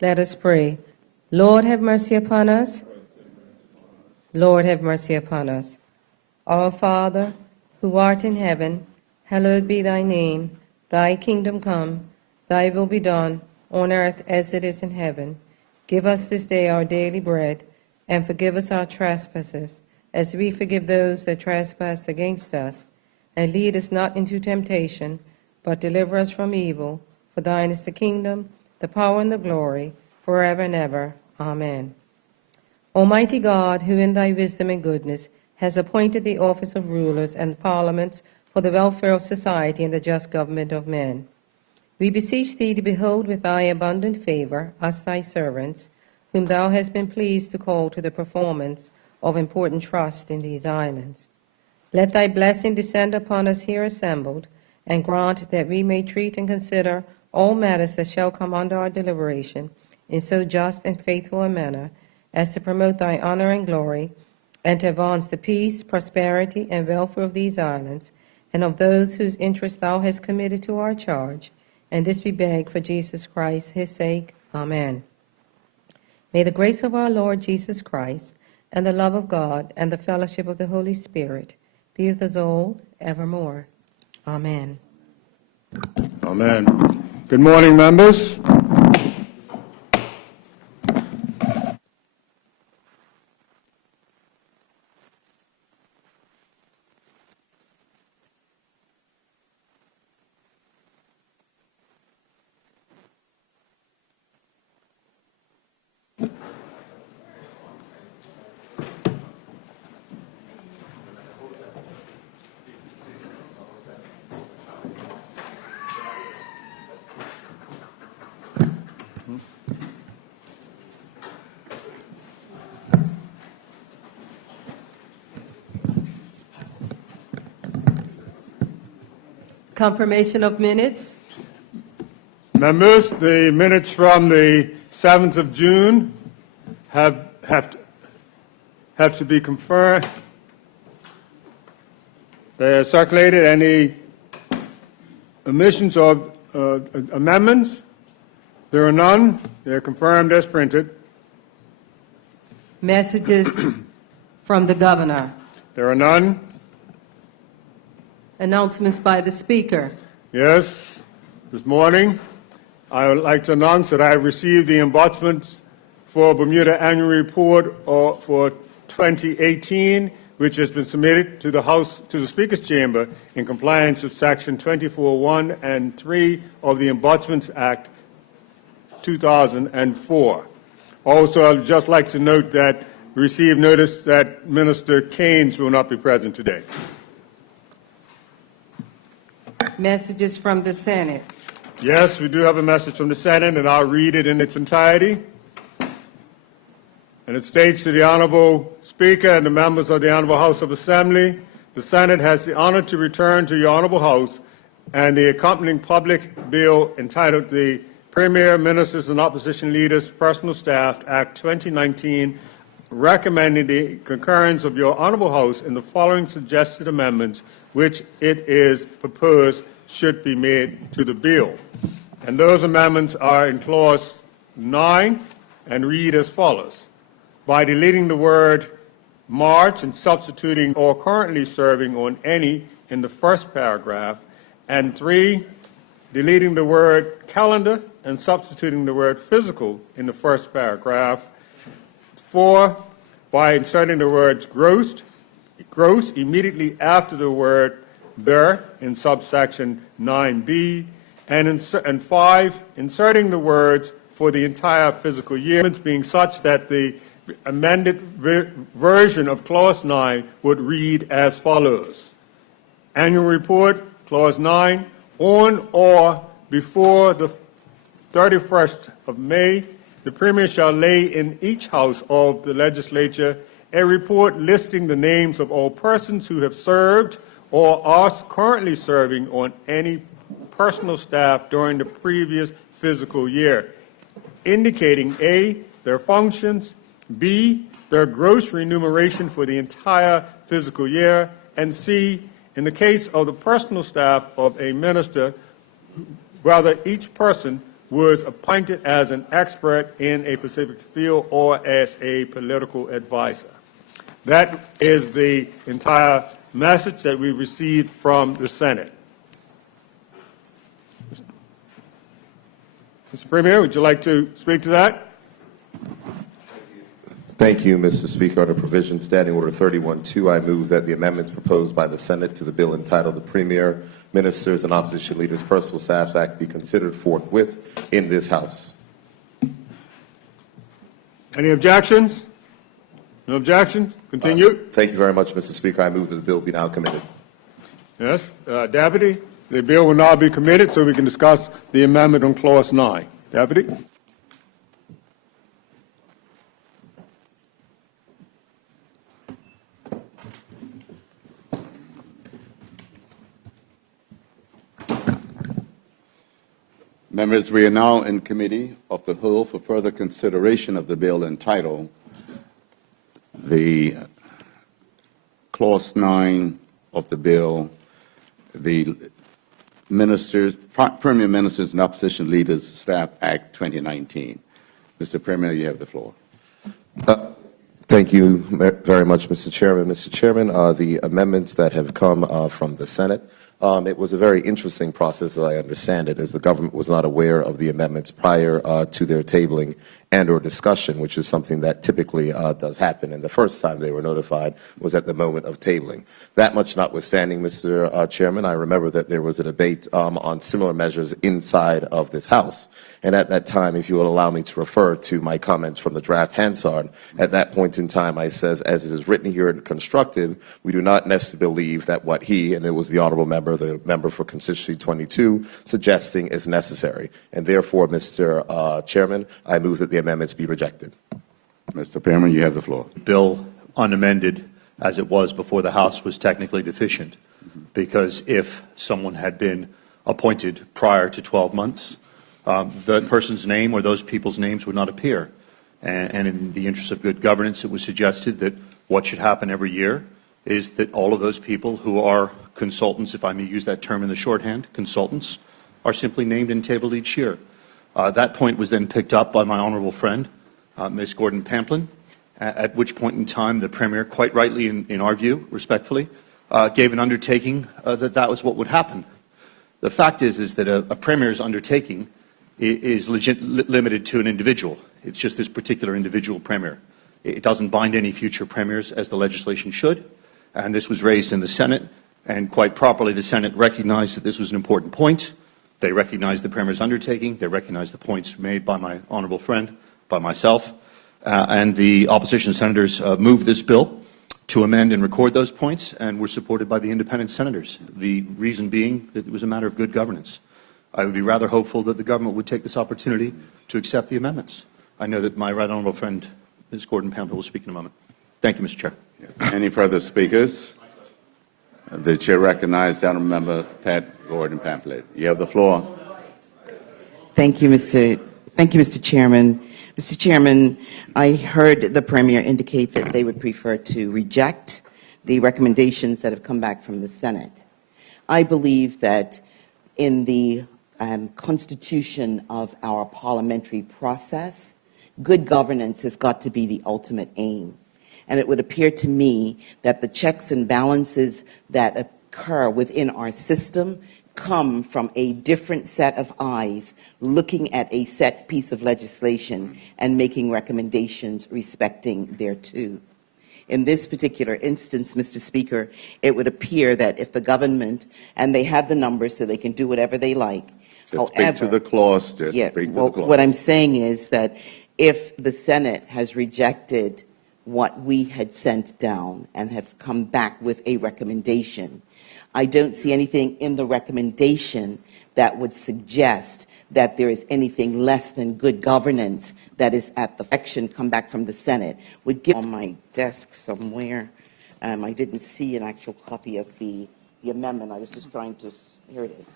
Let us pray. Lord, have mercy upon us. Lord, have mercy upon us. Our Father, who art in heaven, hallowed be thy name. Thy kingdom come, thy will be done, on earth as it is in heaven. Give us this day our daily bread, and forgive us our trespasses, as we forgive those that trespass against us. And lead us not into temptation, but deliver us from evil. For thine is the kingdom, the power, and the glory, forever and ever. Amen. Almighty God, who in thy wisdom and goodness has appointed the office of rulers and parliaments for the welfare of society and the just government of men, we beseech thee to behold with thy abundant favor us thy servants, whom thou hast been pleased to call to the performance of important trust in these islands. Let thy blessing descend upon us here assembled, and grant that we may treat and consider all matters that shall come under our deliberation in so just and faithful a manner as to promote thy honor and glory, and to advance the peace, prosperity, and welfare of these islands, and of those whose interest thou hast committed to our charge. And this we beg for Jesus Christ, his sake. Amen. May the grace of our Lord Jesus Christ, and the love of God, and the fellowship of the Holy Spirit be with us all evermore. Amen. Amen. Good morning, members. Confirmation of minutes. Members, the minutes from the 7th of June have to be confirmed. They are circulated. Any omissions or amendments? There are none. They are confirmed as printed. Messages from the governor. There are none. Announcements by the speaker. Yes. This morning, I would like to announce that I have received the embodiments for Bermuda Annual Report for 2018, which has been submitted to the House, to the Speaker's Chamber, in compliance with Section 24(1) and 3 of the Embodiments Act 2004. Also, I'd just like to note that we received notice that Minister Keynes will not be present today. Messages from the Senate. Yes, we do have a message from the Senate, and I'll read it in its entirety. And it states to the Honorable Speaker and the members of the Honorable House of Assembly, the Senate has the honor to return to your Honorable House and the accompanying public bill entitled the Premier, Ministers, and Opposition Leaders Personal Staff Act 2019, recommending the concurrence of your Honorable House in the following suggested amendments, which it is proposed should be made to the bill. And those amendments are in Clause 9 and read as follows. By deleting the word March and substituting or currently serving on any in the first paragraph, and 3, deleting the word calendar and substituting the word physical in the first paragraph. 4, by inserting the words gross immediately after the word there in subsection 9b, and 5, inserting the words for the entire fiscal year, being such that the amended version of Clause 9 would read as follows. Annual Report, Clause 9, on or before the 31st of May, the Premier shall lay in each house of the legislature a report listing the names of all persons who have served or are currently serving on any personal staff during the previous fiscal year, indicating A, their functions, B, their gross remuneration for the entire fiscal year, and C, in the case of the personal staff of a minister, whether each person was appointed as an expert in a specific field or as a political advisor. That is the entire message that we received from the Senate. Mr. Premier, would you like to speak to that? Thank you, Mr. Speaker. Under Provision Standing Order 31-2, I move that the amendments proposed by the Senate to the bill entitled the Premier, Ministers, and Opposition Leaders' Personal Staff Act be considered forthwith in this House. Any objections? No objections? Continue. Thank you very much, Mr. Speaker. I move that the bill be now committed. Yes, Deputy, the bill will now be committed so we can discuss the amendment on Clause 9. Deputy? Members, we are now in Committee of the Whole for further consideration of the bill entitled the Clause 9 of the bill, the Premier Ministers and Opposition Leaders Staff Act 2019. Mr. Premier, you have the floor. Thank you very much, Mr. Chairman. Mr. Chairman, the amendments that have come from the Senate, it was a very interesting process, as I understand it, as the government was not aware of the amendments prior to their tabling and or discussion, which is something that typically does happen. And the first time they were notified was at the moment of tabling. That much notwithstanding, Mr. Chairman, I remember that there was a debate on similar measures inside of this House. And at that time, if you will allow me to refer to my comments from the draft Hansard, at that point in time, I says, as it is written here in constructive, we do not necessarily believe that what he, and it was the honorable member, the member for constituency 22, suggesting is necessary. And therefore, Mr. Chairman, I move that the amendments be rejected. Mr. Premier, you have the floor. Bill, unamended as it was before the House, was technically deficient because if someone had been appointed prior to 12 months, the person's name or those people's names would not appear. And in the interest of good governance, it was suggested that what should happen every year is that all of those people who are consultants, if I may use that term in the shorthand, consultants, are simply named and tabled each year. That point was then picked up by my honourable friend, Ms. Gordon-Pamplin, at which point in time the Premier, quite rightly in our view, respectfully, gave an undertaking that that was what would happen. The fact is that a Premier's undertaking is limited to an individual. It's just this particular individual Premier. It doesn't bind any future Premiers as the legislation should, and this was raised in the Senate, and quite properly the Senate recognized that this was an important point. They recognized the Premier's undertaking, they recognized the points made by my honourable friend, by myself, and the opposition senators moved this bill to amend and record those points, and were supported by the independent senators. The reason being that it was a matter of good governance. I would be rather hopeful that the government would take this opportunity to accept the amendments. I know that my right honourable friend, Ms. Gordon-Pamplin, will speak in a moment. Thank you, Mr. Chair. Any further speakers? The chair recognizes the honourable member Pat Gordon-Pamphlet. You have the floor. Thank you, Mr. Chairman. Mr. Chairman, I heard the Premier indicate that they would prefer to reject the recommendations that have come back from the Senate. I believe that in the constitution of our parliamentary process, good governance has got to be the ultimate aim. And it would appear to me that the checks and balances that occur within our system come from a different set of eyes looking at a set piece of legislation and making recommendations respecting thereto. In this particular instance, Mr. Speaker, it would appear that if the government, and they have the numbers so they can do whatever they like. Just However, speak to the clause. Just yeah, speak to well, the clause. what I'm saying is that if the Senate has rejected what we had sent down and have come back with a recommendation, I don't see anything in the recommendation that would suggest that there is anything less than good governance that is at the action come back from the Senate. Would give on my desk somewhere. I didn't see an actual copy of the amendment. I was just trying to, here it is.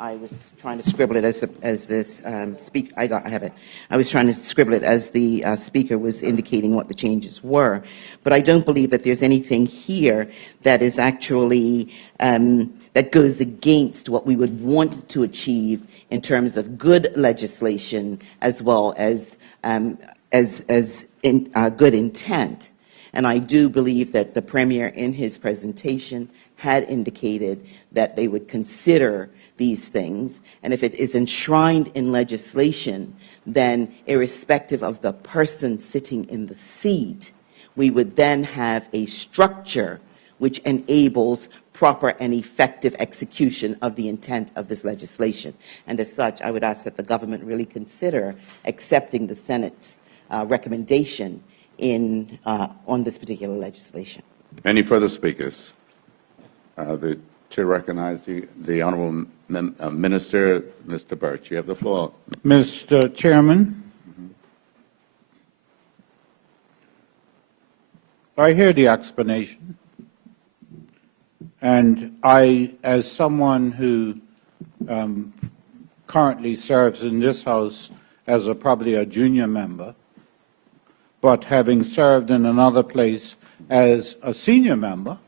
I was trying to scribble it as this speak. I have it. I was trying to scribble it as the speaker was indicating what the changes were, but I don't believe that there's anything here that is actually that goes against what we would want to achieve in terms of good legislation as well as good intent. And I do believe that the Premier, in his presentation, had indicated that they would consider these things, and if it is enshrined in legislation, then irrespective of the person sitting in the seat, we would then have a structure which enables proper and effective execution of the intent of this legislation. And as such, I would ask that the government really consider accepting the Senate's recommendation on this particular legislation. Any further speakers? The chair recognizes the Honourable Minister, Mr. Birch. You have the floor. Mr. Chairman, I hear the explanation, and I, as someone who currently serves in this House as probably a junior member, but having served in another place as a senior member,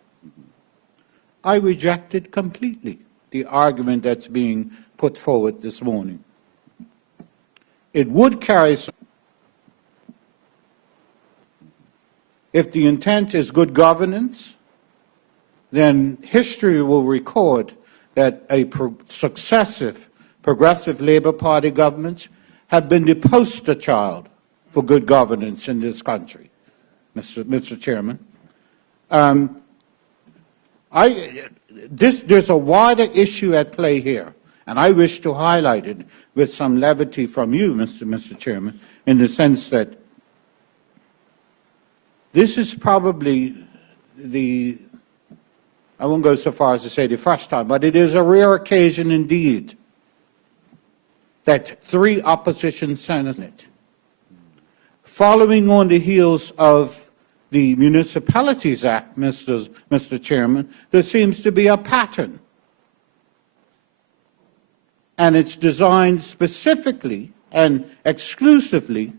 I rejected completely the argument that's being put forward this morning. It would carry some. If the intent is good governance, then history will record that successive progressive Labour Party governments have been the poster child for good governance in this country, Mr. Chairman. There's a wider issue at play here, and I wish to highlight it with some levity from you, Mr. Chairman, in the sense that this is probably I won't go so far as to say the first time, but it is a rare occasion indeed that 3 opposition senators, following on the heels of the Municipalities Act, Mr. Chairman, there seems to be a pattern. And it's designed specifically and exclusively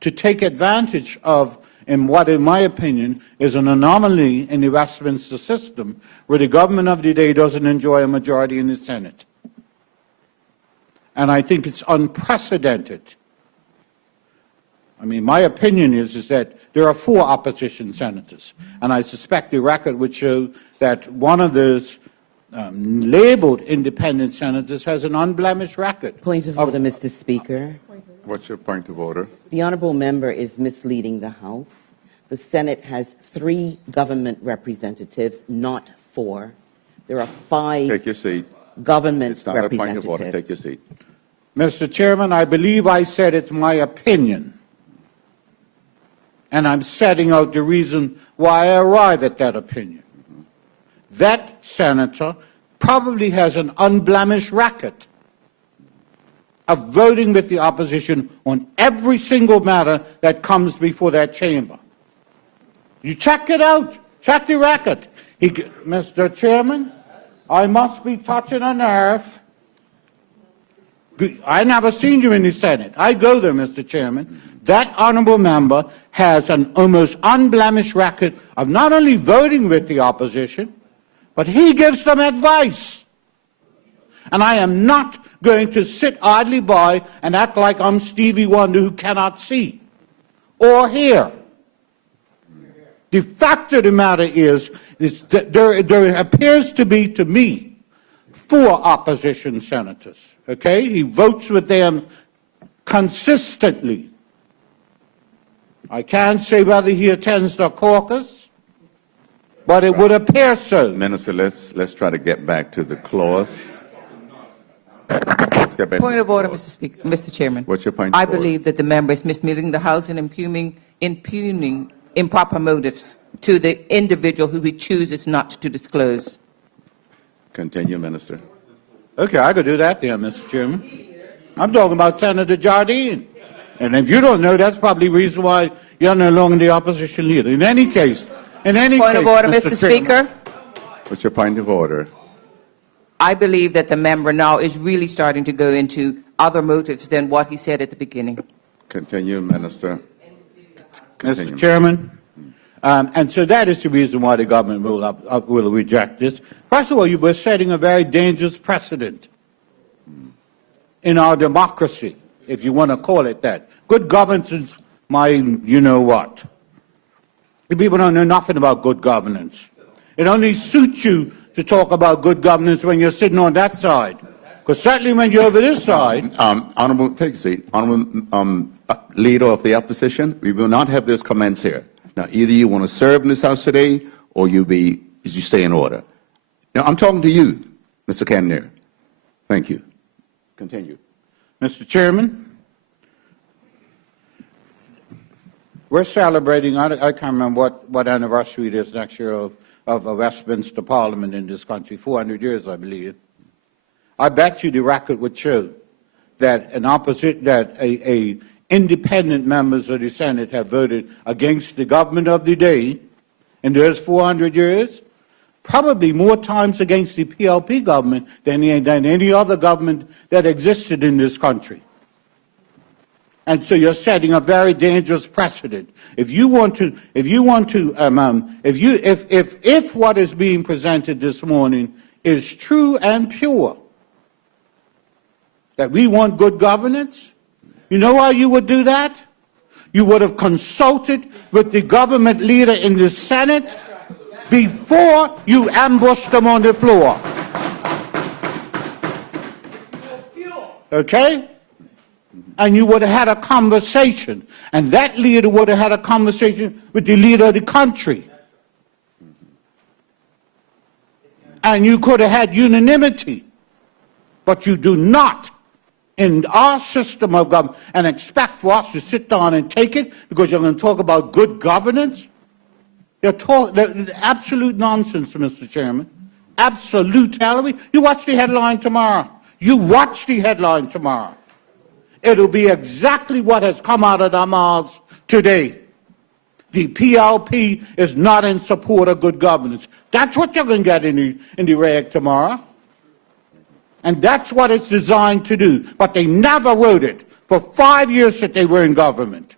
to take advantage of, in what, in my opinion, is an anomaly in the Westminster system, where the government of the day doesn't enjoy a majority in the Senate. And I think it's unprecedented. I mean, my opinion is that there are 4 opposition senators, and I suspect the record would show that one of those labeled independent senators has an unblemished record. Point of order, Mr. Speaker. What's your point of order? The honourable member is misleading the House. The Senate has 3 government representatives, not 4. There are 5 Take your seat. government It's not a point representatives. of order. Take your seat. Mr. Chairman, I believe I said it's my opinion, and I'm setting out the reason why I arrive at that opinion. That senator probably has an unblemished record of voting with the opposition on every single matter that comes before that chamber. You check it out. Check the record. Mr. Chairman, I must be touching a nerve. I never seen you in the Senate. I go there, Mr. Chairman. That honourable member has an almost unblemished record of not only voting with the opposition, but he gives them advice. And I am not going to sit idly by and act like I'm Stevie Wonder who cannot see or hear. The fact of the matter is that there appears to be, to me, 4 opposition senators. Okay? He votes with them consistently. I can't say whether he attends the caucus, but it would appear so. Minister, let's try to get back to the clause. Let's get back Point to of the order, clause. Mr. Chairman. What's your point of I order? believe that the member is misleading the House and impugning improper motives to the individual who he chooses not to disclose. Continue, Minister. Okay, I could do that then, Mr. Chairman. I'm talking about Senator Jardine. And if you don't know, that's probably the reason why you're no longer the opposition leader. In any case, Point of order, Mr. Speaker. What's your point of order? I believe that the member now is really starting to go into other motives than what he said at the beginning. Continue, Minister. Continue. Mr. Chairman, and so that is the reason why the government will reject this. First of all, you were setting a very dangerous precedent in our democracy, if you want to call it that. Good governance is my you-know-what. The people don't know nothing about good governance. It only suits you to talk about good governance when you're sitting on that side. Because certainly when you're over this side... Honorable, take a seat. Honorable Leader of the Opposition, we will not have those comments here. Now, either you want to serve in this House today, or you stay in order. Now, I'm talking to you, Mr. Cannonier. Thank you. Continue. Mr. Chairman, we're celebrating, I can't remember what anniversary it is next year of Westminster Parliament in this country, 400 years, I believe. I bet you the record would show that independent members of the Senate have voted against the government of the day in those 400 years, probably more times against the PLP government than any other government that existed in this country. And so you're setting a very dangerous precedent. If what is being presented this morning is true and pure, that we want good governance, you know why you would do that? You would have consulted with the government leader in the Senate before you ambushed them on the floor. Okay? And you would have had a conversation, and that leader would have had a conversation with the leader of the country. And you could have had unanimity, but you do not in our system of government and expect for us to sit down and take it because you're going to talk about good governance. They're absolute nonsense, Mr. Chairman. Absolute hell. You watch the headline tomorrow. You watch the headline tomorrow. It'll be exactly what has come out of our mouths today. The PLP is not in support of good governance. That's what you're going to get in the rag tomorrow. And that's what it's designed to do. But they never wrote it for 5 years that they were in government.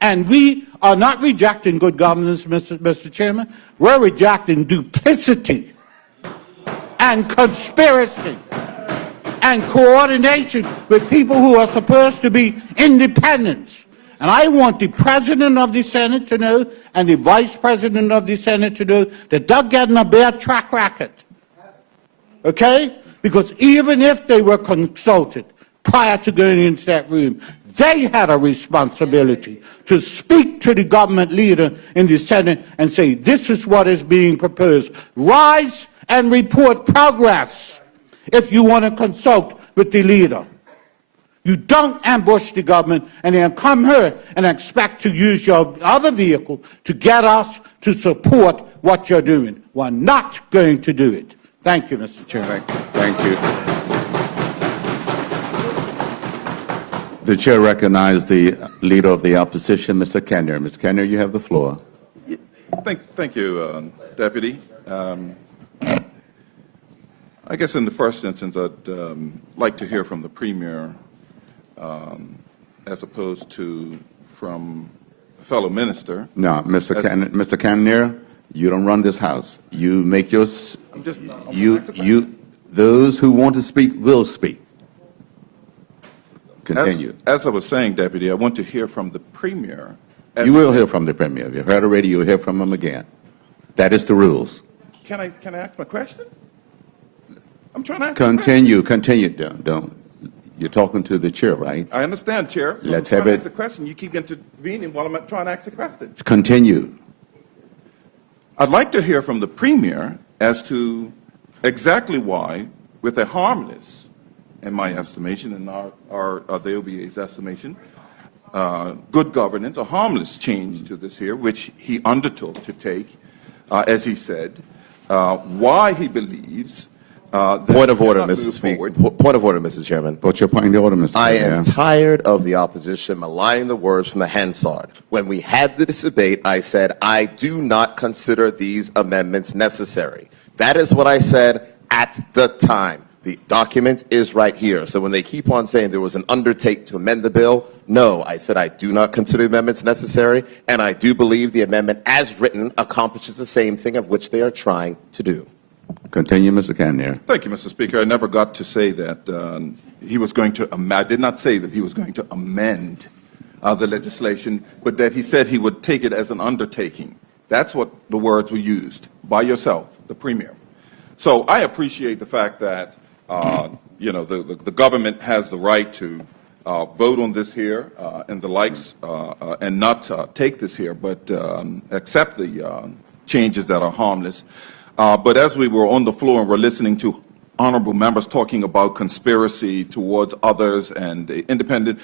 And we are not rejecting good governance, Mr. Chairman. We're rejecting duplicity and conspiracy and coordination with people who are supposed to be independent. And I want the President of the Senate to know and the Vice President of the Senate to know that they're getting a bad track record. Okay? Because even if they were consulted prior to going into that room, they had a responsibility to speak to the government leader in the Senate and say, this is what is being proposed. Rise and report progress if you want to consult with the leader. You don't ambush the government and then come here and expect to use your other vehicle to get us to support what you're doing. We're not going to do it. Thank you, Mr. Chairman. Thank you. The chair recognizes the leader of the opposition, Mr. Cannonier. Mr. Cannonier, you have the floor. Thank you, Deputy. I guess in the first instance, I'd like to hear from the Premier as opposed to from a fellow minister. No, Mr. Cannonier, you don't run this House. You make your... those who want to speak will speak. Continue. As I was saying, Deputy, I want to hear from the Premier. You will hear from the Premier. You heard already, you'll hear from him again. That is the rules. Can I ask my question? I'm trying to ask Continue. Don't. You're talking to the chair, right? I understand, Chair. Let's I'm have trying it. to ask a question. You keep intervening while I'm trying to ask a question. Continue. I'd like to hear from the Premier as to exactly why, with a harmless, in my estimation, and our the OBA's estimation, good governance, a harmless change to this here, which he undertook to take, as he said, why he believes Point of order, Mr. Speaker. Point of order, Mr. Chairman. What's your point of order, Mr. I Chairman? am tired of the opposition maligning the words from the Hansard. When we had this debate, I said, I do not consider these amendments necessary. That is what I said. at the time. The document is right here. So when they keep on saying there was an undertake to amend the bill, no, I said I do not consider amendments necessary, and I do believe the amendment as written accomplishes the same thing of which they are trying to do. Continue, Mr. Canier. Thank you, Mr. Speaker. I never got to say that he was going to I did not say that he was going to amend the legislation, but that he said he would take it as an undertaking. That's what the words were used by yourself, the Premier. So I appreciate the fact that the government has the right to vote on this here and the likes, and not take this here, but accept the changes that are harmless. But as we were on the floor and we're listening to honorable members talking about conspiracy towards others and the independent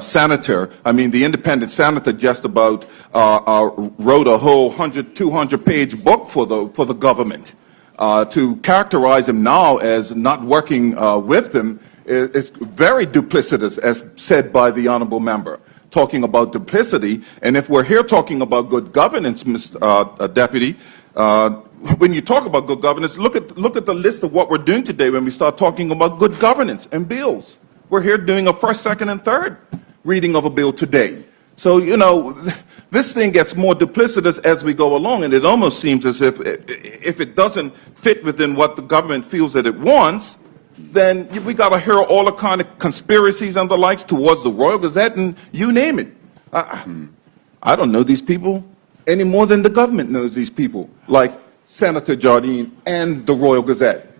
senator, I mean, the independent senator just about wrote a whole 200-page book for the government. To characterize him now as not working with them is very duplicitous, as said by the honorable member, talking about duplicity. And if we're here talking about good governance, Mr. Deputy, when you talk about good governance, look at the list of what we're doing today when we start talking about good governance and bills. We're here doing a first, second, and third reading of a bill today. So, this thing gets more duplicitous as we go along, and it almost seems as if it doesn't fit within what the government feels that it wants, then we got to hear all the kind of conspiracies and the likes towards the Royal Gazette, and you name it. I don't know these people any more than the government knows these people, like Senator Jardine and the Royal Gazette.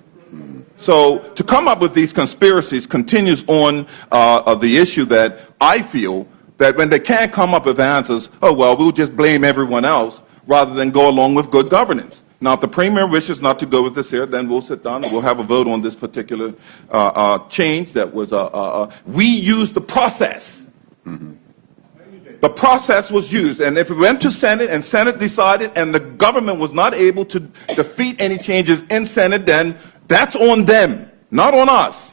So to come up with these conspiracies continues on the issue that I feel that when they can't come up with answers, oh, well, we'll just blame everyone else rather than go along with good governance. Now, if the Premier wishes not to go with this here, then we'll sit down and we'll have a vote on this particular change that was, we used the process. Mm-hmm. The process was used, and if it went to Senate and Senate decided and the government was not able to defeat any changes in Senate, then that's on them, not on us.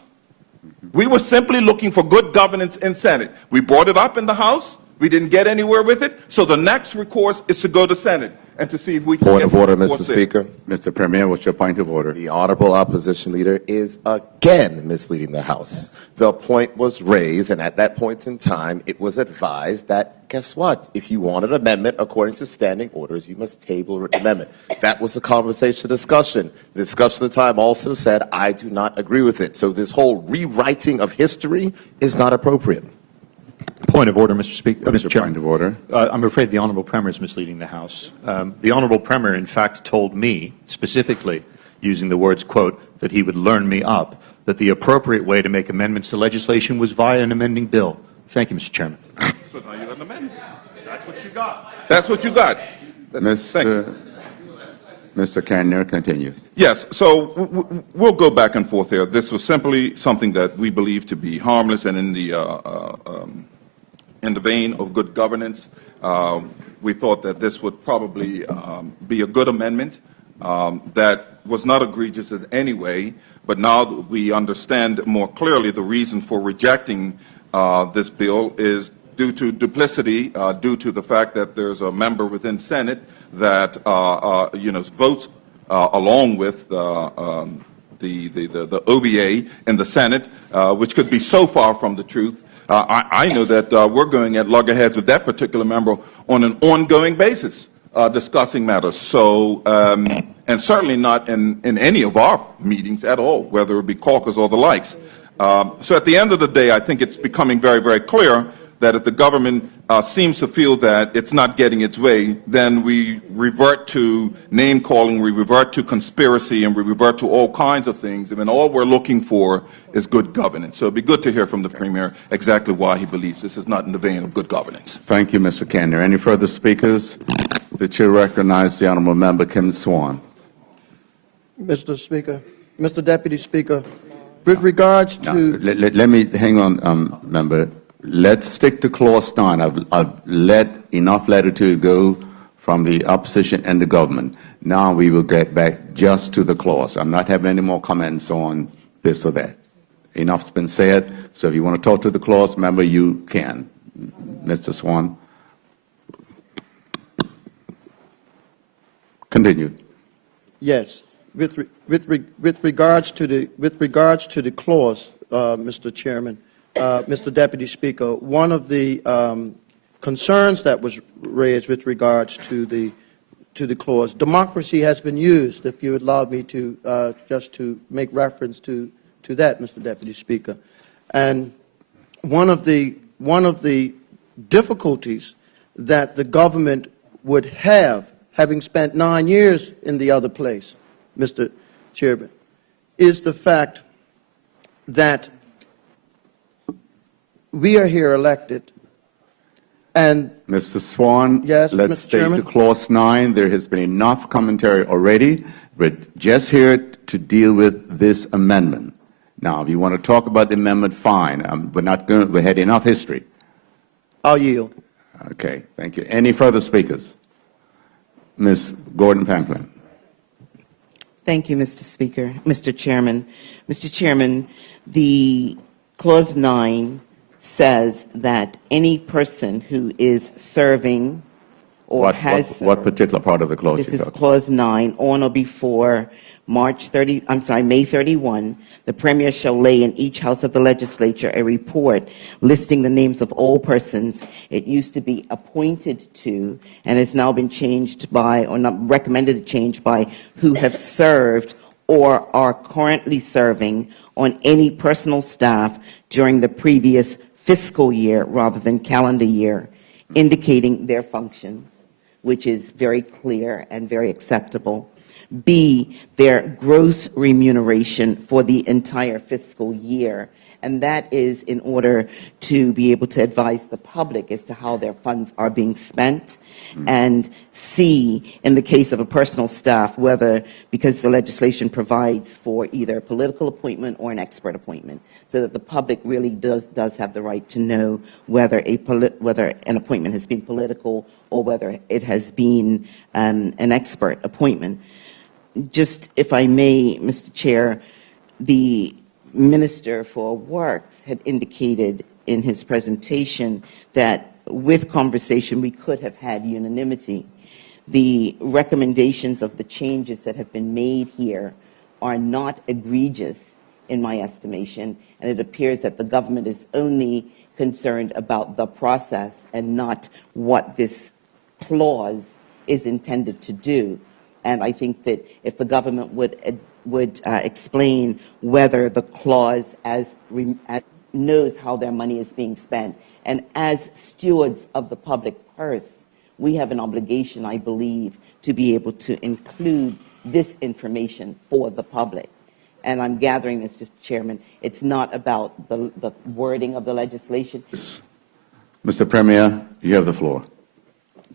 We were simply looking for good governance in Senate. We brought it up in the House. We didn't get anywhere with it. So the next recourse is to go to Senate and to see if we can Point get of order, recourse Mr. there. Speaker. Mr. Premier, what's your point of order? The honorable opposition leader is again misleading the House. The point was raised, and at that point in time, it was advised that, guess what? If you want an amendment according to standing orders, you must table an amendment. That was the conversation, discussion. The discussion at the time also said, I do not agree with it. So this whole rewriting of history is not appropriate. Point of order, Mr. Speaker. Mr. Chairman. Point of order. I'm afraid the Honourable Premier is misleading the House. The Honourable Premier, in fact, told me specifically, using the words, quote, that he would learn me up, that the appropriate way to make amendments to legislation was via an amending bill. Thank you, Mr. Chairman. So now you're an amendment. That's what you got. That's what you got. Mr. Canier, continue. Yes, so we'll go back and forth there. This was simply something that we believe to be harmless and in the vein of good governance. We thought that this would probably be a good amendment that was not egregious in any way, but now that we understand more clearly the reason for rejecting this bill is due to duplicity, due to the fact that there's a member within Senate that votes along with the OBA in the Senate, which could be so far from the truth. I know that we're going at loggerheads with that particular member on an ongoing basis, discussing matters. So, and certainly not in any of our meetings at all, whether it be caucus or the likes. So at the end of the day, I think it's becoming very, very clear that if the government seems to feel that it's not getting its way, then we revert to name-calling, we revert to conspiracy, and we revert to all kinds of things. And all we're looking for is good governance. So it'd be good to hear from the Premier exactly why he believes this is not in the vein of good governance. Thank you, Mr. Canier. Any further speakers? The chair recognizes the honourable member Kim Swan. Mr. Speaker, Mr. Deputy Speaker, with regards to... Now, let me, hang on, member. Let's stick to clause 9. I've let enough latitude go from the opposition and the government. Now we will get back just to the clause. I'm not having any more comments on this or that. Enough's been said, so if you want to talk to the clause, member, you can. Mr. Swan. Continue. Yes. with regards to the clause, Mr. Chairman, Mr. Deputy Speaker, one of the concerns that was raised with regards to the clause, democracy has been used. If you would allow me to just to make reference to that, Mr. Deputy Speaker, and one of the difficulties that the government would have, having spent 9 years in the other place, Mr. Chairman, is the fact that we are here elected, and Mr. Swan, Yes, let's Mr. stay Chairman. to clause 9. There has been enough commentary already. We're just here to deal with this amendment. Now, if you want to talk about the amendment, fine. We had enough history. I'll yield. Okay, thank you. Any further speakers? Ms. Gordon-Pamplin. Thank you, Mr. Speaker. Mr. Chairman. Mr. Chairman, the clause 9 says that any person who is serving or has What particular part of the clause? This you is talking? clause 9, on or before May 31, the Premier shall lay in each house of the legislature a report listing the names of all persons it used to be appointed to and has now been changed by, or not recommended to change by, who have served or are currently serving on any personal staff during the previous fiscal year rather than calendar year, indicating their functions, which is very clear and very acceptable. B, their gross remuneration for the entire fiscal year. And that is in order to be able to advise the public as to how their funds are being spent. And C, in the case of a personal staff, whether, because the legislation provides for either a political appointment or an expert appointment, so that the public really does have the right to know whether an appointment has been political or whether it has been an expert appointment. Just, if I may, Mr. Chair, the Minister for Works had indicated in his presentation that with conversation we could have had unanimity. The recommendations of the changes that have been made here are not egregious in my estimation, and it appears that the government is only concerned about the process and not what this clause is intended to do. And I think that if the government would explain whether the clause as knows how their money is being spent, and as stewards of the public purse, we have an obligation, I believe, to be able to include this information for the public. And I'm gathering, Mr. Chairman, it's not about the wording of the legislation. Mr. Premier, you have the floor.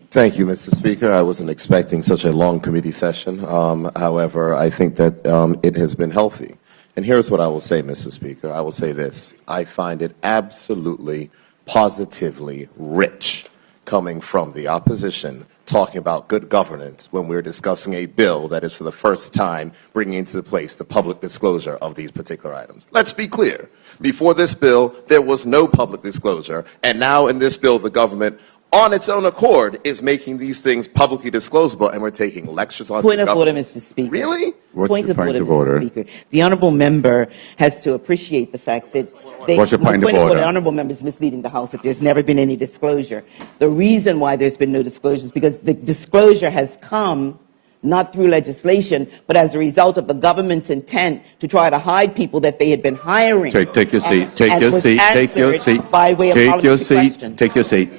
Thank you, Mr. Speaker. I wasn't expecting such a long committee session. However, I think that it has been healthy. And here's what I will say, Mr. Speaker. I will say this. I find it absolutely, positively rich coming from the opposition talking about good governance when we're discussing a bill that is for the first time bringing into place the public disclosure of these particular items. Let's be clear. Before this bill, there was no public disclosure, and now in this bill, the government on its own accord is making these things publicly disclosable, and we're taking lectures on Point of order, governance. Mr. Speaker. Really? What's your point of order? Mr. Speaker. The honourable member has to appreciate the fact that What's your point of order? The honourable member is misleading the House that there's never been any disclosure. The reason why there's been no disclosure is because the disclosure has come not through legislation, but as a result of the government's intent to try to hide people that they had been hiring. Take your seat. And Take your was seat. Take your answered seat. by way of Take your parliamentary seat. question. Take your seat.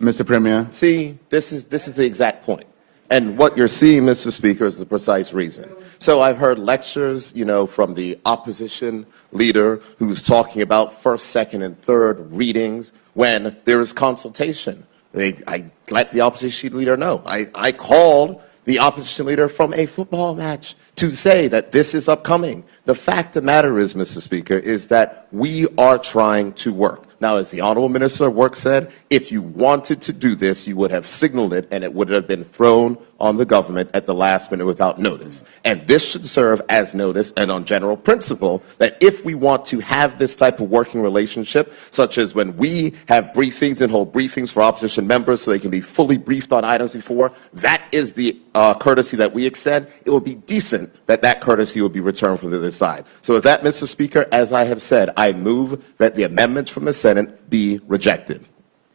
Mr. Premier. See, this is the exact point. And what you're seeing, Mr. Speaker, is the precise reason. So I've heard lectures, from the opposition leader who's talking about first, second, and third readings when there is consultation. I let the opposition leader know. I called the opposition leader from a football match to say that this is upcoming. The fact of the matter is, Mr. Speaker, is that we are trying to work. Now, as the Honorable Minister of Work said, if you wanted to do this, you would have signaled it, and it would have been thrown on the government at the last minute without notice. And this should serve as notice and on general principle that if we want to have this type of working relationship, such as when we have briefings and hold briefings for opposition members so they can be fully briefed on items before, that is the courtesy that we extend. It would be decent that that courtesy would be returned from the other side. So with that, Mr. Speaker, as I have said, I move that the amendments from the Senate be rejected.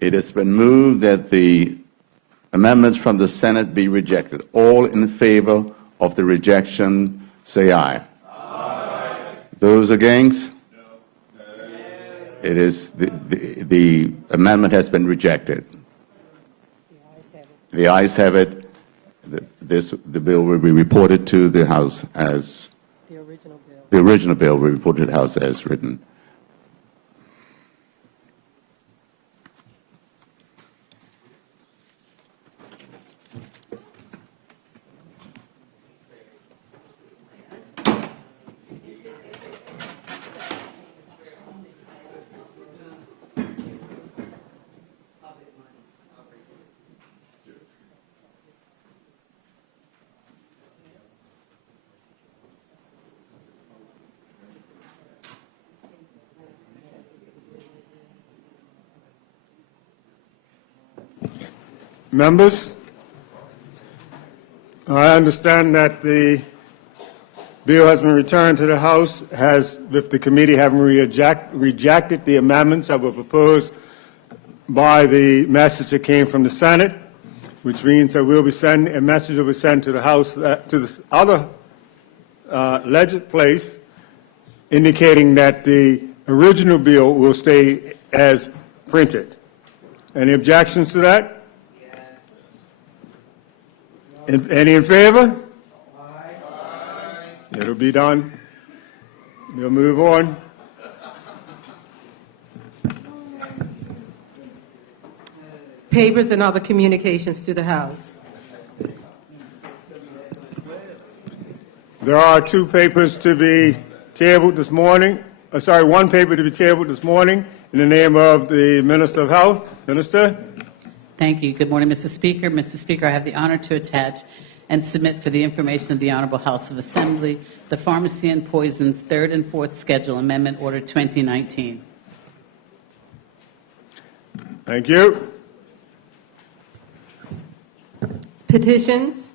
It has been moved that the amendments from the Senate be rejected. All in favor of the rejection, say aye. Aye. Those against? No. It is the amendment has been rejected. The ayes have it. The bill will be reported to the House as the original bill will be reported to the House as written. Members, I understand that the bill has been returned to the House, with the committee having rejected the amendments that were proposed by the message that came from the Senate, which means that a message will be sent to the House, to the other legislative place, indicating that the original bill will stay as printed. Any objections to that? Any in favor? Aye. It'll be done. We'll move on. Papers and other communications to the House. There are two papers to be tabled this morning. One paper to be tabled this morning in the name of the Minister of Health. Minister? Thank you. Good morning, Mr. Speaker. Mr. Speaker, I have the honor to attach and submit for the information of the Honorable House of Assembly the Pharmacy and Poisons Third and Fourth Schedule Amendment Order 2019. Thank you. Petitions,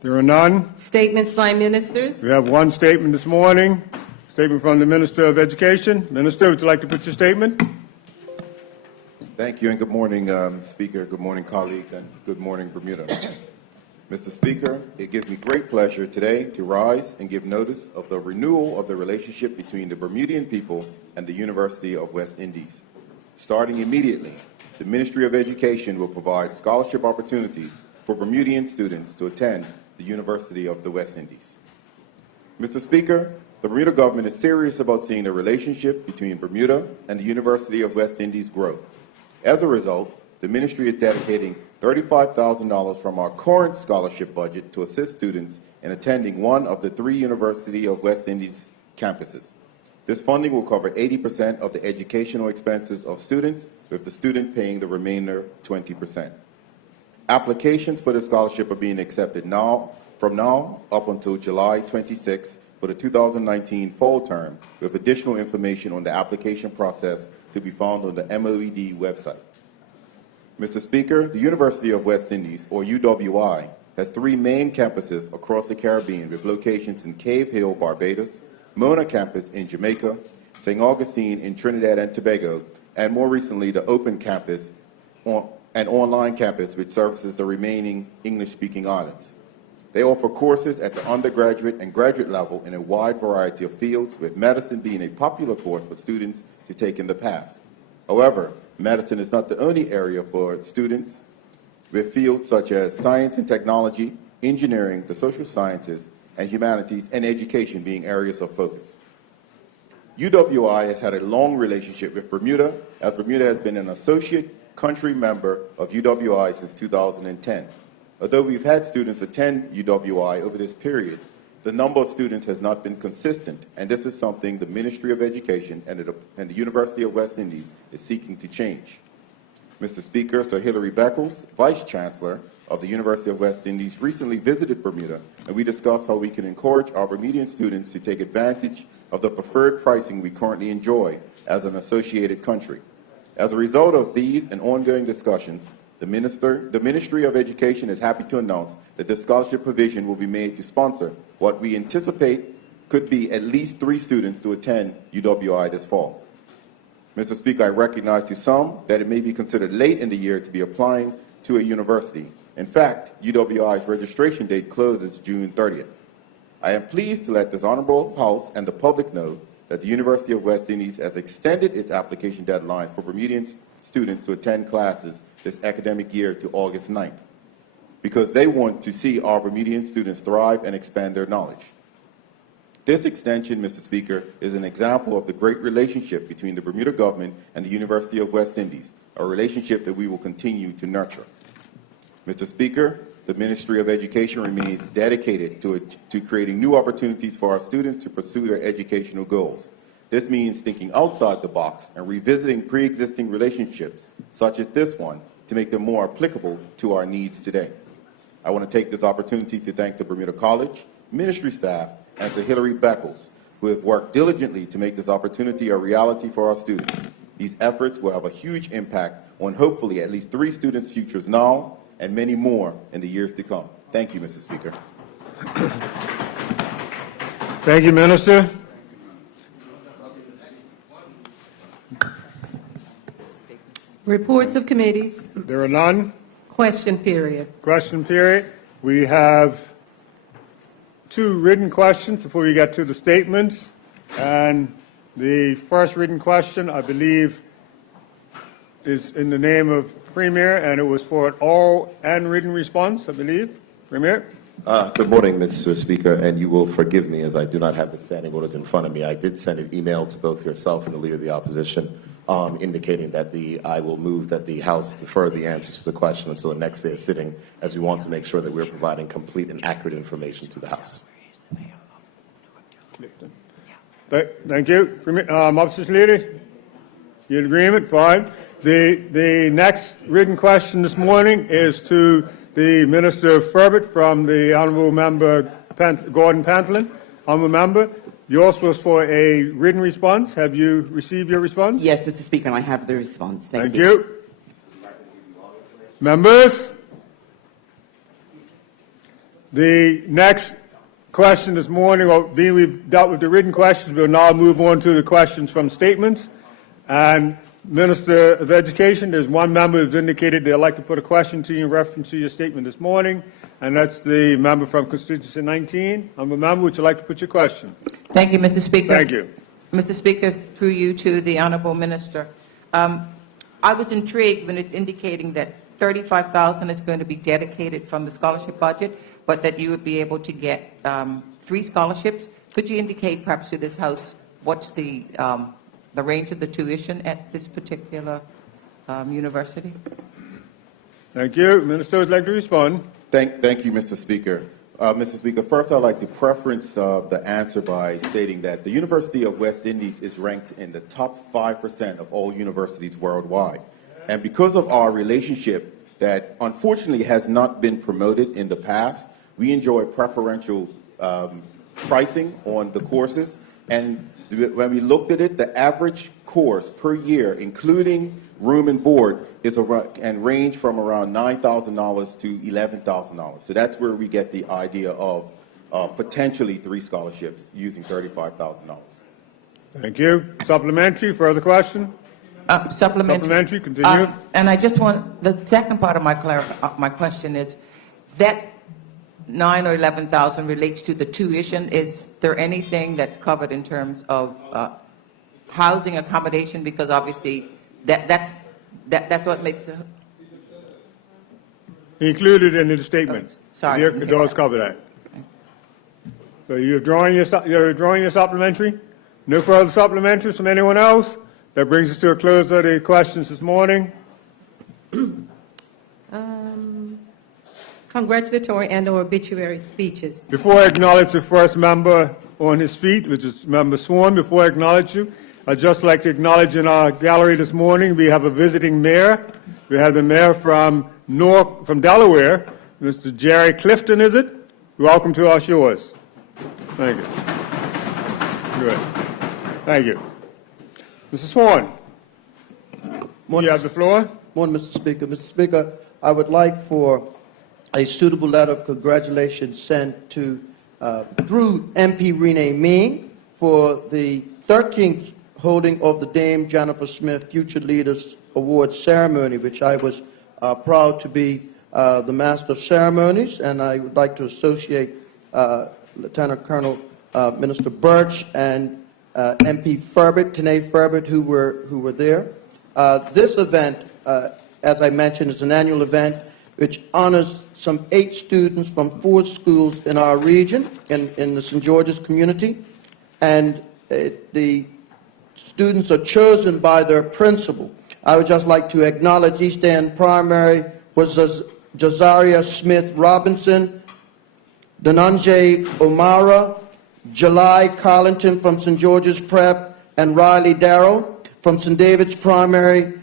There are none. statements by ministers. We have one statement this morning, statement from the Minister of Education. Minister, would you like to put your statement? Thank you, and good morning, Speaker, good morning, colleagues, and good morning, Bermuda. Mr. Speaker, it gives me great pleasure today to rise and give notice of the renewal of the relationship between the Bermudian people and the University of West Indies. Starting immediately, the Ministry of Education will provide scholarship opportunities for Bermudian students to attend the University of the West Indies. Mr. Speaker, the Bermuda government is serious about seeing the relationship between Bermuda and the University of West Indies grow. As a result, the ministry is dedicating $35,000 from our current scholarship budget to assist students in attending one of the 3 University of West Indies campuses. This funding will cover 80% of the educational expenses of students, with the student paying the remainder 20%. Applications for the scholarship are being accepted from now up until July 26 for the 2019 fall term, with additional information on the application process to be found on the MOED website. Mr. Speaker, the University of West Indies, or UWI, has 3 main campuses across the Caribbean with locations in Cave Hill, Barbados, Mona Campus in Jamaica, St. Augustine in Trinidad and Tobago, and more recently the Open Campus, an online campus which services the remaining English-speaking islands. They offer courses at the undergraduate and graduate level in a wide variety of fields, with medicine being a popular course for students to take in the past. However, medicine is not the only area for students, with fields such as science and technology, engineering, the social sciences, and humanities, and education being areas of focus. UWI has had a long relationship with Bermuda, as Bermuda has been an associate country member of UWI since 2010. Although we've had students attend UWI over this period, the number of students has not been consistent, and this is something the Ministry of Education and the University of West Indies is seeking to change. Mr. Speaker, Sir Hilary Beckles, Vice Chancellor of the University of West Indies, recently visited Bermuda, and we discussed how we can encourage our Bermudian students to take advantage of the preferred pricing we currently enjoy as an associated country. As a result of these and ongoing discussions, the Ministry of Education is happy to announce that this scholarship provision will be made to sponsor what we anticipate could be at least 3 students to attend UWI this fall. Mr. Speaker, I recognize to some that it may be considered late in the year to be applying to a university. In fact, UWI's registration date closes June 30th. I am pleased to let this Honorable House and the public know that the University of West Indies has extended its application deadline for Bermudian students to attend classes this academic year to August 9th, because they want to see our Bermudian students thrive and expand their knowledge. This extension, Mr. Speaker, is an example of the great relationship between the Bermuda government and the University of West Indies, a relationship that we will continue to nurture. Mr. Speaker, the Ministry of Education remains dedicated to creating new opportunities for our students to pursue their educational goals. This means thinking outside the box and revisiting pre-existing relationships, such as this one, to make them more applicable to our needs today. I want to take this opportunity to thank the Bermuda College, ministry staff, and Sir Hilary Beckles, who have worked diligently to make this opportunity a reality for our students. These efforts will have a huge impact on hopefully at least 3 students' futures now and many more in the years to come. Thank you, Mr. Speaker. Thank you, Minister. Reports of committees. There are none. Question period. Question period. We have 2 written questions before we get to the statements. And the first written question, I believe, is in the name of Premier, and it was for an oral and written response, I believe. Premier? Good morning, Mr. Speaker, and you will forgive me as I do not have the standing orders in front of me. I did send an email to both yourself and the Leader of the Opposition indicating that I will move that the House defer the answers to the question until the next day of sitting, as we want to make sure that we're providing complete and accurate information to the House. Thank you. Opposition Leader? You in agreement? Fine. The next written question this morning is to the Minister of Furbet from the Honourable Member Gordon Pantolin. Honourable Member, yours was for a written response. Have you received your response? Yes, Mr. Speaker, and I have the response. Thank you. Members, the next question this morning, being we've dealt with the written questions, we'll now move on to the questions from statements. And Minister of Education, there's one member who's indicated they'd like to put a question to you in reference to your statement this morning, and that's the member from constituency 19. Honourable Member, would you like to put your question? Thank you, Mr. Speaker. Thank you. Mr. Speaker, through you to the Honourable Minister. I was intrigued when it's indicating that $35,000 is going to be dedicated from the scholarship budget, but that you would be able to get 3 scholarships. Could you indicate perhaps to this House what's the range of the tuition at this particular university? Thank you. Minister would like to respond. Thank you, Mr. Speaker. Mr. Speaker, first I'd like to preference the answer by stating that the University of West Indies is ranked in the top 5% of all universities worldwide. And because of our relationship that unfortunately has not been promoted in the past, we enjoy preferential pricing on the courses. And when we looked at it, the average course per year, including room and board, is around, and range from around $9,000 to $11,000. So that's where we get the idea of potentially 3 scholarships using $35,000. Thank you. Supplementary. Further question? Supplementary. Continue. And I just want, the second part of my question is, that 9 or 11,000 relates to the tuition. Is there anything that's covered in terms of housing accommodation? Because obviously that's what makes it. Included in the statement. Sorry. It does cover that. So you're drawing your supplementary? No further supplementaries from anyone else? That brings us to a close of the questions this morning. congratulatory and/or obituary speeches. Before I acknowledge the first member on his feet, which is Member Swan, before I acknowledge you, I'd just like to acknowledge in our gallery this morning, we have a visiting mayor. We have the mayor from Delaware, Mr. Jerry Clifton, is it? Welcome to our shores. Thank you. Good. Thank you. Mr. Swan, you have the floor. Morning, Mr. Speaker. Mr. Speaker, I would like for a suitable letter of congratulations sent to through MP Renee Mean for the 13th holding of the Dame Jennifer Smith Future Leaders Award ceremony, which I was proud to be the Master of Ceremonies, and I would like to associate Lieutenant Colonel Minister Birch and MP Furbert, Tanae Furbert, who were there. This event, as I mentioned, is an annual event which honors some 8 students from 4 schools in our region, in the St. George's community, and the students are chosen by their principal. I would just like to acknowledge East End Primary was Jazaria Smith Robinson, Dananjay O'Mara, July Carlington from St. George's Prep, and Riley Darrow from St. David's Primary,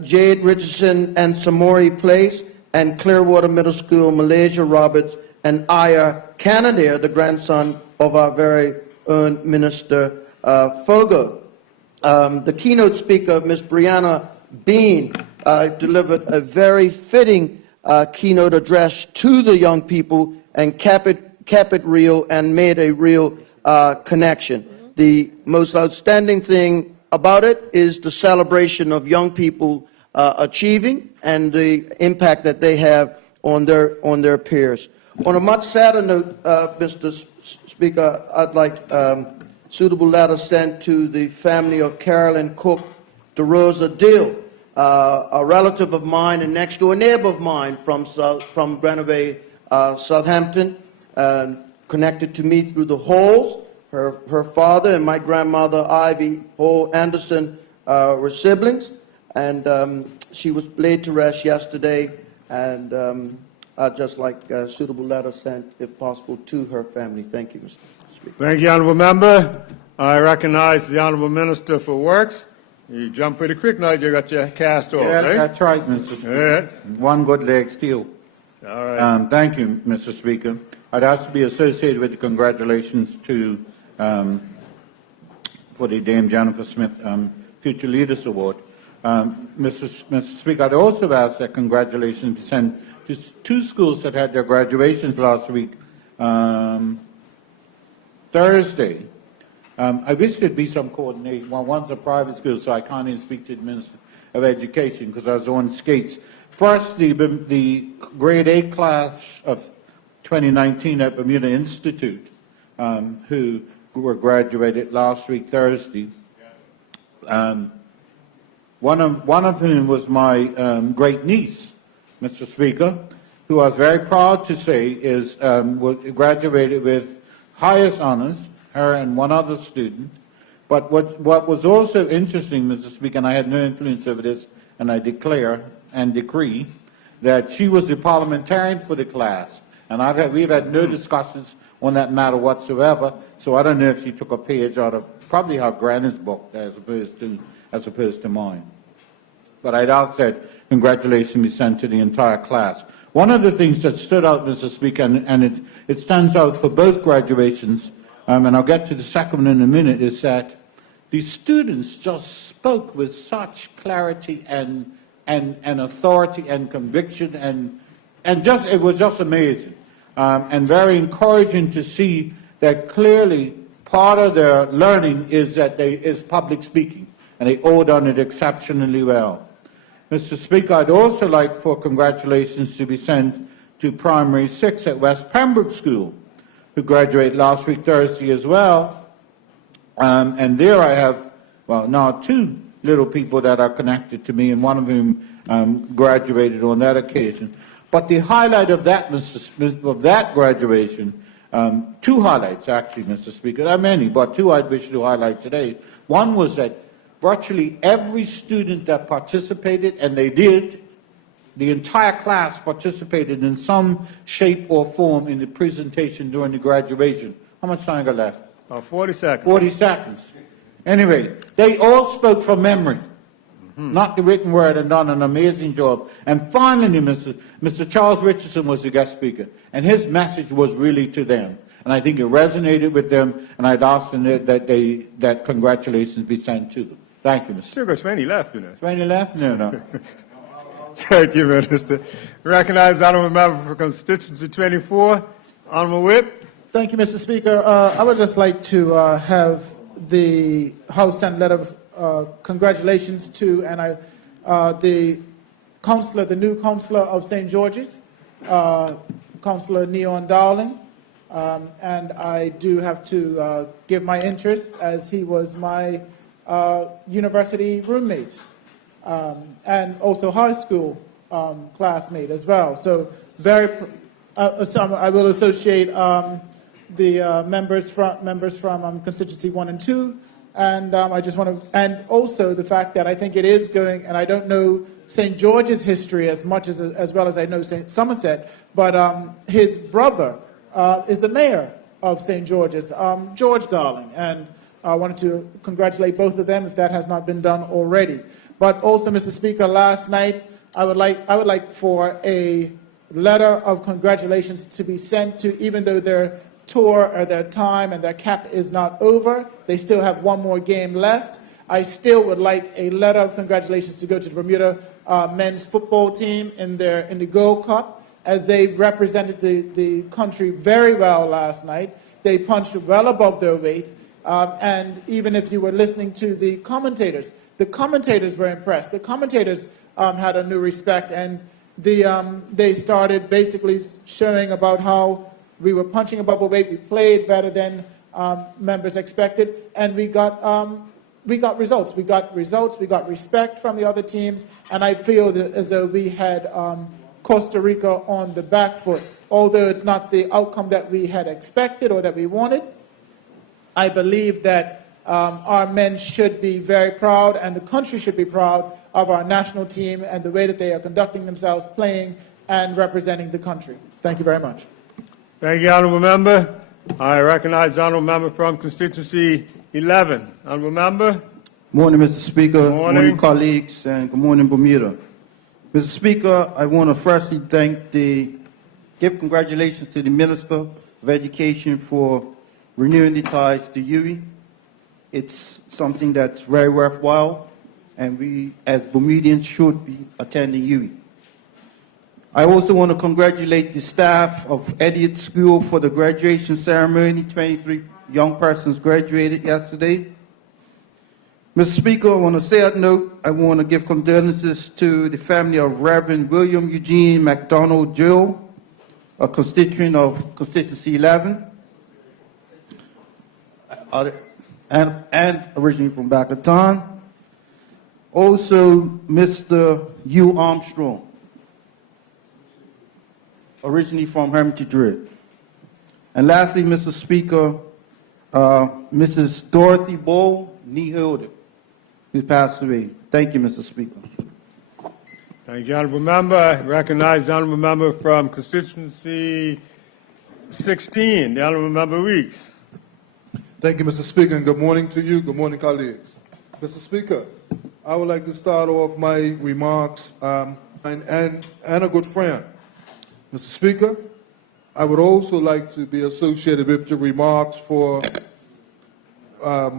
Jade Richardson and Samori Place, and Clearwater Middle School, Malaysia Roberts, and Aya Canadair, the grandson of our very own Minister Fogo. The keynote speaker, Ms. Brianna Bean, delivered a very fitting keynote address to the young people and kept it real and made a real connection. The most outstanding thing about it is the celebration of young people achieving and the impact that they have on their peers. On a much sadder note, Mr. Speaker, I'd like suitable letter sent to the family of Carolyn Cook DeRosa Dill, a relative of mine and next door neighbor of mine from Grenouille, Southampton, connected to me through the Halls. Her father and my grandmother, Ivy Hall Anderson, were siblings, and she was laid to rest yesterday, and I'd just like a suitable letter sent, if possible, to her family. Thank you, Mr. Speaker. Thank you, Honourable Member. I recognize the Honourable Minister for Works. You jumped pretty quick now. You got your cast off, Yeah, right? that's right, Mr. Speaker. One good leg still. All right. Thank you, Mr. Speaker. I'd ask to be associated with the congratulations to for the Dame Jennifer Smith Future Leaders Award. Mr. Speaker, I'd also ask that congratulations be sent to 2 schools that had their graduations last week. Thursday. I wish there'd be some coordination. Well, one's a private school, so I can't even speak to the Minister of Education because I was on skates. First, the grade A class of 2019 at Bermuda Institute, who were graduated last week, Thursday. One of whom was my great niece, Mr. Speaker, who I was very proud to say is graduated with highest honors, her and one other student. But what was also interesting, Mr. Speaker, and I had no influence over this, and I declare and decree that she was the parliamentarian for the class, and we've had no discussions on that matter whatsoever. So I don't know if she took a page out of probably her granny's book as opposed to mine. But I'd ask that congratulations be sent to the entire class. One of the things that stood out, Mr. Speaker, and it stands out for both graduations, and I'll get to the second one in a minute, is that the students just spoke with such clarity and authority and conviction, and just it was just amazing, and very encouraging to see that clearly part of their learning is public speaking, and they all done it exceptionally well. Mr. Speaker, I'd also like for congratulations to be sent to Primary 6 at West Pembroke School, who graduated last week Thursday as well. And there I have, well, now 2 little people that are connected to me, and one of whom graduated on that occasion. But the highlight of that, of that graduation, 2 highlights actually, Mr. Speaker. There are many, but 2 I'd wish to highlight today. One was that virtually every student that participated, and they did, the entire class participated in some shape or form in the presentation during the graduation. How much time I got left? 40 seconds. 40 seconds. Anyway, they all spoke from memory, not the written word, and done an amazing job. And finally, Mr. Charles Richardson was the guest speaker, and his message was really to them. And I think it resonated with them, and I'd ask them that congratulations be sent to them. Thank you, Mr. Still got 20 left, you know. 20 left? No. Thank you, Minister. Recognize the honourable member for constituency 24, Honourable Whip. Thank you, Mr. Speaker. I would just like to have the House send a letter of congratulations to the councillor, the new councillor of St. George's, Councillor Neon Darling. And I do have to give my interest as he was my university roommate and also high school classmate as well. So I will associate the members from constituency 1 and 2, and I just want to, and also the fact that I think it is going, and I don't know St. George's history as much as well as I know St. Somerset, but his brother is the mayor of St. George's, George Darling, and I wanted to congratulate both of them if that has not been done already. But also, Mr. Speaker, last night I would like for a letter of congratulations to be sent to, even though their tour or their time and their cap is not over, they still have one more game left. I still would like a letter of congratulations to go to the Bermuda men's football team in the Gold Cup, as they represented the country very well last night. They punched well above their weight. And even if you were listening to the commentators were impressed. The commentators had a new respect, and they started basically showing about how we were punching above our weight. We played better than members expected, and we got results. We got respect from the other teams, and I feel that as though we had Costa Rica on the back foot. Although it's not the outcome that we had expected or that we wanted, I believe that our men should be very proud, and the country should be proud of our national team and the way that they are conducting themselves, playing and representing the country. Thank you very much. Thank you, Honourable Member. I recognize the Honourable Member from constituency 11. Honourable Member. Morning, Mr. Speaker. Good morning, colleagues, and good morning, Bermuda. Mr. Speaker, I want to firstly give congratulations to the Minister of Education for renewing the ties to UWI. It's something that's very worthwhile, and we, as Bermudians, should be attending UWI. I also want to congratulate the staff of Elliott School for the graduation ceremony. 23 young persons graduated yesterday. Mr. Speaker, on a sad note, I want to give condolences to the family of Reverend William Eugene McDonald Jill, a constituent of constituency 11, and originally from Bacatown. Also, Mr. Hugh Armstrong, originally from Hermitage Ridge. And lastly, Mr. Speaker, Mrs. Dorothy Bull Niehilde, who passed away. Thank you, Mr. Speaker. Thank you, Honourable Member. I recognize the Honourable Member from constituency 16, the Honourable Member Weeks. Thank you, Mr. Speaker, and good morning to you. Good morning, colleagues. Mr. Speaker, I would like to start off my remarks and a good friend. Mr. Speaker, I would also like to be associated with the remarks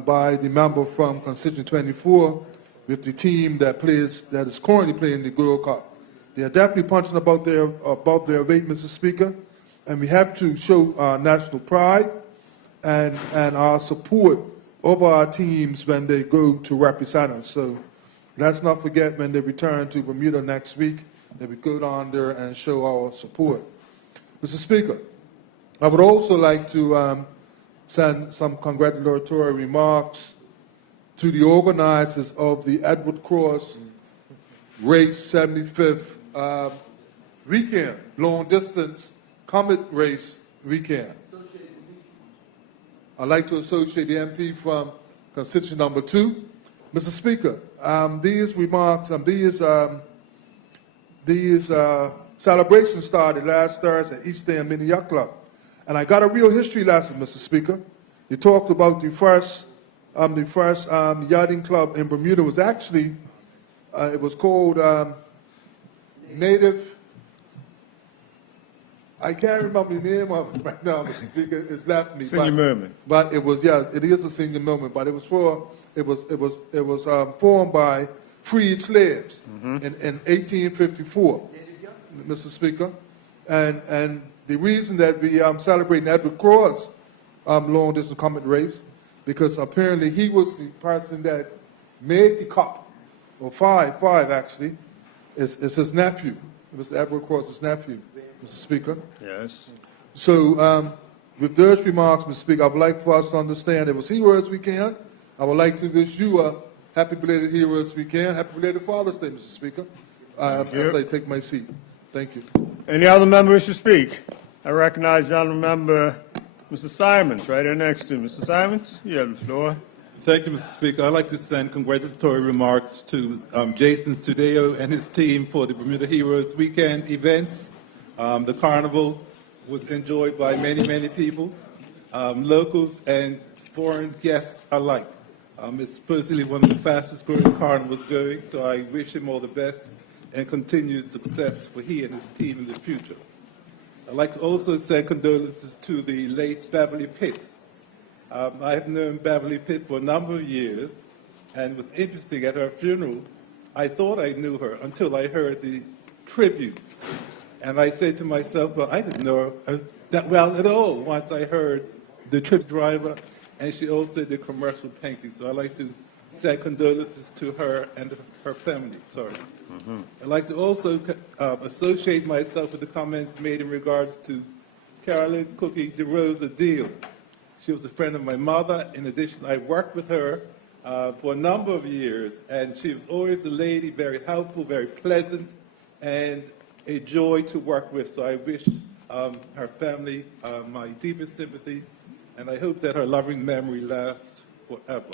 by the member from constituency 24 with the team that is currently playing the Gold Cup. They are definitely punching above their weight, Mr. Speaker, and we have to show our national pride and our support of our teams when they go to represent us. So let's not forget when they return to Bermuda next week that we go down there and show our support. Mr. Speaker, I would also like to send some congratulatory remarks to the organizers of the Edward Cross Race 75th weekend, long distance Comet Race weekend. I'd like to associate the MP from constituency number 2. Mr. Speaker, these remarks, these these celebrations started last Thursday at East End Mini Yacht Club. And I got a real history lesson, Mr. Speaker. You talked about the first yachting club in Bermuda was actually, it was called Native, I can't remember the name of it right now, Mr. Speaker, it's left me. Senior movement. But it was, yeah, it is a senior movement, but it was formed by freed slaves in 1854, Mr. Speaker. And the reason that we celebrating Edward Crow's long distance combat race, because apparently he was the person that made the cup, or five actually, is his nephew, Mr. Edward Crow's nephew, Mr. Speaker. Yes. So with those remarks, Mr. Speaker, I would like for us to understand it was Heroes Weekend. I would like to wish you a happy belated Heroes Weekend, happy belated Father's Day, Mr. Speaker, as I take my seat. Thank you. Any other members to speak? I recognize the honourable member, Mr. Simons, right there next to him. Mr. Simons, you have the floor. Thank you, Mr. Speaker. I'd like to send congratulatory remarks to Jason Studeo and his team for the Bermuda Heroes Weekend events. The carnival was enjoyed by many, many people, locals and foreign guests alike. It's supposedly one of the fastest growing carnivals going, so I wish him all the best and continued success for he and his team in the future. I'd like to also send condolences to the late Beverly Pitt. I have known Beverly Pitt for a number of years, and it was interesting at her funeral. I thought I knew her until I heard the tributes. And I said to myself, well, I didn't know her that well at all once I heard the trip driver, and she also did commercial painting. So I'd like to send condolences to her and her family. Sorry. I'd like to also associate myself with the comments made in regards to Carolyn Cookie DeRosa Deal. She was a friend of my mother. In addition, I worked with her for a number of years, and she was always a lady, very helpful, very pleasant, and a joy to work with. So I wish her family my deepest sympathies, and I hope that her loving memory lasts forever.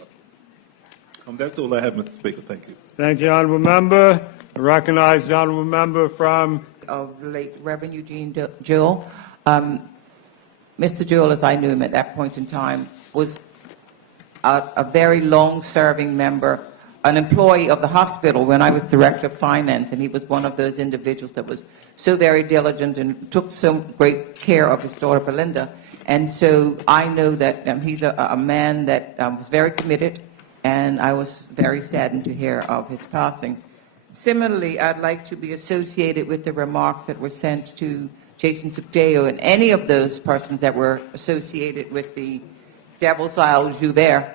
That's all I have, Mr. Speaker. Thank you. Thank you, honourable member. I recognize the honourable member from... Of the late Reverend Eugene Jewell. Mr. Jewell, as I knew him at that point in time, was a very long-serving member, an employee of the hospital when I was director of finance, and he was one of those individuals that was so very diligent and took so great care of his daughter Belinda. And so I know that he's a man that was very committed, and I was very saddened to hear of his passing. Similarly, I'd like to be associated with the remarks that were sent to Jason Sukdeo and any of those persons that were associated with the Devil's Isle Jouvert.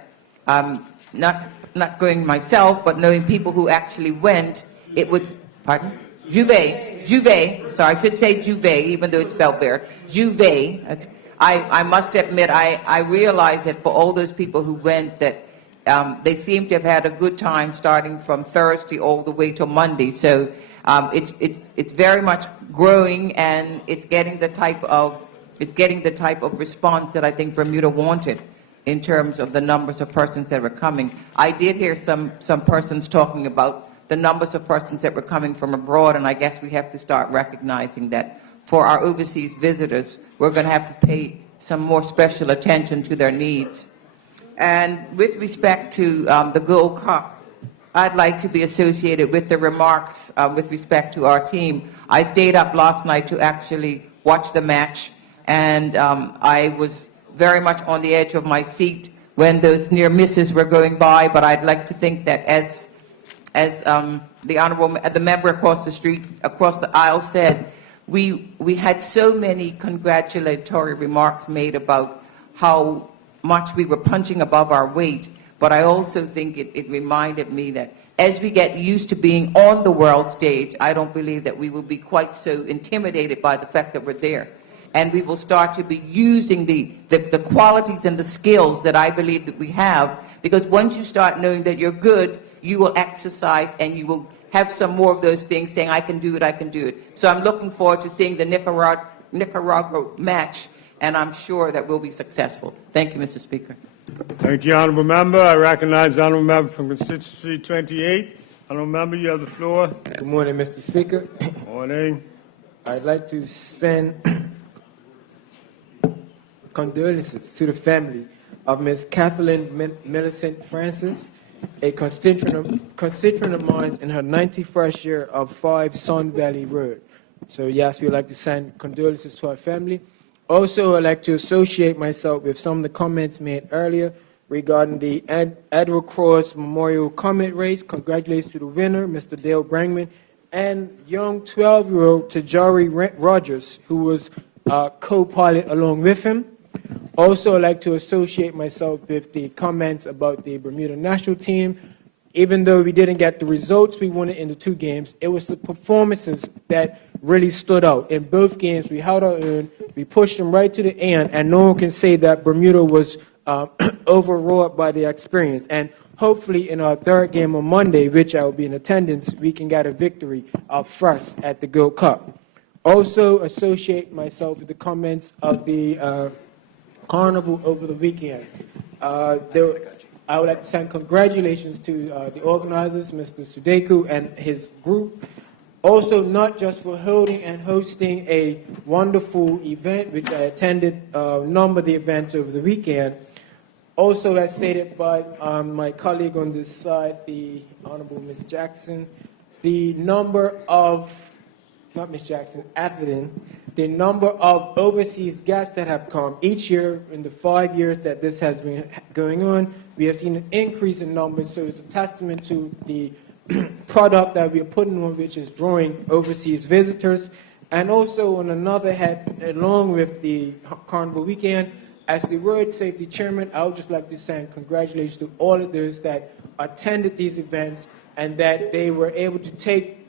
Not going myself, but knowing people who actually went, it was, pardon? Juvet, sorry, I should say Juvet, even though it's spelled there. Juvet. I must admit, I realize that for all those people who went, that they seem to have had a good time starting from Thursday all the way to Monday. So it's very much growing, and it's getting the type of response that I think Bermuda wanted in terms of the numbers of persons that were coming. I did hear some persons talking about the numbers of persons that were coming from abroad, and I guess we have to start recognizing that for our overseas visitors, we're going to have to pay some more special attention to their needs. And with respect to the Gold Cup, I'd like to be associated with the remarks with respect to our team. I stayed up last night to actually watch the match, and I was very much on the edge of my seat when those near misses were going by, but I'd like to think that as the member across the street, across the aisle said, we had so many congratulatory remarks made about how much we were punching above our weight, but I also think it reminded me that as we get used to being on the world stage, I don't believe that we will be quite so intimidated by the fact that we're there. And we will start to be using the qualities and the skills that I believe that we have, because once you start knowing that you're good, you will exercise and you will have some more of those things saying, I can do it, I can do it. So I'm looking forward to seeing the Nicaragua match, and I'm sure that we'll be successful. Thank you, Mr. Speaker. Thank you, honourable member. I recognize the honourable member from constituency 28, Honourable member, you have the floor. Good morning, Mr. Speaker. Morning. I'd like to send condolences to the family of Ms. Kathleen Millicent Francis, a constituent of mine in her 91st year of 5 Sun Valley Road. So yes, we'd like to send condolences to her family. Also, I'd like to associate myself with some of the comments made earlier regarding the Edward Cross Memorial Comment Race. Congratulations to the winner, Mr. Dale Brangman, and young 12-year-old Tajari Rogers, who was co-pilot along with him. Also, I'd like to associate myself with the comments about the Bermuda national team. Even though we didn't get the results we wanted in the 2 games, it was the performances that really stood out. In both games, we held our own, we pushed them right to the end, and no one can say that Bermuda was overwrought by the experience. And hopefully in our 3rd game on Monday, which I will be in attendance, we can get a victory first at the Gold Cup. Also associate myself with the comments of the Carnival over the weekend. I would like to send congratulations to the organizers, Mr. Sudeku and his group. Also, not just for holding and hosting a wonderful event, which I attended a number of the events over the weekend. Also, as stated by my colleague on this side, the Honorable Ms. Jackson, the number of, not Ms. Jackson, Atherton, the number of overseas guests that have come each year in the 5 years that this has been going on, we have seen an increase in numbers, so it's a testament to the product that we are putting on, which is drawing overseas visitors. And also on another hand, along with the Carnival weekend, as the road safety chairman, I would just like to send congratulations to all of those that attended these events and that they were able to take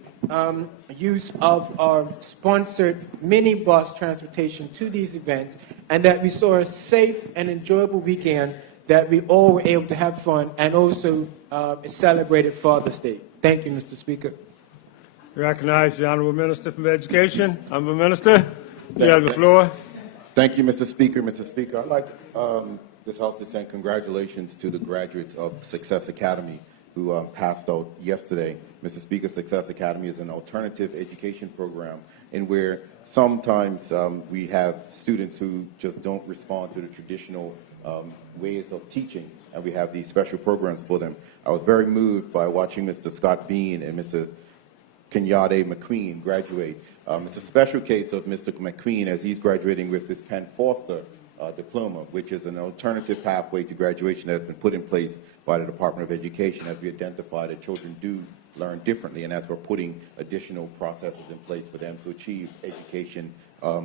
use of our sponsored minibus transportation to these events, and that we saw a safe and enjoyable weekend, that we all were able to have fun and also celebrated Father's Day. Thank you, Mr. Speaker. Recognize the Honourable Minister from Education. Honourable Minister, you have the floor. Thank you, Mr. Speaker. Mr. Speaker, I'd like this House to send congratulations to the graduates of Success Academy who passed out yesterday. Mr. Speaker, Success Academy is an alternative education program in where sometimes we have students who just don't respond to the traditional ways of teaching, and we have these special programs for them. I was very moved by watching Mr. Scott Bean and Mr. Kenyade McQueen graduate. It's a special case of Mr. McQueen as he's graduating with his Penn Foster diploma, which is an alternative pathway to graduation that has been put in place by the Department of Education as we identify that children do learn differently, and as we're putting additional processes in place for them to achieve education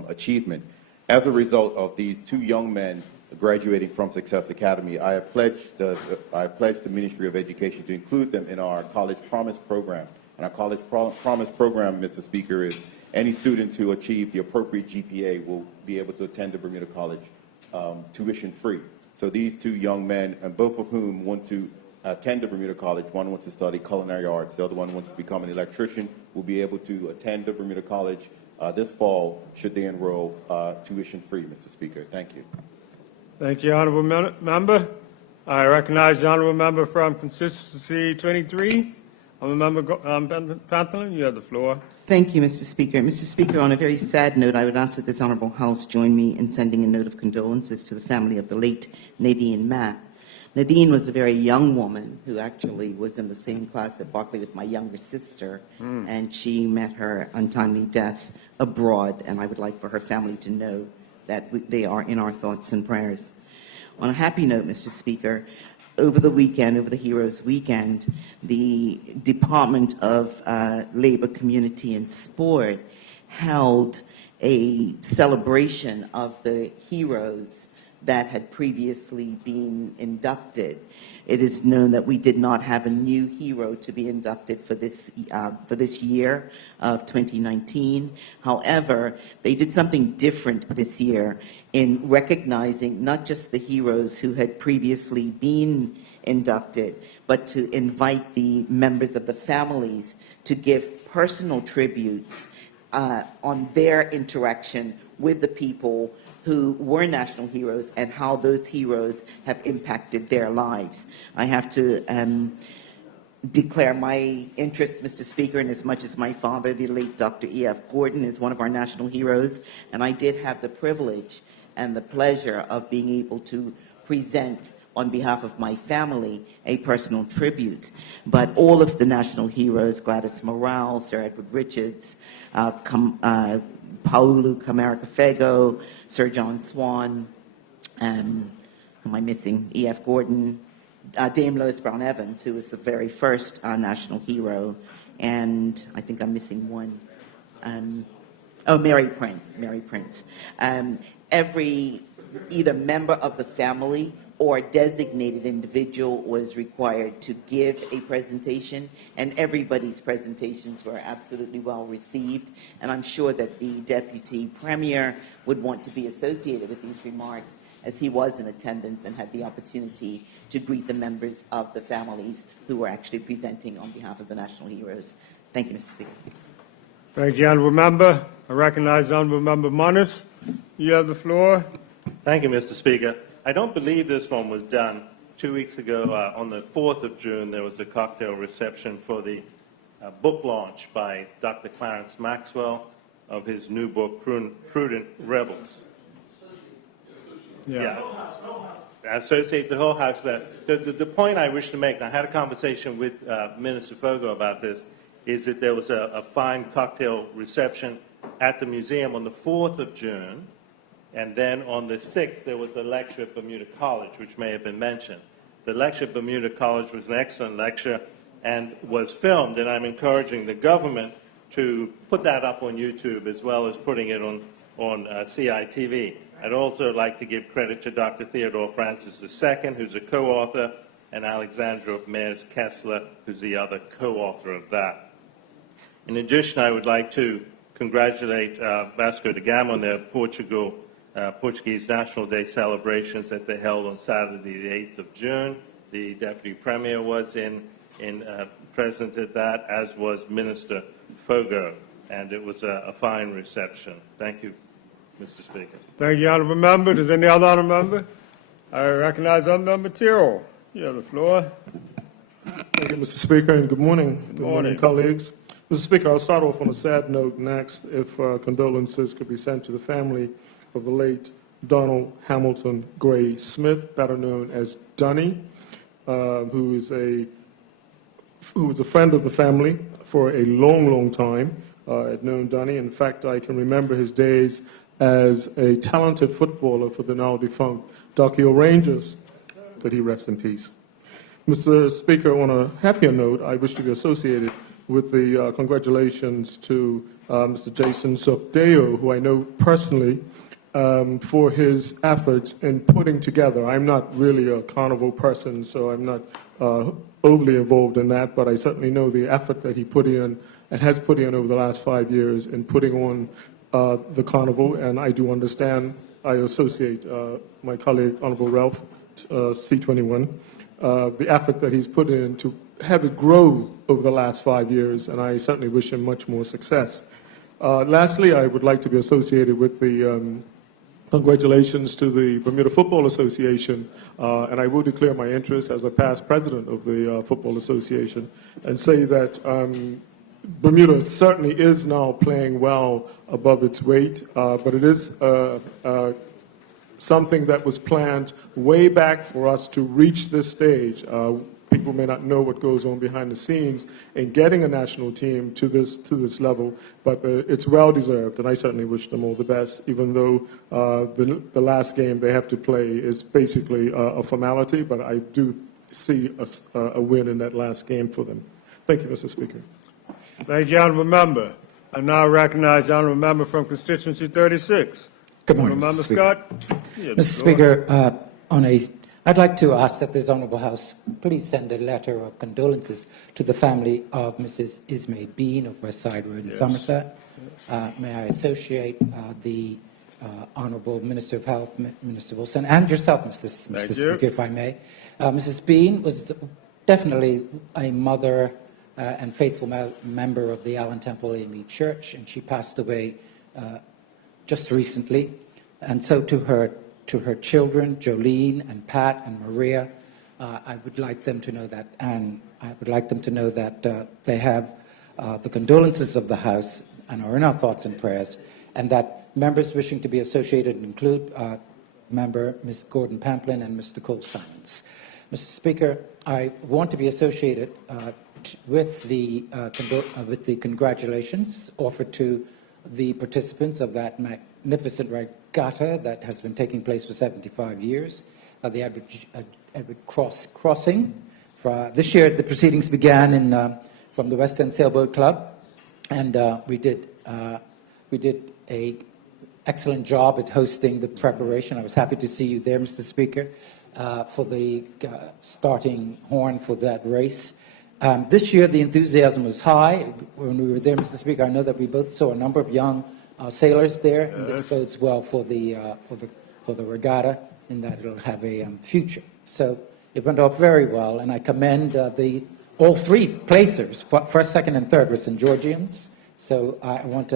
achievement. As a result of these 2 young men graduating from Success Academy, I have pledged the Ministry of Education to include them in our College Promise program. And our College Promise program, Mr. Speaker, is any students who achieve the appropriate GPA will be able to attend the Bermuda College tuition-free. So these 2 young men, and both of whom want to attend the Bermuda College, one wants to study culinary arts, the other one wants to become an electrician, will be able to attend the Bermuda College this fall should they enroll tuition-free, Mr. Speaker. Thank you. Thank you, Honourable Member. I recognize the Honourable Member from Constituency 23. Honourable Member Pantherland, you have the floor. Thank you, Mr. Speaker. Mr. Speaker, on a very sad note, I would ask that this Honourable House join me in sending a note of condolences to the family of the late Nadine Matt. Nadine was a very young woman who actually was in the same class at Berkeley with my younger sister, and she met her untimely death abroad, and I would like for her family to know that they are in our thoughts and prayers. On a happy note, Mr. Speaker, over the weekend, over the Heroes Weekend, the Department of Labor, Community and Sport held a celebration of the heroes that had previously been inducted. It is known that we did not have a new hero to be inducted for this year of 2019. However, they did something different this year in recognizing not just the heroes who had previously been inducted, but to invite the members of the families to give personal tributes on their interaction with the people who were national heroes and how those heroes have impacted their lives. I have to declare my interest, Mr. Speaker, in as much as my father, the late Dr. E.F. Gordon, is one of our national heroes, and I did have the privilege and the pleasure of being able to present on behalf of my family a personal tribute. But all of the national heroes, Gladys Morale, Sir Edward Richards, Paulu Camaricafego, Sir John Swan, who am I missing? E.F. Gordon, Dame Lois Brown Evans, who was the very first national hero, and I think I'm missing one. Mary Prince. Every either member of the family or designated individual was required to give a presentation, and everybody's presentations were absolutely well received. And I'm sure that the Deputy Premier would want to be associated with these remarks, as he was in attendance and had the opportunity to greet the members of the families who were actually presenting on behalf of the national heroes. Thank you, Mr. Speaker. Thank you, Honourable Member. I recognize Honourable Member Moniz. You have the floor. Thank you, Mr. Speaker. I don't believe this one was done. 2 weeks ago, on the 4th of June, there was a cocktail reception for the book launch by Dr. Clarence Maxwell of his new book, Prudent Rebels. Yeah. Associate the whole House with that. The point I wish to make, and I had a conversation with Minister Fogo about this, is that there was a fine cocktail reception at the museum on the 4th of June, and then on the 6th there was a lecture at Bermuda College, which may have been mentioned. The lecture at Bermuda College was an excellent lecture and was filmed, and I'm encouraging the government to put that up on YouTube as well as putting it on CITV. I'd also like to give credit to Dr. Theodore Francis II, who's a co-author, and Alexandra Mears Kessler, who's the other co-author of that. In addition, I would like to congratulate Vasco da Gama on their Portuguese National Day celebrations that they held on Saturday, the 8th of June. The Deputy Premier was present at that, as was Minister Fogo, and it was a fine reception. Thank you, Mr. Speaker. Thank you, Honourable Member. Does any other Honourable Member? I recognize Honourable Member Tyrrell. You have the floor. Thank you, Mr. Speaker, and good morning. Good morning, colleagues. Mr. Speaker, I'll start off on a sad note next, if condolences could be sent to the family of the late Donald Hamilton Gray Smith, better known as Dunny, who was a friend of the family for a long, long time. I'd known Dunny. In fact, I can remember his days as a talented footballer for the now defunct Dockhill Rangers. That he rest in peace. Mr. Speaker, on a happier note, I wish to be associated with the congratulations to Mr. Jason Sopdeo, who I know personally, for his efforts in putting together. I'm not really a carnival person, so I'm not overly involved in that, but I certainly know the effort that he put in and has put in over the last 5 years in putting on the carnival, and I do understand, I associate my colleague, Honorable Ralph C21, the effort that he's put in to have it grow over the last 5 years, and I certainly wish him much more success. Lastly, I would like to be associated with the congratulations to the Bermuda Football Association, and I will declare my interest as a past president of the Football Association and say that Bermuda certainly is now playing well above its weight, but it is something that was planned way back for us to reach this stage. People may not know what goes on behind the scenes in getting a national team to this level, but it's well deserved, and I certainly wish them all the best, even though the last game they have to play is basically a formality, but I do see a win in that last game for them. Thank you, Mr. Speaker. Thank you, Honourable Member. I now recognize the Honourable Member from Constituency 36. Good morning, Member Mr. Scott. Mr. Speaker, I'd like to ask that this Honourable House please send a letter of condolences to the family of Mrs. Ismay Bean of West Side Road in Somerset. May I associate the Honourable Minister of Health, Minister Wilson, and yourself, Mr. Speaker, if I may. Mrs. Bean was definitely a mother and faithful member of the Allen Temple AME Church, and she passed away just recently. And so to her children, Jolene and Pat and Maria, I would like them to know that, and I would like them to know that they have the condolences of the House and are in our thoughts and prayers, and that members wishing to be associated include member Ms. Gordon Pamplin and Mr. Cole Simons. Mr. Speaker, I want to be associated with the congratulations offered to the participants of that magnificent regatta that has been taking place for 75 years, the Edward Crossing. This year, the proceedings began from the West End Sailboat Club, and we did a excellent job at hosting the preparation. I was happy to see you there, Mr. Speaker, for the starting horn for that race. This year, the enthusiasm was high. When we were there, Mr. Speaker, I know that we both saw a number of young sailors there, and this bodes well for the regatta, in that it'll have a future. So it went off very well, and I commend all three placers. First, second, and third were St. Georgians. So I want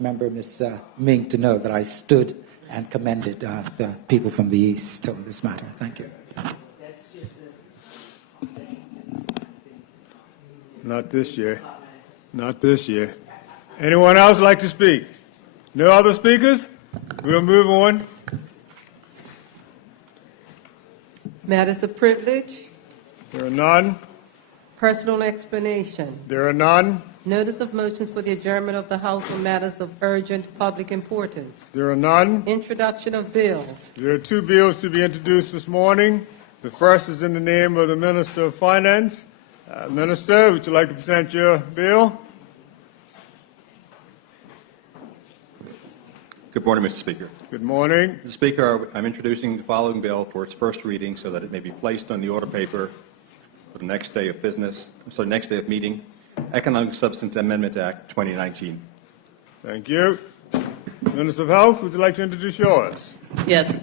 Member Ms. Ming to know that I stood and commended the people from the East on this matter. Thank you. Not this year. Not this year. Anyone else like to speak? No other speakers? We'll move on. Matters of privilege. There are none. Personal explanation. There are none. Notice of motions for the adjournment of the House on matters of urgent public importance. There are none. Introduction of bills. There are two bills to be introduced this morning. The first is in the name of the Minister of Finance. Minister, would you like to present your bill? Good morning, Mr. Speaker. Good morning. Mr. Speaker, I'm introducing the following bill for its first reading so that it may be placed on the order paper for the next day of next day of meeting. Economic Substance Amendment Act 2019. Thank you. Minister of Health, would you like to introduce yours? Yes.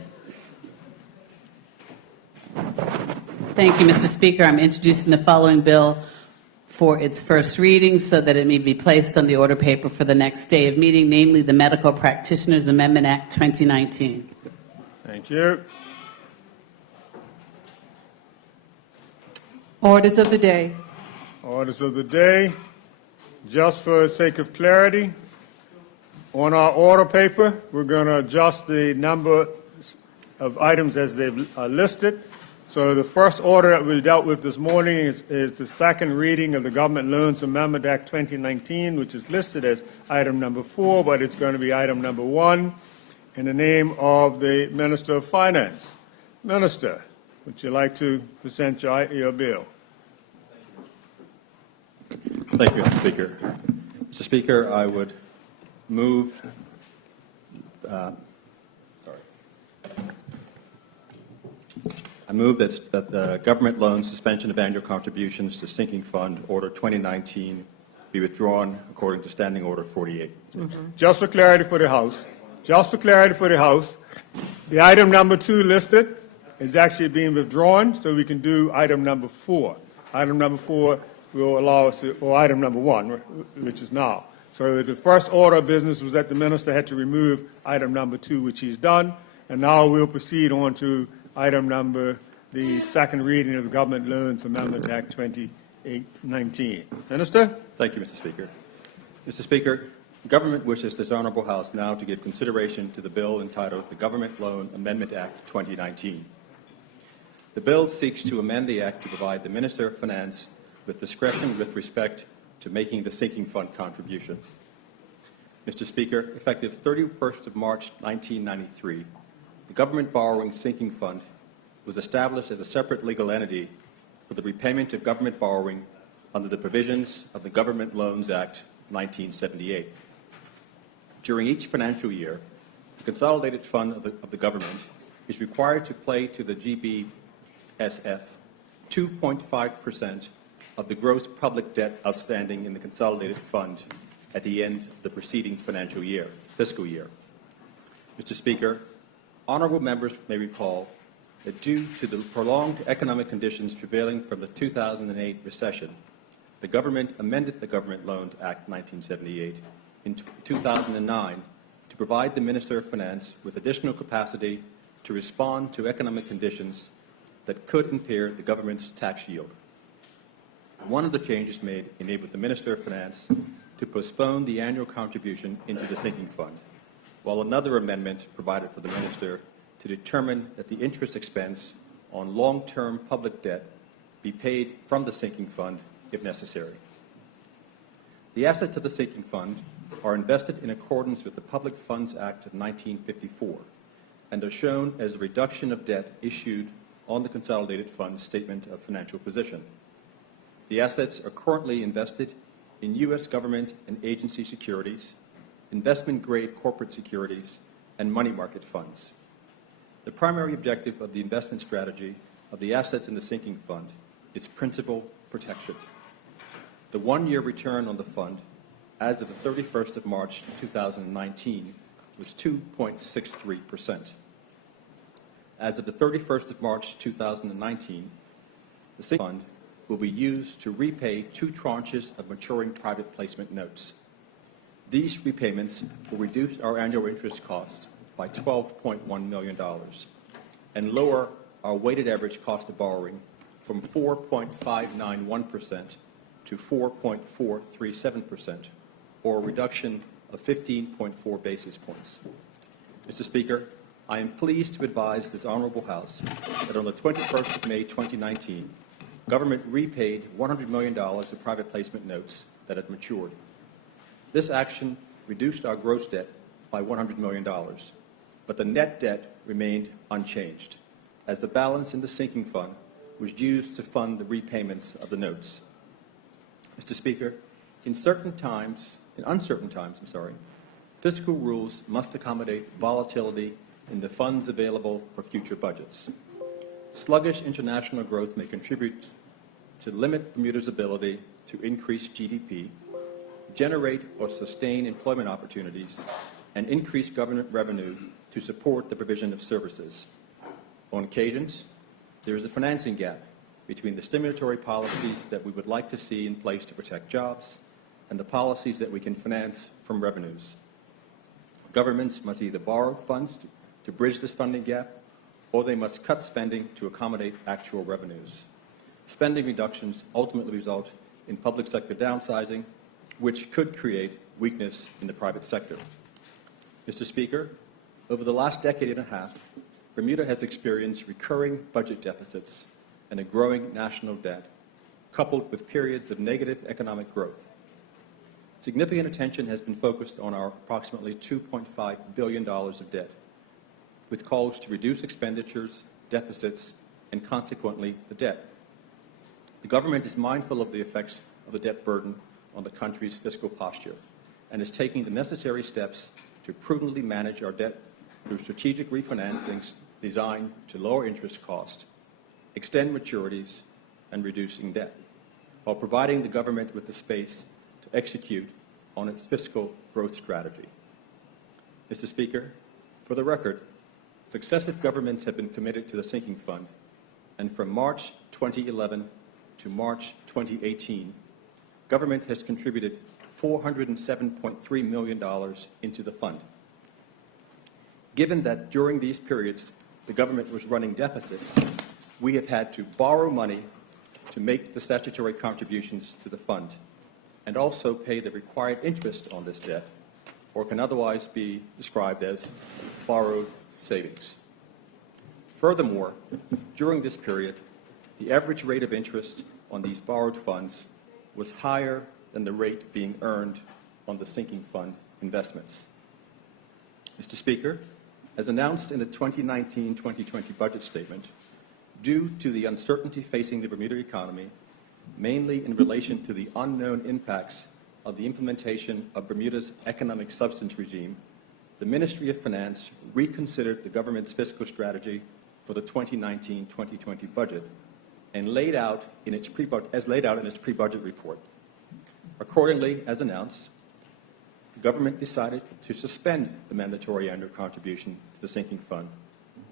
Thank you, Mr. Speaker. I'm introducing the following bill for its first reading so that it may be placed on the order paper for the next day of meeting, namely the Medical Practitioners Amendment Act 2019. Thank you. Orders of the day. Orders of the day. Just for the sake of clarity, on our order paper, we're going to adjust the number of items as they've listed. So the first order that we dealt with this morning is the second reading of the Government Loans Amendment Act 2019, which is listed as item number 4, but it's going to be item number 1 in the name of the Minister of Finance. Minister, would you like to present your bill? Thank you, Mr. Speaker. Mr. Speaker, I would move I move that the government loan suspension of annual contributions to sinking fund order 2019 be withdrawn according to Standing Order 48. Just for clarity for the House, the item number 2 listed is actually being withdrawn, so we can do item number 4. Item number 4 will allow us to, or item number 1, which is now. So the first order of business was that the minister had to remove item number 2, which he's done, and now we'll proceed on to item number, the second reading of the Government Loans Amendment Act 2019. Minister? Thank you, Mr. Speaker. Mr. Speaker, the government wishes this honorable House now to give consideration to the bill entitled the Government Loan Amendment Act 2019. The bill seeks to amend the Act to provide the Minister of Finance with discretion with respect to making the sinking fund contribution. Mr. Speaker, effective 31st of March 1993, the Government Borrowing Sinking Fund was established as a separate legal entity for the repayment of government borrowing under the provisions of the Government Loans Act 1978. During each financial year, the consolidated fund of the government is required to pay to the GBSF 2.5% of the gross public debt outstanding in the consolidated fund at the end of the preceding fiscal year. Mr. Speaker, honorable members may recall that due to the prolonged economic conditions prevailing from the 2008 recession, the government amended the Government Loans Act 1978 in 2009 to provide the Minister of Finance with additional capacity to respond to economic conditions that could impair the government's tax yield. One of the changes made enabled the Minister of Finance to postpone the annual contribution into the sinking fund, while another amendment provided for the Minister to determine that the interest expense on long-term public debt be paid from the sinking fund if necessary. The assets of the sinking fund are invested in accordance with the Public Funds Act of 1954 and are shown as a reduction of debt issued on the Consolidated Fund's Statement of Financial Position. The assets are currently invested in U.S. government and agency securities, investment-grade corporate securities, and money market funds. The primary objective of the investment strategy of the assets in the sinking fund is principal protection. The one-year return on the fund as of the 31st of March 2019 was 2.63%. As of the 31st of March 2019, the sinking fund will be used to repay 2 tranches of maturing private placement notes. These repayments will reduce our annual interest cost by $12.1 million and lower our weighted average cost of borrowing from 4.591% to 4.437%, or a reduction of 15.4 basis points. Mr. Speaker, I am pleased to advise this Honorable House that on the 21st of May 2019, government repaid $100 million of private placement notes that had matured. This action reduced our gross debt by $100 million, but the net debt remained unchanged, as the balance in the sinking fund was used to fund the repayments of the notes. Mr. Speaker, in uncertain times, fiscal rules must accommodate volatility in the funds available for future budgets. Sluggish international growth may contribute to limit Bermuda's ability to increase GDP, generate or sustain employment opportunities, and increase government revenue to support the provision of services. On occasions, there is a financing gap between the stimulatory policies that we would like to see in place to protect jobs and the policies that we can finance from revenues. Governments must either borrow funds to bridge this funding gap, or they must cut spending to accommodate actual revenues. Spending reductions ultimately result in public sector downsizing, which could create weakness in the private sector. Mr. Speaker, over the last decade and a half, Bermuda has experienced recurring budget deficits and a growing national debt, coupled with periods of negative economic growth. Significant attention has been focused on our approximately $2.5 billion of debt, with calls to reduce expenditures, deficits, and consequently the debt. The government is mindful of the effects of the debt burden on the country's fiscal posture and is taking the necessary steps to prudently manage our debt through strategic refinancings designed to lower interest costs, extend maturities, and reducing debt, while providing the government with the space to execute on its fiscal growth strategy. Mr. Speaker, for the record, successive governments have been committed to the sinking fund, and from March 2011 to March 2018, government has contributed $407.3 million into the fund. Given that during these periods the government was running deficits, we have had to borrow money to make the statutory contributions to the fund and also pay the required interest on this debt, or can otherwise be described as borrowed savings. Furthermore, during this period, the average rate of interest on these borrowed funds was higher than the rate being earned on the sinking fund investments. Mr. Speaker, as announced in the 2019-2020 budget statement, due to the uncertainty facing the Bermuda economy, mainly in relation to the unknown impacts of the implementation of Bermuda's economic substance regime, the Ministry of Finance reconsidered the government's fiscal strategy for the 2019-2020 budget and laid out in its pre-budget report. Accordingly, as announced, the government decided to suspend the mandatory annual contribution to the sinking fund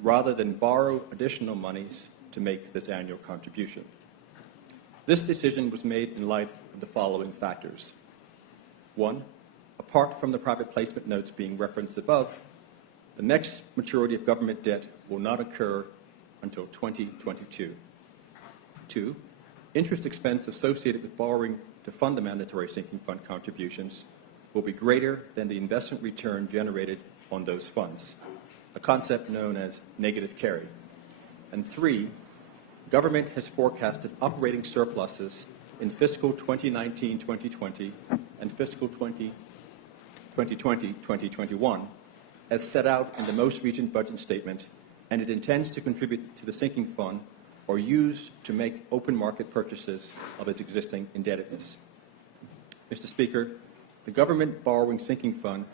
rather than borrow additional monies to make this annual contribution. This decision was made in light of the following factors. One, apart from the private placement notes being referenced above, the next maturity of government debt will not occur until 2022. 2, interest expense associated with borrowing to fund the mandatory sinking fund contributions will be greater than the investment return generated on those funds, a concept known as negative carry. And 3, government has forecasted operating surpluses in fiscal 2019-2020 and fiscal 2020-2021 as set out in the most recent budget statement, and it intends to contribute to the sinking fund or use to make open market purchases of its existing indebtedness. Mr. Speaker, the government borrowing sinking fund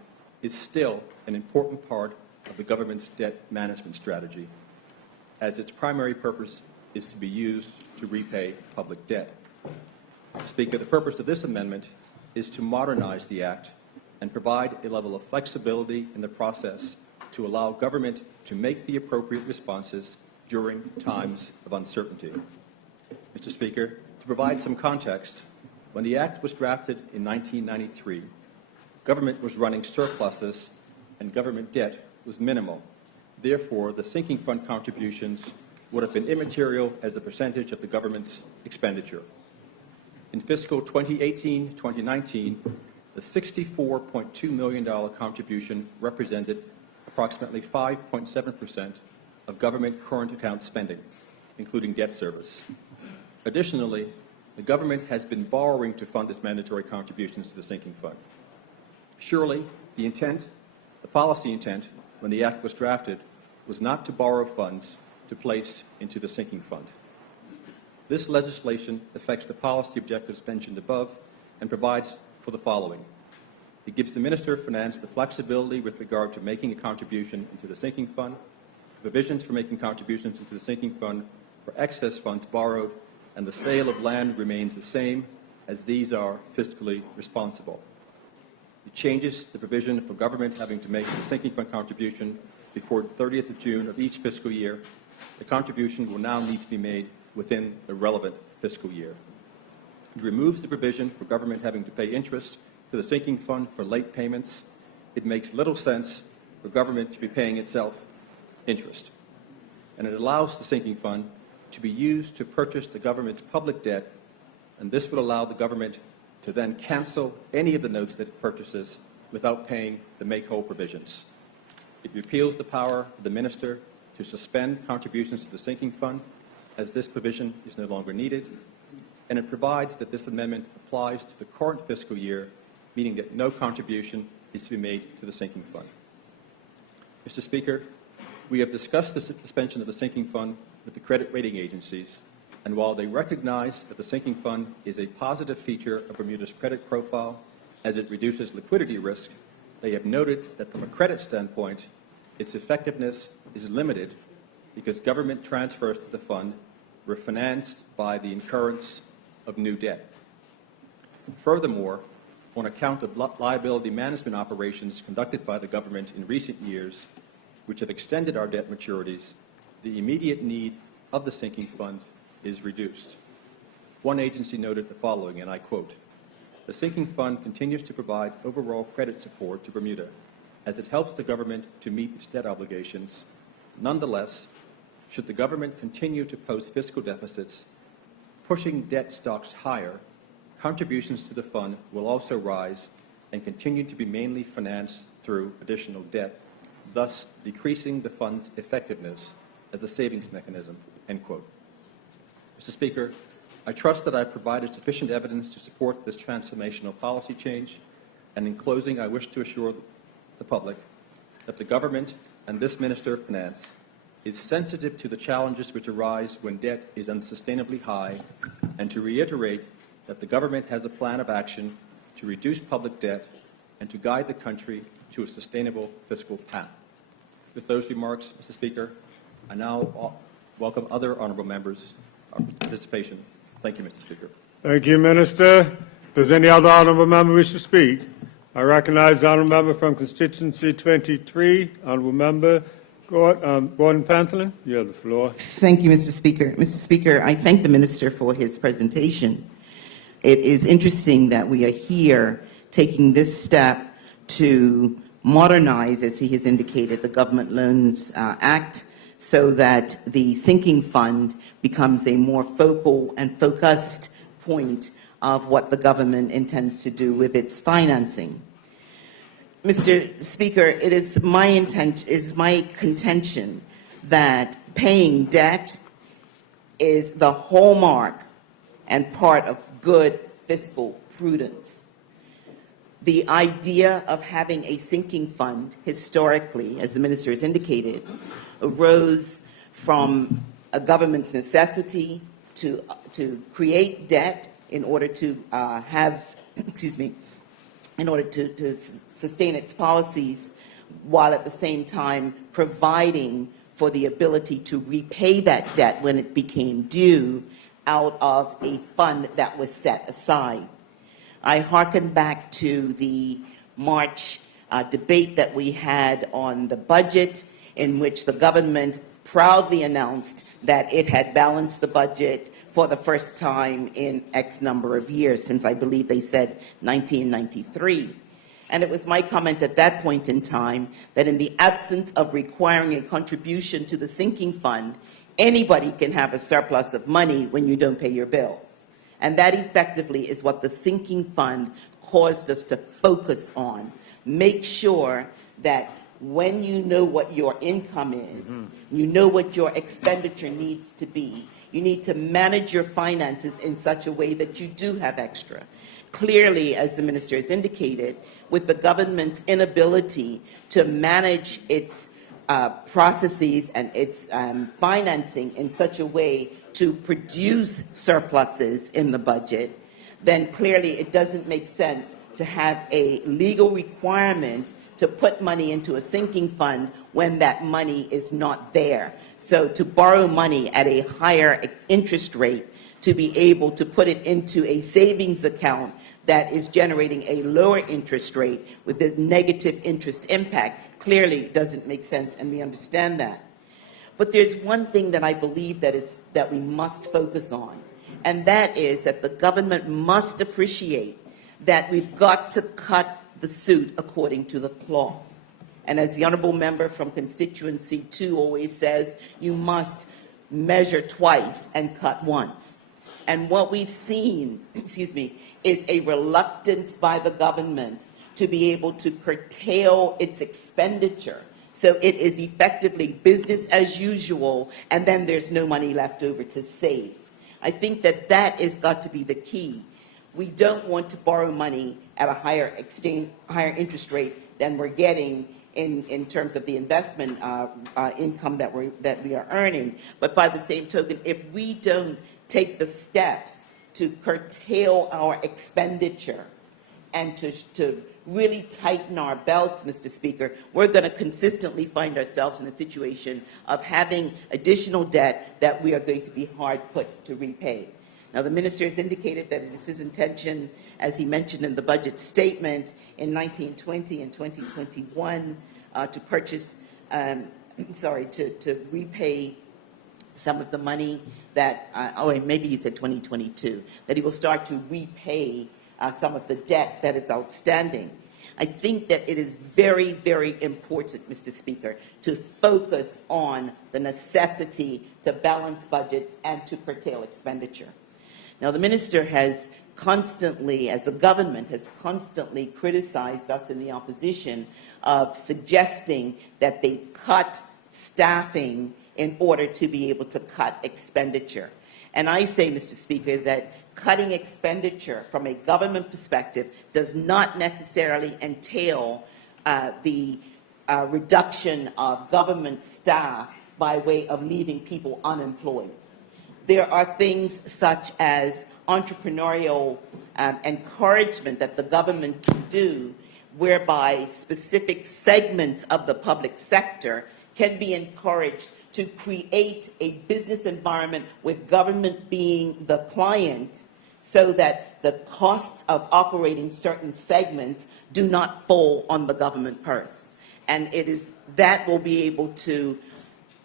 is still an important part of the government's debt management strategy, as its primary purpose is to be used to repay public debt. Mr. Speaker, the purpose of this amendment is to modernize the Act and provide a level of flexibility in the process to allow government to make the appropriate responses during times of uncertainty. Mr. Speaker, to provide some context, when the Act was drafted in 1993, government was running surpluses and government debt was minimal. Therefore, the sinking fund contributions would have been immaterial as a percentage of the government's expenditure. In fiscal 2018-2019, the $64.2 million contribution represented approximately 5.7% of government current account spending, including debt service. Additionally, the government has been borrowing to fund its mandatory contributions to the sinking fund. Surely, the policy intent, when the Act was drafted, was not to borrow funds to place into the sinking fund. This legislation affects the policy objectives mentioned above and provides for the following. It gives the Minister of Finance the flexibility with regard to making a contribution into the sinking fund, provisions for making contributions into the sinking fund for excess funds borrowed, and the sale of land remains the same, as these are fiscally responsible. It changes the provision for government having to make the sinking fund contribution before 30th of June of each fiscal year. The contribution will now need to be made within the relevant fiscal year. It removes the provision for government having to pay interest to the sinking fund for late payments. It makes little sense for government to be paying itself interest. And it allows the sinking fund to be used to purchase the government's public debt, and this would allow the government to then cancel any of the notes that it purchases without paying the make-whole provisions. It repeals the power of the minister to suspend contributions to the sinking fund, as this provision is no longer needed, and it provides that this amendment applies to the current fiscal year, meaning that no contribution is to be made to the sinking fund. Mr. Speaker, we have discussed the suspension of the sinking fund with the credit rating agencies, and while they recognize that the sinking fund is a positive feature of Bermuda's credit profile as it reduces liquidity risk, they have noted that from a credit standpoint, its effectiveness is limited because government transfers to the fund were financed by the incurrence of new debt. Furthermore, on account of liability management operations conducted by the government in recent years, which have extended our debt maturities, the immediate need of the sinking fund is reduced. One agency noted the following, and I quote, "The sinking fund continues to provide overall credit support to Bermuda as it helps the government to meet its debt obligations. Nonetheless, should the government continue to post fiscal deficits, pushing debt stocks higher, contributions to the fund will also rise and continue to be mainly financed through additional debt, thus decreasing the fund's effectiveness as a savings mechanism," end quote. Mr. Speaker, I trust that I provided sufficient evidence to support this transformational policy change, and in closing, I wish to assure the public that the government and this Minister of Finance is sensitive to the challenges which arise when debt is unsustainably high, and to reiterate that the government has a plan of action to reduce public debt and to guide the country to a sustainable fiscal path. With those remarks, Mr. Speaker, I now welcome other honourable members' participation. Thank you, Mr. Speaker. Thank you, Minister. Does any other honourable member wish to speak? I recognise the honourable member from constituency 23, honourable member Gordon-Pantherlin. You have the floor. Thank you, Mr. Speaker. Mr. Speaker, I thank the Minister for his presentation. It is interesting that we are here taking this step to modernize, as he has indicated, the Government Loans Act so that the sinking fund becomes a more focal and focused point of what the government intends to do with its financing. Mr. Speaker, it is my contention that paying debt is the hallmark and part of good fiscal prudence. The idea of having a sinking fund, historically, as the minister has indicated, arose from a government's necessity to create debt in order to in order to sustain its policies, while at the same time providing for the ability to repay that debt when it became due out of a fund that was set aside. I hearken back to the March debate that we had on the budget, in which the government proudly announced that it had balanced the budget for the first time in X number of years, since I believe they said 1993. And it was my comment at that point in time that in the absence of requiring a contribution to the sinking fund, anybody can have a surplus of money when you don't pay your bills. And that effectively is what the sinking fund caused us to focus on. Make sure that when you know what your income is, you know what your expenditure needs to be, you need to manage your finances in such a way that you do have extra. Clearly, as the minister has indicated, with the government's inability to manage its processes and its financing in such a way to produce surpluses in the budget, then clearly it doesn't make sense to have a legal requirement to put money into a sinking fund when that money is not there. So to borrow money at a higher interest rate, to be able to put it into a savings account that is generating a lower interest rate with a negative interest impact, clearly doesn't make sense, and we understand that. But there's one thing that I believe that we must focus on, and that is that the government must appreciate that we've got to cut the suit according to the cloth. And as the honorable member from constituency 2 always says, you must measure twice and cut once. And what we've seen, is a reluctance by the government to be able to curtail its expenditure. So it is effectively business as usual, and then there's no money left over to save. I think that that has got to be the key. We don't want to borrow money at a higher interest rate than we're getting in terms of the investment income that we are earning. But by the same token, if we don't take the steps to curtail our expenditure and to really tighten our belts, Mr. Speaker, we're going to consistently find ourselves in a situation of having additional debt that we are going to be hard put to repay. Now, the minister has indicated that it is his intention, as he mentioned in the budget statement, in 1920 and 2021 to purchase, to repay some of the money that, maybe he said 2022, that he will start to repay some of the debt that is outstanding. I think that it is very, very important, Mr. Speaker, to focus on the necessity to balance budgets and to curtail expenditure. Now, the minister has constantly, as a government, has constantly criticized us in the opposition of suggesting that they cut staffing in order to be able to cut expenditure. And I say, Mr. Speaker, that cutting expenditure from a government perspective does not necessarily entail the reduction of government staff by way of leaving people unemployed. There are things such as entrepreneurial encouragement that the government can do, whereby specific segments of the public sector can be encouraged to create a business environment with government being the client, so that the costs of operating certain segments do not fall on the government purse. And it is that will be able to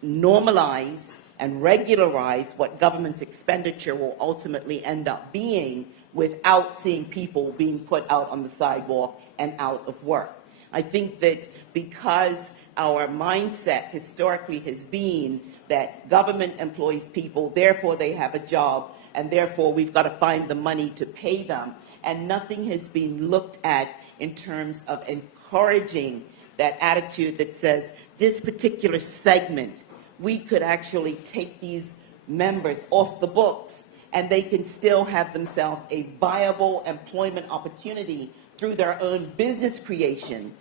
normalize and regularize what government's expenditure will ultimately end up being, without seeing people being put out on the sidewalk and out of work. I think that because our mindset historically has been that government employs people, therefore they have a job, and therefore we've got to find the money to pay them, and nothing has been looked at in terms of encouraging that attitude that says this particular segment, we could actually take these members off the books and they can still have themselves a viable employment opportunity through their own business creation.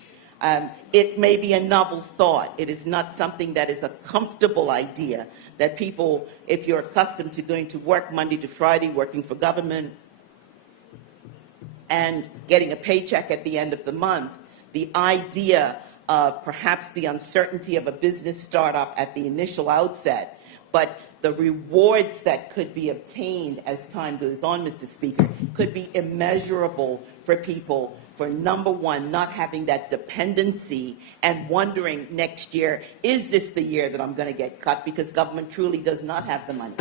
It may be a novel thought. It is not something that is a comfortable idea that people, if you're accustomed to going to work Monday to Friday, working for government, and getting a paycheck at the end of the month, the idea of perhaps the uncertainty of a business startup at the initial outset, but the rewards that could be obtained as time goes on, Mr. Speaker, could be immeasurable for people for, number one, not having that dependency and wondering next year, is this the year that I'm going to get cut because government truly does not have the money?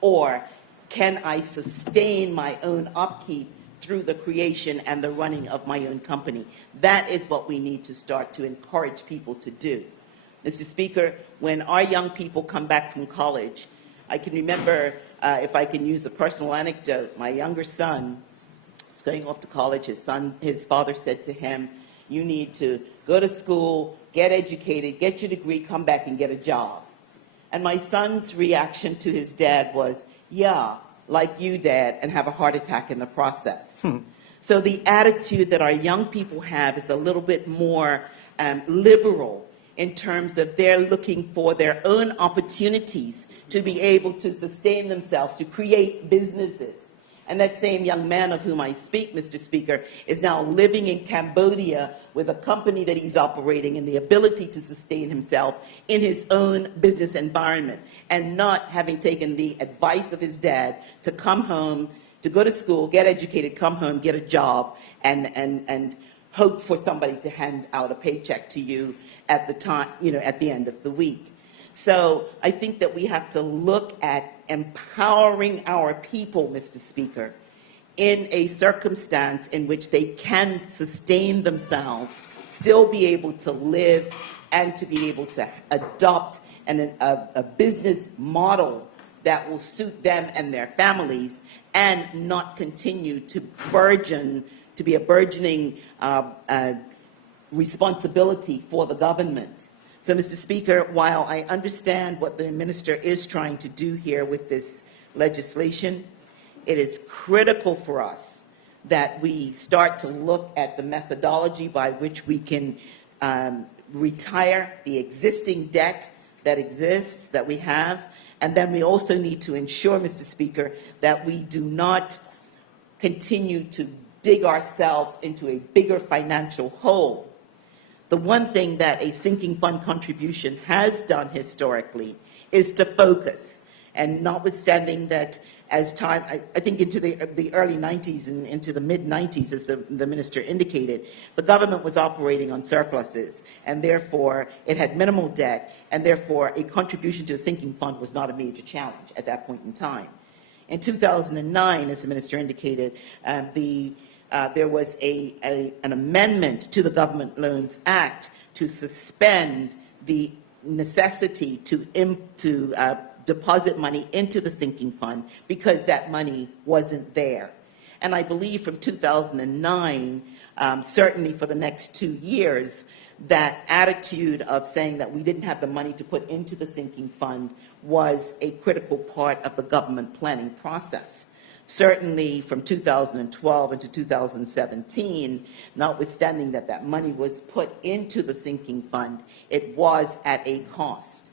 Or can I sustain my own upkeep through the creation and the running of my own company? That is what we need to start to encourage people to do. Mr. Speaker, when our young people come back from college, I can remember, if I can use a personal anecdote, my younger son was going off to college. His father said to him, you need to go to school, get educated, get your degree, come back and get a job. And my son's reaction to his dad was, yeah, like you, Dad, and have a heart attack in the process. So the attitude that our young people have is a little bit more liberal in terms of they're looking for their own opportunities to be able to sustain themselves, to create businesses. And that same young man of whom I speak, Mr. Speaker, is now living in Cambodia with a company that he's operating and the ability to sustain himself in his own business environment, and not having taken the advice of his dad to come home, to go to school, get educated, come home, get a job, and hope for somebody to hand out a paycheck to you at the time, at the end of the week. So I think that we have to look at empowering our people, Mr. Speaker, in a circumstance in which they can sustain themselves, still be able to live, and to be able to adopt a business model that will suit them and their families, and not continue to be a burgeoning responsibility for the government. So, Mr. Speaker, while I understand what the minister is trying to do here with this legislation, it is critical for us that we start to look at the methodology by which we can retire the existing debt that exists, that we have, and then we also need to ensure, Mr. Speaker, that we do not continue to dig ourselves into a bigger financial hole. The one thing that a sinking fund contribution has done historically is to focus, and notwithstanding that as time, I think into the early 90s and into the mid-90s, as the minister indicated, the government was operating on surpluses, and therefore it had minimal debt, and therefore a contribution to a sinking fund was not a major challenge at that point in time. In 2009, as the minister indicated, there was an amendment to the Government Loans Act to suspend the necessity to deposit money into the sinking fund because that money wasn't there. And I believe from 2009, certainly for the next 2 years, that attitude of saying that we didn't have the money to put into the sinking fund was a critical part of the government planning process. Certainly from 2012 into 2017, notwithstanding that money was put into the sinking fund, it was at a cost.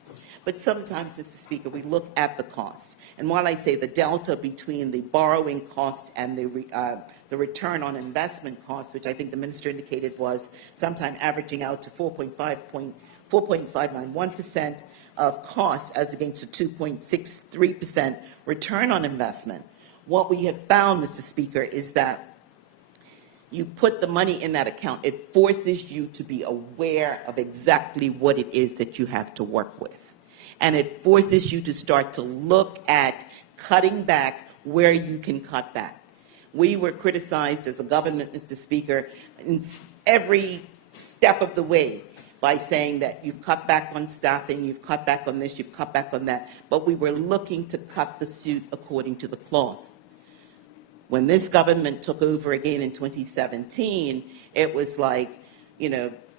But sometimes, Mr. Speaker, we look at the cost. And while I say the delta between the borrowing cost and the return on investment cost, which I think the minister indicated was sometime averaging out to 4.591% of cost as against a 2.63% return on investment, what we have found, Mr. Speaker, is that you put the money in that account, it forces you to be aware of exactly what it is that you have to work with. And it forces you to start to look at cutting back where you can cut back. We were criticized as a government, Mr. Speaker, in every step of the way by saying that you've cut back on staffing, you've cut back on this, you've cut back on that, but we were looking to cut the suit according to the cloth. When this government took over again in 2017, it was like,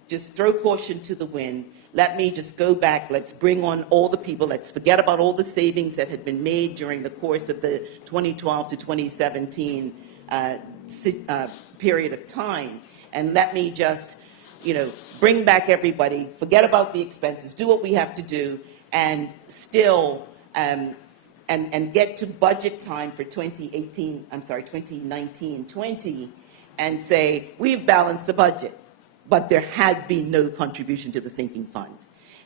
just throw caution to the wind. Let me just go back. Let's bring on all the people. Let's forget about all the savings that had been made during the course of the 2012 to 2017 period of time. And let me just, bring back everybody, forget about the expenses, do what we have to do, and still and get to budget time for 2019-20 and say, we've balanced the budget, but there had been no contribution to the sinking fund.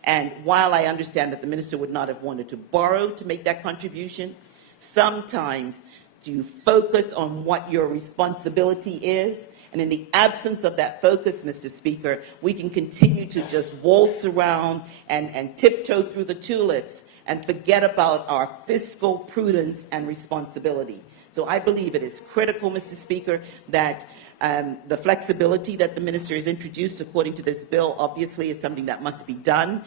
And while I understand that the minister would not have wanted to borrow to make that contribution, sometimes you focus on what your responsibility is, and in the absence of that focus, Mr. Speaker, we can continue to just waltz around and tiptoe through the tulips and forget about our fiscal prudence and responsibility. So I believe it is critical, Mr. Speaker, that the flexibility that the minister has introduced according to this bill obviously is something that must be done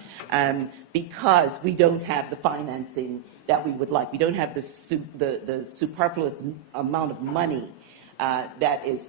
because we don't have the financing that we would like. We don't have the superfluous amount of money that is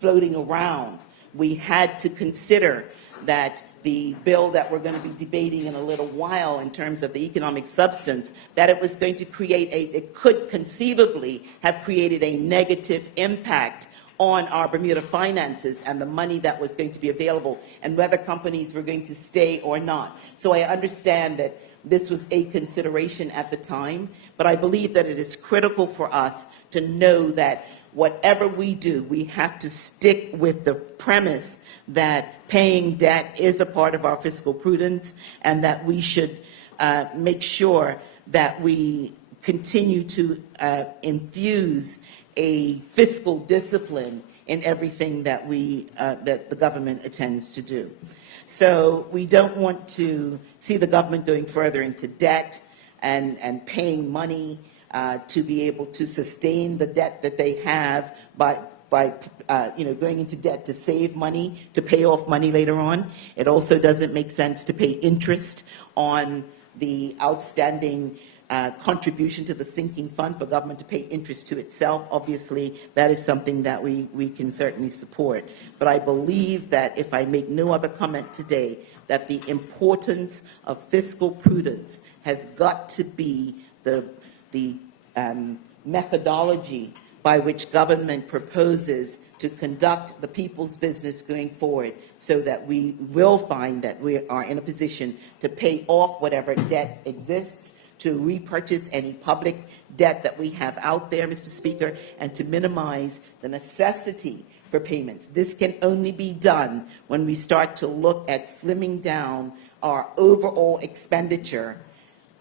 floating around. We had to consider that the bill that we're going to be debating in a little while in terms of the economic substance, that it was going to create it could conceivably have created a negative impact on our Bermuda finances and the money that was going to be available and whether companies were going to stay or not. So I understand that this was a consideration at the time, but I believe that it is critical for us to know that whatever we do, we have to stick with the premise that paying debt is a part of our fiscal prudence and that we should make sure that we continue to infuse a fiscal discipline in everything that that the government intends to do. So we don't want to see the government going further into debt and paying money to be able to sustain the debt that they have by going into debt to save money, to pay off money later on. It also doesn't make sense to pay interest on the outstanding contribution to the sinking fund for government to pay interest to itself. Obviously, that is something that we can certainly support. But I believe that if I make no other comment today, that the importance of fiscal prudence has got to be the methodology by which government proposes to conduct the people's business going forward so that we will find that we are in a position to pay off whatever debt exists, to repurchase any public debt that we have out there, Mr. Speaker, and to minimize the necessity for payments. This can only be done when we start to look at slimming down our overall expenditure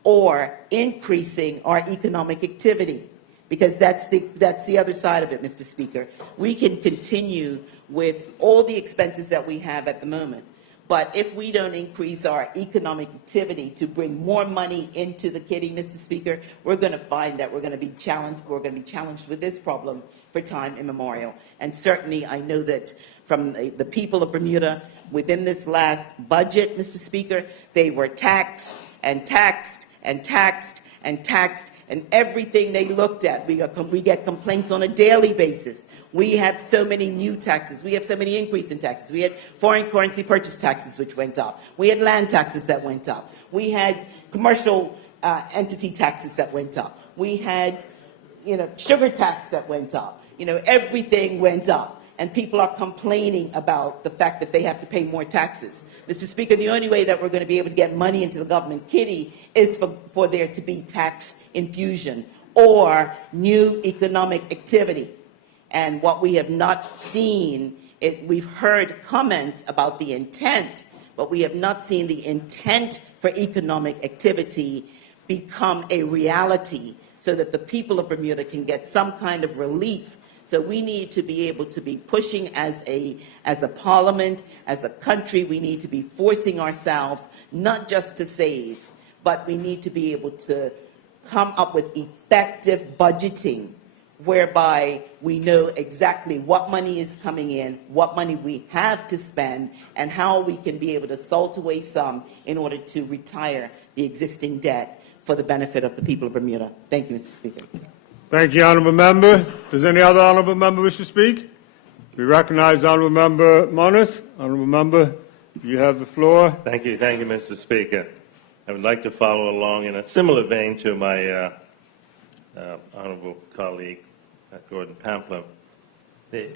or increasing our economic activity, because that's the other side of it, Mr. Speaker. We can continue with all the expenses that we have at the moment, but if we don't increase our economic activity to bring more money into the kitty, Mr. Speaker, we're going to find that we're going to be challenged. We're going to be challenged with this problem for time immemorial. And certainly, I know that from the people of Bermuda, within this last budget, Mr. Speaker, they were taxed and taxed and taxed and taxed, and everything they looked at, we get complaints on a daily basis. We have so many new taxes. We have so many increase in taxes. We had foreign currency purchase taxes, which went up. We had land taxes that went up. We had commercial entity taxes that went up. We had, sugar tax that went up. Everything went up, and people are complaining about the fact that they have to pay more taxes. Mr. Speaker, the only way that we're going to be able to get money into the government kitty is for there to be tax infusion or new economic activity. And what we have not seen, we've heard comments about the intent, but we have not seen the intent for economic activity become a reality so that the people of Bermuda can get some kind of relief. So we need to be able to be pushing as a parliament, as a country. We need to be forcing ourselves not just to save, but we need to be able to come up with effective budgeting whereby we know exactly what money is coming in, what money we have to spend, and how we can be able to salt away some in order to retire the existing debt for the benefit of the people of Bermuda. Thank you, Mr. Speaker. Thank you, Honourable Member. Does any other Honourable Member wish to speak? We recognize Honourable Member Moniz. Honourable Member, you have the floor. Thank you, Mr. Speaker. I would like to follow along in a similar vein to my honourable colleague, Gordon Pamplin. The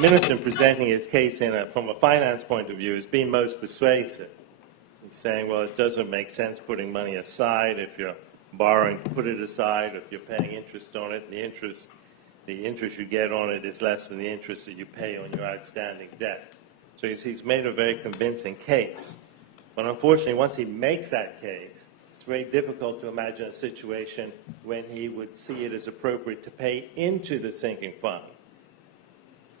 minister in presenting his case from a finance point of view is being most persuasive. He's saying, well, it doesn't make sense putting money aside if you're borrowing to put it aside, or if you're paying interest on it, and the interest you get on it is less than the interest that you pay on your outstanding debt. So he's made a very convincing case. But unfortunately, once he makes that case, it's very difficult to imagine a situation when he would see it as appropriate to pay into the sinking fund.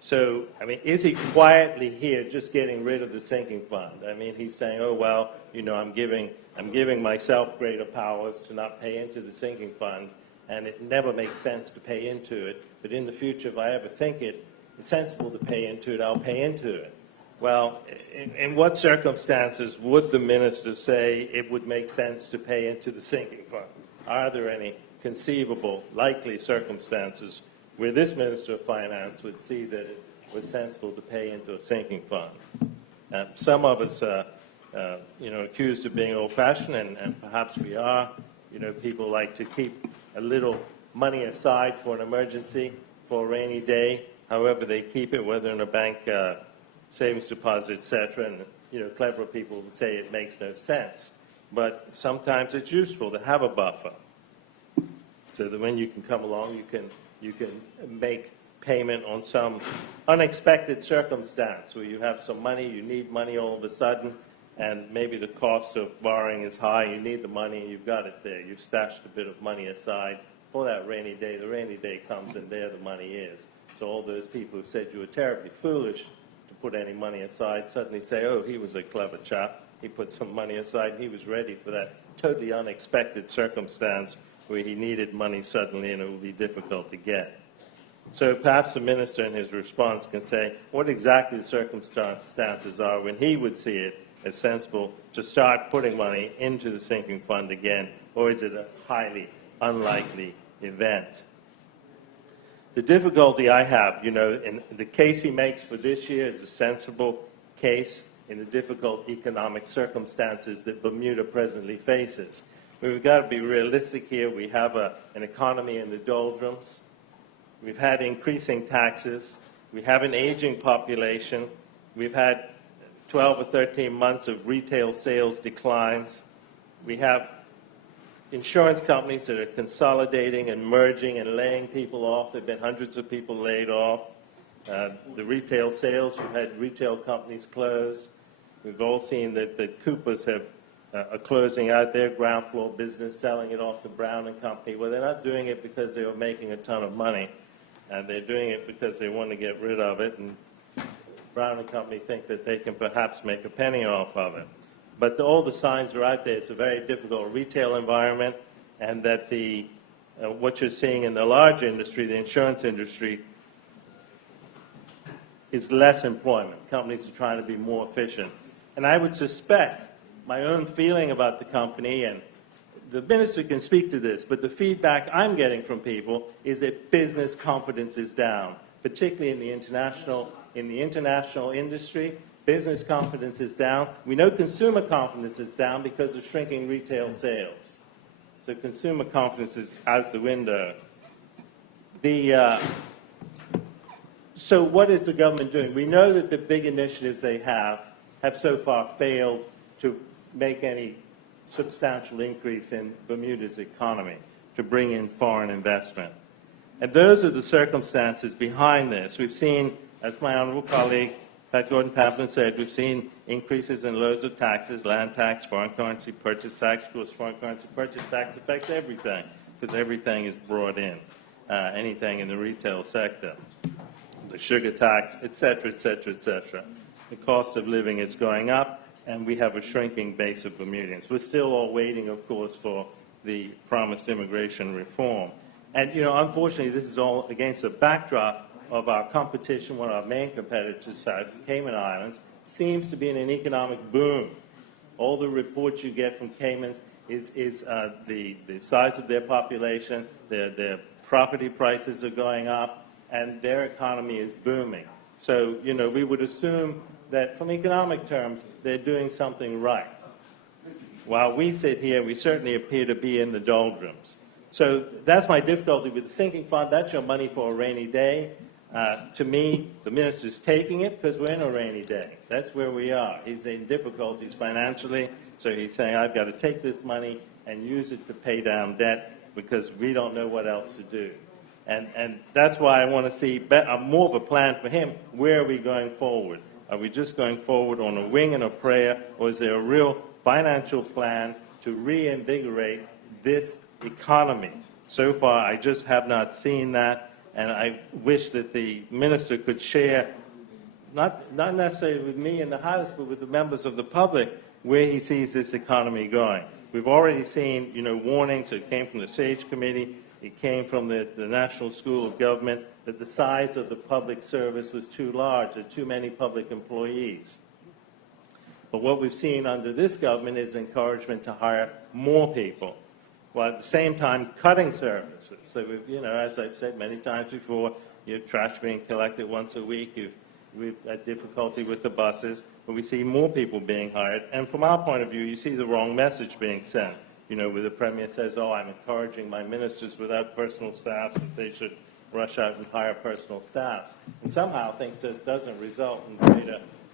So, I mean, is he quietly here just getting rid of the sinking fund? I mean, he's saying, oh, well, you know, I'm giving myself greater powers to not pay into the sinking fund, and it never makes sense to pay into it. But in the future, if I ever think it's sensible to pay into it, I'll pay into it. Well, in what circumstances would the minister say it would make sense to pay into the sinking fund? Are there any conceivable, likely circumstances where this Minister of Finance would see that it was sensible to pay into a sinking fund? Some of us accused of being old-fashioned, and perhaps we are. You know, people like to keep a little money aside for an emergency, for a rainy day, however they keep it, whether in a bank savings deposit, etc. And, you know, clever people would say it makes no sense. But sometimes it's useful to have a buffer so that when you can come along, you can make payment on some unexpected circumstance where you have some money, you need money all of a sudden, and maybe the cost of borrowing is high, you need the money, and you've got it there. You've stashed a bit of money aside for that rainy day. The rainy day comes, and there the money is. So all those people who said you were terribly foolish to put any money aside suddenly say, oh, he was a clever chap. He put some money aside. He was ready for that totally unexpected circumstance where he needed money suddenly and it would be difficult to get. So perhaps the minister in his response can say what exactly the circumstances are when he would see it as sensible to start putting money into the sinking fund again, or is it a highly unlikely event? The difficulty I have, you know, in the case he makes for this year is a sensible case in the difficult economic circumstances that Bermuda presently faces. We've got to be realistic here. We have an economy in the doldrums. We've had increasing taxes. We have an aging population. We've had 12 or 13 months of retail sales declines. We have insurance companies that are consolidating and merging and laying people off. There have been hundreds of people laid off. The retail sales, you've had retail companies close. We've all seen that the Coopers are closing out their ground floor business, selling it off to Brown & Company. Well, they're not doing it because they were making a ton of money. And they're doing it because they want to get rid of it. And Brown & Company think that they can perhaps make a penny off of it. But all the signs are out there. It's a very difficult retail environment, and that what you're seeing in the large industry, the insurance industry, is less employment. Companies are trying to be more efficient. And I would suspect my own feeling about the company, and the minister can speak to this, but the feedback I'm getting from people is that business confidence is down, particularly in the international industry. Business confidence is down. We know consumer confidence is down because of shrinking retail sales. So consumer confidence is out the window. So what is the government doing? We know that the big initiatives they have so far failed to make any substantial increase in Bermuda's economy, to bring in foreign investment. And those are the circumstances behind this. We've seen, as my honourable colleague, Pat Gordon Pamplin said, we've seen increases in loads of taxes, land tax, foreign currency purchase tax. Of course, foreign currency purchase tax affects everything, because everything is brought in, anything in the retail sector. The sugar tax, et cetera, et cetera, et cetera. The cost of living is going up, and we have a shrinking base of Bermudians. We're still all waiting, of course, for the promised immigration reform. And, you know, unfortunately, this is all against the backdrop of our competition. One of our main competitors, the Cayman Islands, seems to be in an economic boom. All the reports you get from Caymans is the size of their population, their property prices are going up, and their economy is booming. So, you know, we would assume that from economic terms, they're doing something right. While we sit here, we certainly appear to be in the doldrums. So that's my difficulty with the sinking fund. That's your money for a rainy day. To me, the minister's taking it because we're in a rainy day. That's where we are. He's in difficulties financially, so he's saying, I've got to take this money and use it to pay down debt because we don't know what else to do. And that's why I want to see more of a plan for him. Where are we going forward? Are we just going forward on a wing and a prayer, or is there a real financial plan to reinvigorate this economy? So far, I just have not seen that, and I wish that the minister could share, not necessarily with me in the House, but with the members of the public, where he sees this economy going. We've already seen, you know, warnings. It came from the SAGE committee. It came from the National School of Government that the size of the public service was too large, there are too many public employees. But what we've seen under this government is encouragement to hire more people, while at the same time cutting services. So, you know, as I've said many times before, you have trash being collected once a week. We've had difficulty with the buses, but we see more people being hired. And from our point of view, you see the wrong message being sent. You know, where the Premier says, oh, I'm encouraging my ministers without personal staffs that they should rush out and hire personal staffs. And somehow thinks this doesn't result in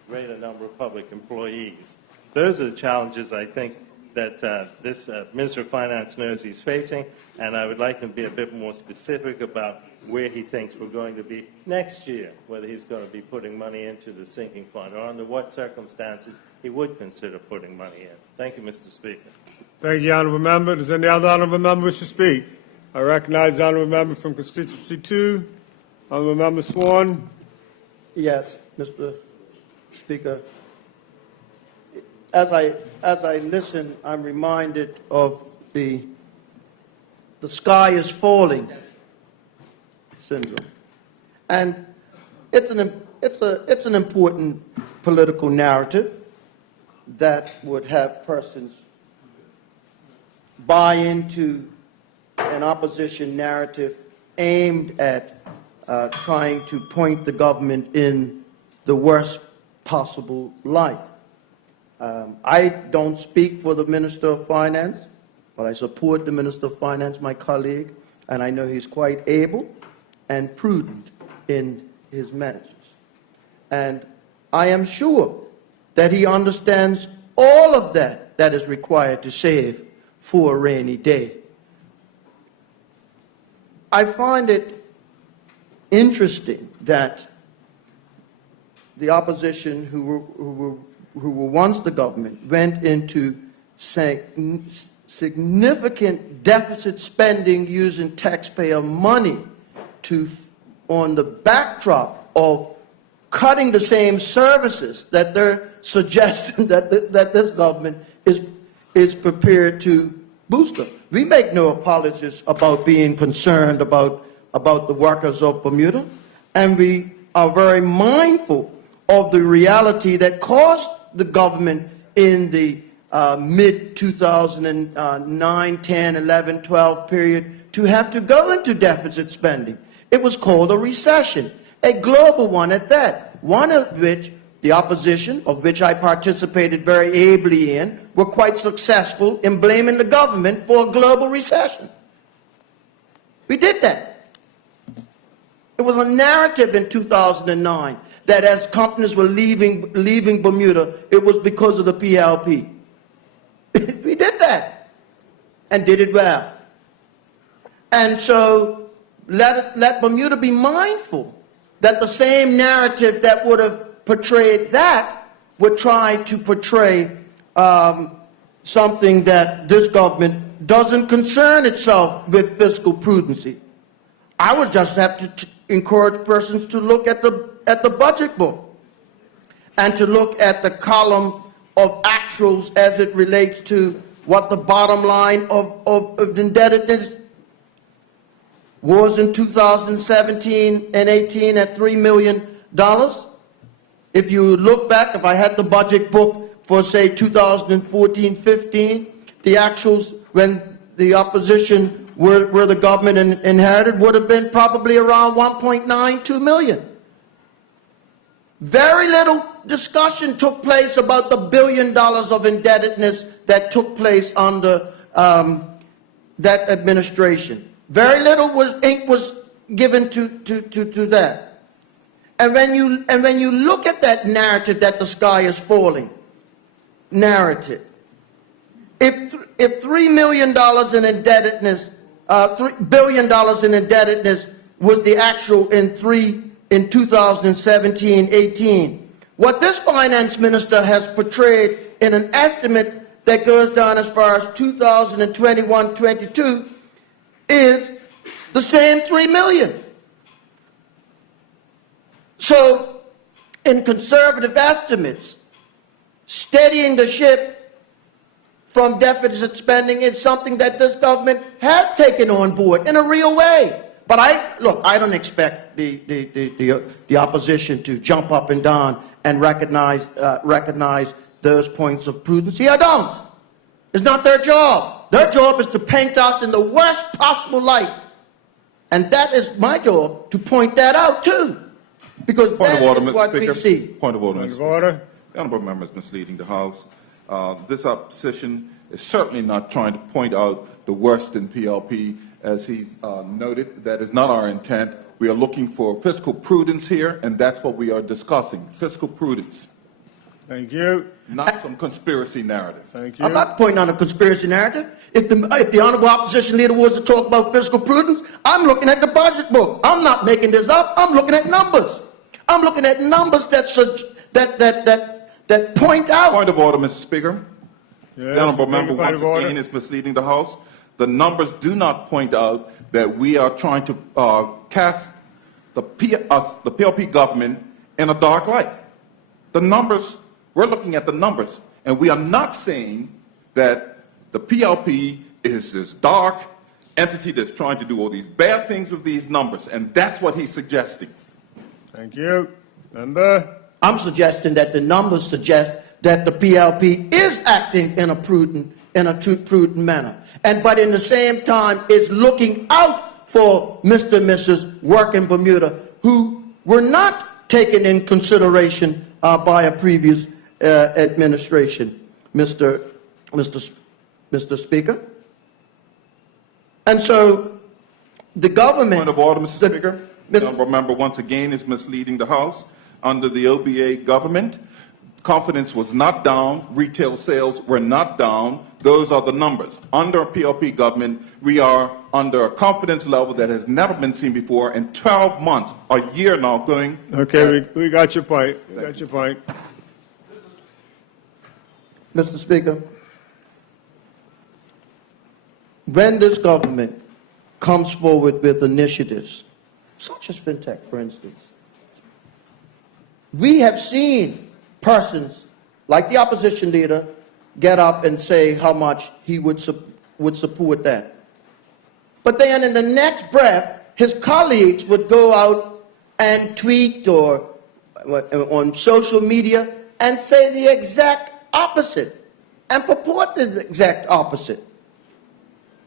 greater number of public employees. Those are the challenges, I think, that this Minister of Finance knows he's facing, and I would like him to be a bit more specific about where he thinks we're going to be next year, whether he's going to be putting money into the sinking fund, or under what circumstances he would consider putting money in. Thank you, Mr. Speaker. Thank you, Honourable Member. Does any other Honourable Member wish to speak? I recognize the Honourable Member from Constituency 2. Honourable Member Swan. Yes, Mr. Speaker. As I listen, I'm reminded of the sky is falling syndrome, and it's an important political narrative that would have persons buy into an opposition narrative aimed at trying to point the government in the worst possible light. I don't speak for the Minister of Finance, but I support the Minister of Finance, my colleague, and I know he's quite able and prudent in his measures. And I am sure that he understands all of that is required to save for a rainy day. I find it interesting that the opposition, who were once the government, went into significant deficit spending using taxpayer money on the backdrop of cutting the same services that they're suggesting that this government is prepared to boost them. We make no apologies about being concerned about the workers of Bermuda, and we are very mindful of the reality that caused the government in the mid-2009, 10, 11, 12 period to have to go into deficit spending. It was called a recession, a global one at that, one of which the opposition, of which I participated very ably in, were quite successful in blaming the government for a global recession. We did that. It was a narrative in 2009 that as companies were leaving Bermuda, it was because of the PLP. We did that and did it well. And so let Bermuda be mindful that the same narrative that would have portrayed that would try to portray something that this government doesn't concern itself with fiscal prudency. I would just have to encourage persons to look at the budget book and to look at the column of actuals as it relates to what the bottom line of indebtedness was in 2017 and 18 at $3 million. If you look back, if I had the budget book for, say, 2014-15, the actuals when the opposition were the government inherited would have been probably around 1.92 million. Very little discussion took place about the $1 billion of indebtedness that took place under that administration. Very little ink was given to that. And when you look at that narrative that the sky is falling narrative, if $3 million in indebtedness, $3 billion in indebtedness was the actual in 2017-18, what this finance minister has portrayed in an estimate that goes down as far as 2021-22 is the same $3 million. So, in conservative estimates, steadying the ship from deficit spending is something that this government has taken on board in a real way. But I don't expect the opposition to jump up and down and recognize those points of prudency. I don't. It's not their job. Their job is to paint us in the worst possible light. And that is my job to point that out too. Because Point of order, is Mr. what Speaker. we see. Point of order, Point Mr. of Speaker. order. The honourable member is misleading the House. This opposition is certainly not trying to point out the worst in PLP, as he noted. That is not our intent. We are looking for fiscal prudence here, and that's what we are discussing, fiscal prudence. Thank you. Not some conspiracy narrative. Thank you. I'm not pointing out a conspiracy narrative. If the honorable opposition leader was to talk about fiscal prudence, I'm looking at the budget book. I'm not making this up. I'm looking at numbers. I'm looking at numbers that point out. Point of order, Mr. Speaker. Yes, The honourable take a member point once of order. again is misleading the House. The numbers do not point out that we are trying to cast the PLP government in a dark light. The numbers, we're looking at the numbers, and we are not saying that the PLP is this dark entity that's trying to do all these bad things with these numbers, and that's what he's suggesting. Thank you. Member. I'm suggesting that the numbers suggest that the PLP is acting in a prudent manner, but in the same time is looking out for Mr. and Mrs. Work in Bermuda, who were not taken in consideration by a previous administration, Mr. Speaker. And so the government... Point of order, Mr. Speaker. The honourable member once again is misleading the House. Under the OBA government, confidence was not down, retail sales were not down. Those are the numbers. Under a PLP government, we are under a confidence level that has never been seen before in 12 months, a year now going. Okay, we got your point. We got your point. Mr. Speaker, when this government comes forward with initiatives, such as FinTech, for instance, we have seen persons like the opposition leader get up and say how much he would support that. But then in the next breath, his colleagues would go out and tweet or on social media and say the exact opposite and purport the exact opposite.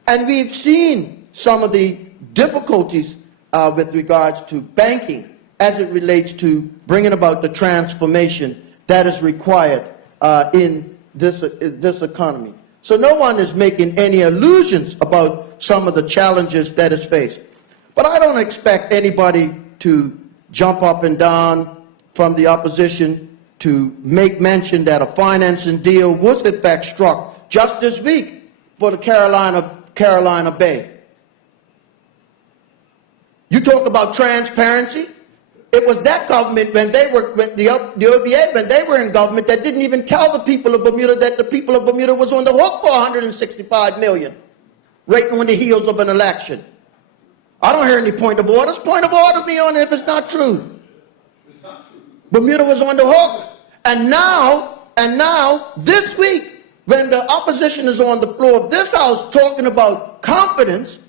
And we've seen some of the difficulties with regards to banking as it relates to bringing about the transformation that is required in this economy. So no one is making any illusions about some of the challenges that is faced. But I don't expect anybody to jump up and down from the opposition to make mention that a financing deal was in fact struck just this week for the Carolina Bay. You talk about transparency. It was that government when they were the OBA when they were in government that didn't even tell the people of Bermuda that the people of Bermuda was on the hook for $165 million, right on the heels of an election. I don't hear any point of orders. Point of order me on it if it's not true. Bermuda was on the hook, and now this week when the opposition is on the floor of this House talking about confidence,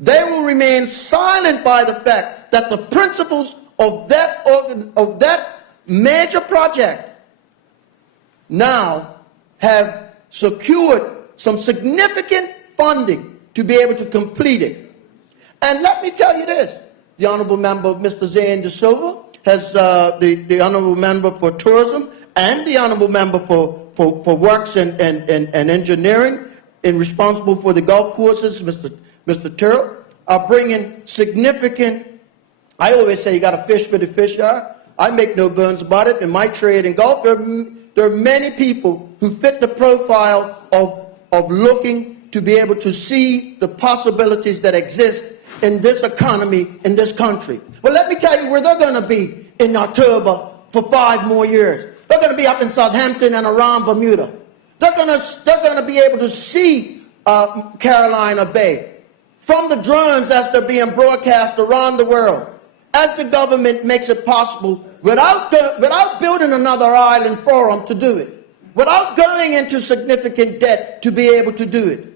they will remain silent by the fact that the principles of that major project now have secured some significant funding to be able to complete it. And let me tell you this, the Honorable Member, Mr. Zayn De Silva, has the Honorable Member for Tourism and the Honorable Member for Works and Engineering, and responsible for the golf courses, Mr. Terrell, are bringing significant, I always say you got to fish where the fish are. I make no bones about it. In my trade in golf, there are many people who fit the profile of looking to be able to see the possibilities that exist in this economy, in this country. Well, let me tell you where they're going to be in October for 5 more years. They're going to be up in Southampton and around Bermuda. They're going to be able to see Carolina Bay from the drones as they're being broadcast around the world, as the government makes it possible without building another island for them to do it, without going into significant debt to be able to do it.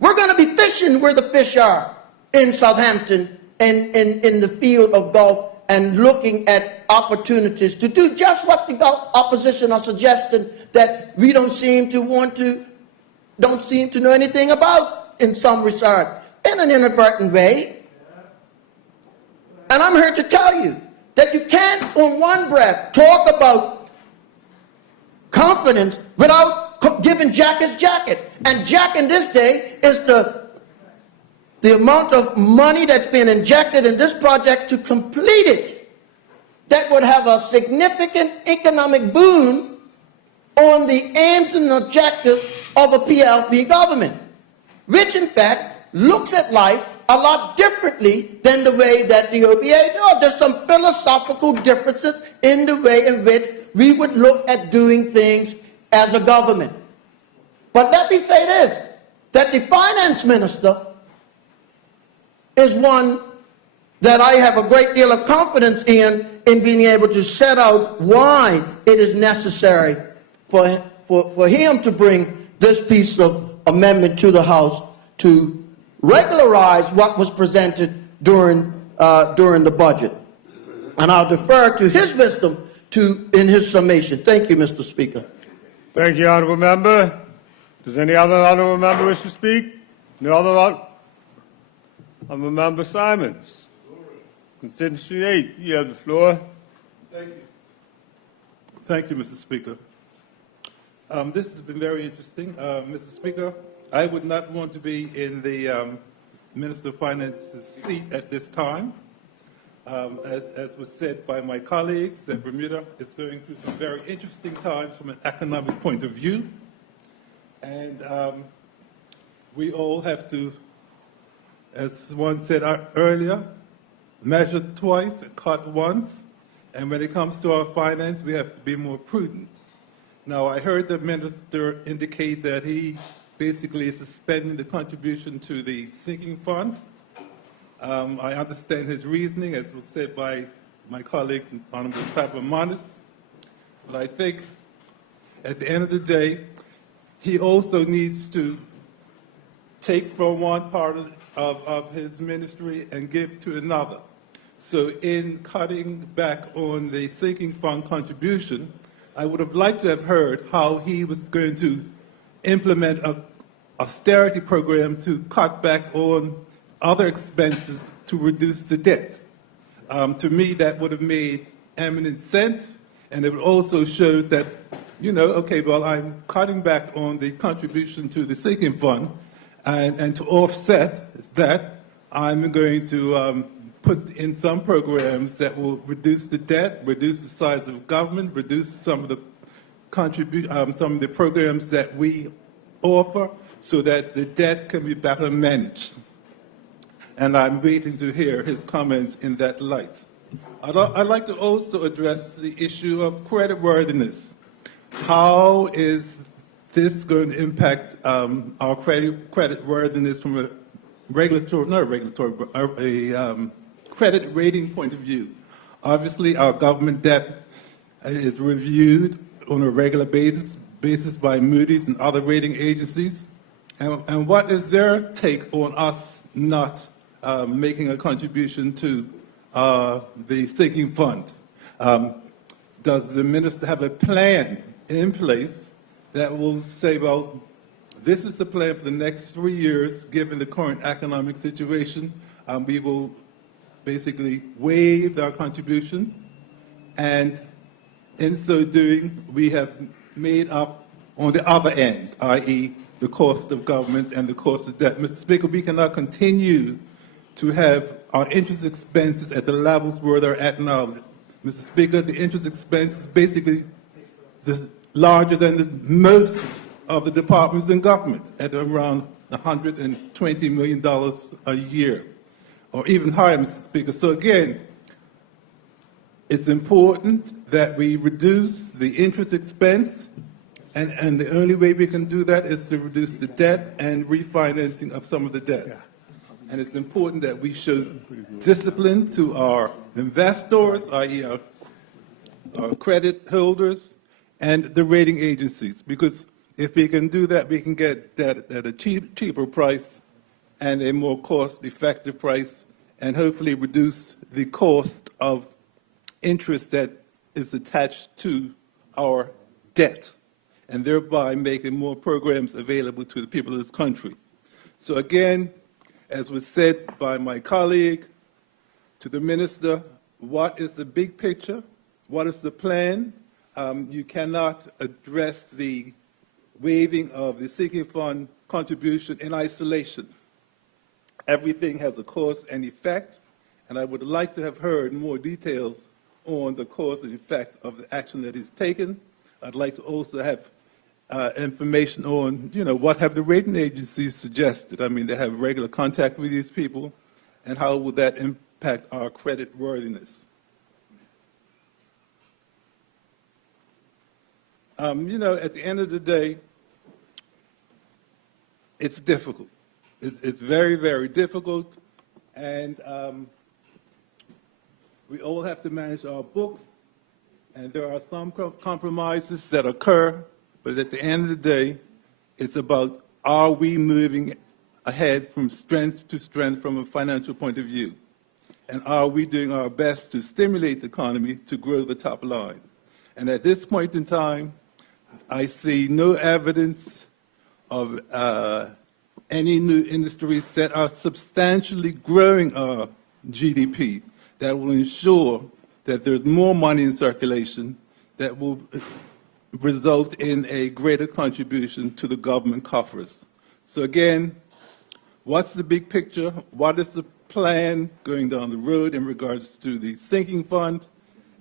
We're going to be fishing where the fish are in Southampton and in the field of golf, and looking at opportunities to do just what the opposition are suggesting that we don't seem to know anything about in some regard, in an inadvertent way. And I'm here to tell you that you can't, on one breath, talk about confidence without giving Jack his jacket. And Jack in this day is the amount of money that's been injected in this project to complete it, that would have a significant economic boon on the aims and objectives of a PLP government, which in fact looks at life a lot differently than the way that the OBA does. There's some philosophical differences in the way in which we would look at doing things as a government. But let me say this, that the finance minister is one that I have a great deal of confidence in being able to set out why it is necessary for him to bring this piece of amendment to the House to regularize what was presented during the budget. And I'll defer to his wisdom in his summation. Thank you, Mr. Speaker. Thank you, Honourable Member. Does any other Honourable Member wish to speak? No other Honourable Member Simons. Constituency 8, you have the floor. Thank you. Thank you, Mr. Speaker. This has been very interesting. Mr. Speaker, I would not want to be in the Minister of Finance's seat at this time. As was said by my colleagues, that Bermuda is going through some very interesting times from an economic point of view. And we all have to, as one said earlier, measure twice and cut once. And when it comes to our finance, we have to be more prudent. Now, I heard the minister indicate that he basically is suspending the contribution to the sinking fund. I understand his reasoning, as was said by my colleague, Honorable Papadopoulos. But I think at the end of the day, he also needs to take from one part of his ministry and give to another. So in cutting back on the sinking fund contribution, I would have liked to have heard how he was going to implement an austerity program to cut back on other expenses to reduce the debt. To me, that would have made eminent sense, and it would also show that, okay, well, I'm cutting back on the contribution to the sinking fund, and to offset that, I'm going to put in some programs that will reduce the debt, reduce the size of government, reduce some of the programs that we offer, so that the debt can be better managed. And I'm waiting to hear his comments in that light. I'd like to also address the issue of creditworthiness. How is this going to impact our creditworthiness from a credit rating point of view? Obviously, our government debt is reviewed on a regular basis by Moody's and other rating agencies. And what is their take on us not making a contribution to the sinking fund? Does the minister have a plan in place that will say, well, this is the plan for the next 3 years, given the current economic situation? We will basically waive our contributions, and in so doing, we have made up on the other end, i.e., the cost of government and the cost of debt. Mr. Speaker, we cannot continue to have our interest expenses at the levels where they're at now. Mr. Speaker, the interest expense is basically larger than most of the departments in government, at around $120 million a year, or even higher, Mr. Speaker. So again, it's important that we reduce the interest expense, and the only way we can do that is to reduce the debt and refinancing of some of the debt. And it's important that we show discipline to our investors, i.e. our credit holders, and the rating agencies, because if we can do that, we can get debt at a cheaper price and a more cost-effective price, and hopefully reduce the cost of interest that is attached to our debt, and thereby making more programs available to the people of this country. So again, as was said by my colleague, to the minister, what is the big picture? What is the plan? You cannot address the waiving of the sinking fund contribution in isolation. Everything has a cause and effect, and I would like to have heard more details on the cause and effect of the action that is taken. I'd like to also have information on, what have the rating agencies suggested? I mean, they have regular contact with these people, and how will that impact our credit worthiness? At the end of the day, it's difficult. It's very, very difficult, and we all have to manage our books, and there are some compromises that occur, but at the end of the day, it's about, are we moving ahead from strength to strength from a financial point of view? And are we doing our best to stimulate the economy to grow the top line? And at this point in time, I see no evidence of any new industries that are substantially growing our GDP that will ensure that there's more money in circulation that will result in a greater contribution to the government coffers. So again, what's the big picture? What is the plan going down the road in regards to the sinking fund?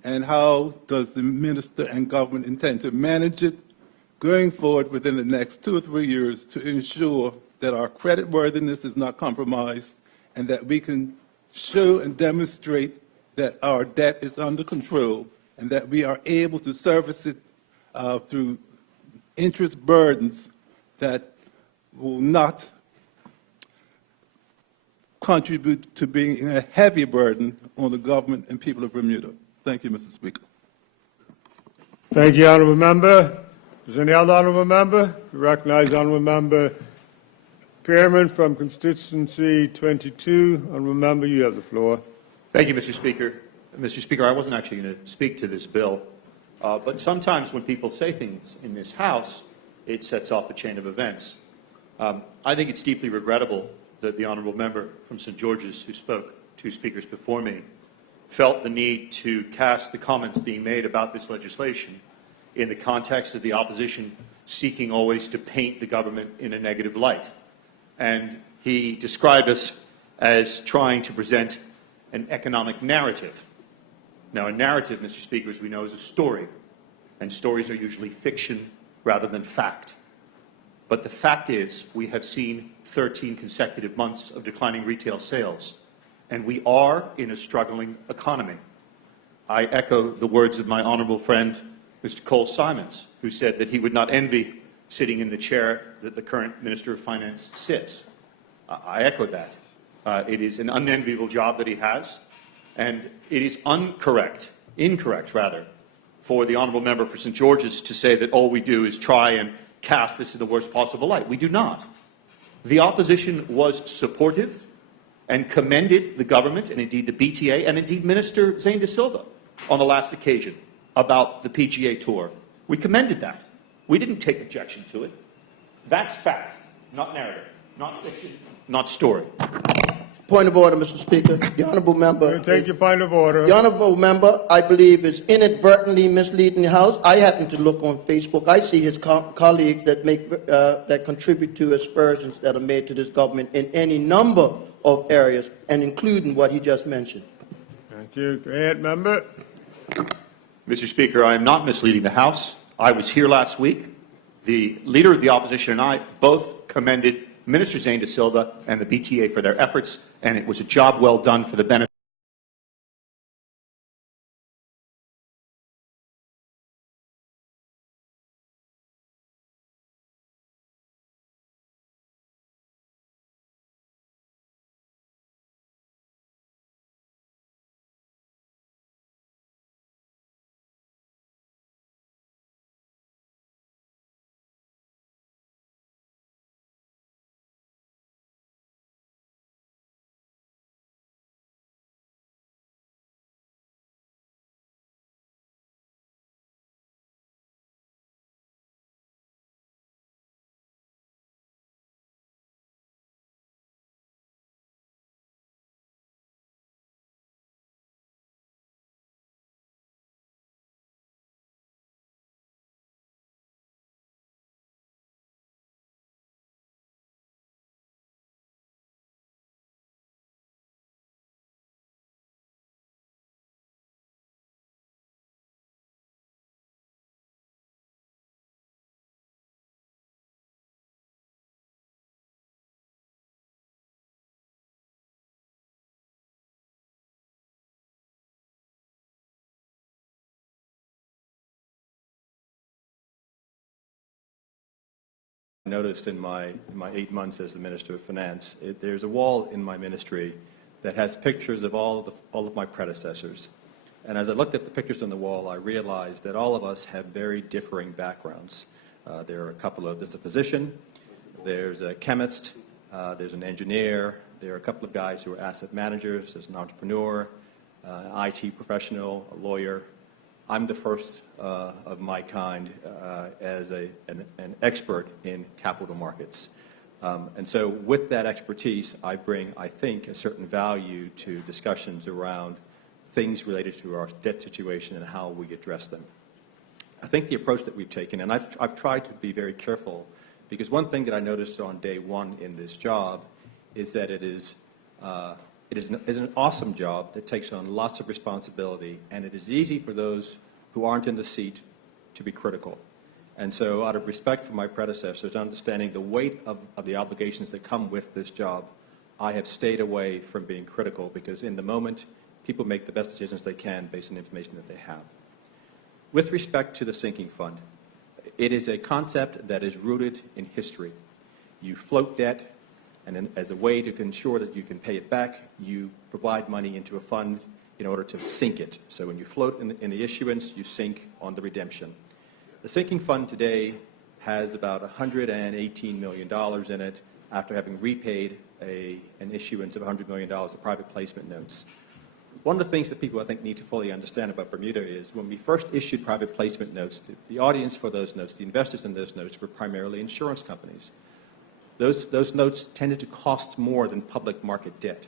And how does the minister and government intend to manage it going forward within the next 2 or 3 years to ensure that our credit worthiness is not compromised and that we can show and demonstrate that our debt is under control and that we are able to service it through interest burdens that will not contribute to being a heavy burden on the government and people of Bermuda. Thank you, Mr. Speaker. Thank you, Honourable Member. Is there any other Honourable Member? We recognize Honourable Member Pearman from constituency 22. Honourable Member, you have the floor. Thank you, Mr. Speaker. Mr. Speaker, I wasn't actually going to speak to this bill, but sometimes when people say things in this House, it sets off a chain of events. I think it's deeply regrettable that the Honourable Member from St. George's, who spoke 2 speakers before me, felt the need to cast the comments being made about this legislation in the context of the opposition seeking always to paint the government in a negative light. And he described us as trying to present an economic narrative. Now, a narrative, Mr. Speaker, as we know, is a story, and stories are usually fiction rather than fact. But the fact is, we have seen 13 consecutive months of declining retail sales, and we are in a struggling economy. I echo the words of my honourable friend, Mr. Cole Simons, who said that he would not envy sitting in the chair that the current Minister of Finance sits. I echo that. It is an unenviable job that he has, and it is incorrect, for the honourable member for St. George's to say that all we do is try and cast this in the worst possible light. We do not. The opposition was supportive and commended the government and indeed the BTA and indeed Minister Zain de Silva on the last occasion about the PGA Tour. We commended that. We didn't take objection to it. That's fact, not narrative, not fiction, not story. Point of order, Mr. Speaker. The honourable member. Take your point of order. The honourable member, I believe, is inadvertently misleading the House. I happen to look on Facebook. I see his colleagues that that contribute to aspersions that are made to this government in any number of areas, and including what he just mentioned. Thank you. Go ahead, member. Mr. Speaker, I am not misleading the House. I was here last week. The Leader of the Opposition and I both commended Minister Zain de Silva and the BTA for their efforts, and it was a job well done for the benefit. Noticed in my 8 months as the Minister of Finance, there's a wall in my ministry that has pictures of all of my predecessors. And as I looked at the pictures on the wall, I realized that all of us have very differing backgrounds. There's a physician, there's a chemist, there's an engineer, there are a couple of guys who are asset managers, there's an entrepreneur, an IT professional, a lawyer. I'm the first of my kind as an expert in capital markets. And so with that expertise, I bring, I think, a certain value to discussions around things related to our debt situation and how we address them. I think the approach that we've taken, and I've tried to be very careful, because one thing that I noticed on day one in this job is that it is an awesome job that takes on lots of responsibility, and it is easy for those who aren't in the seat to be critical. And so out of respect for my predecessors, understanding the weight of the obligations that come with this job, I have stayed away from being critical, because in the moment, people make the best decisions they can based on the information that they have. With respect to the sinking fund, it is a concept that is rooted in history. You float debt, and then as a way to ensure that you can pay it back, you provide money into a fund in order to sink it. So when you float in the issuance, you sink on the redemption. The sinking fund today has about $118 million in it after having repaid an issuance of $100 million of private placement notes. One of the things that people, I think, need to fully understand about Bermuda is when we first issued private placement notes, the audience for those notes, the investors in those notes, were primarily insurance companies. Those notes tended to cost more than public market debt.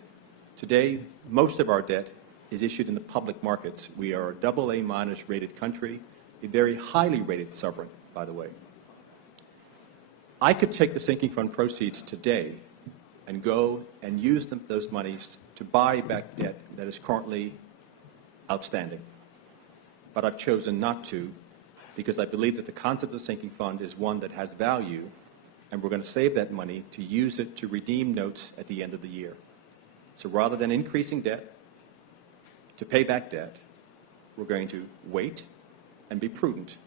Today, most of our debt is issued in the public markets. We are a AA- rated country, a very highly rated sovereign, by the way. I could take the sinking fund proceeds today and go and use those monies to buy back debt that is currently outstanding. But I've chosen not to, because I believe that the concept of the sinking fund is one that has value, and we're going to save that money to use it to redeem notes at the end of the year. So rather than increasing debt to pay back debt, we're going to wait and be prudent.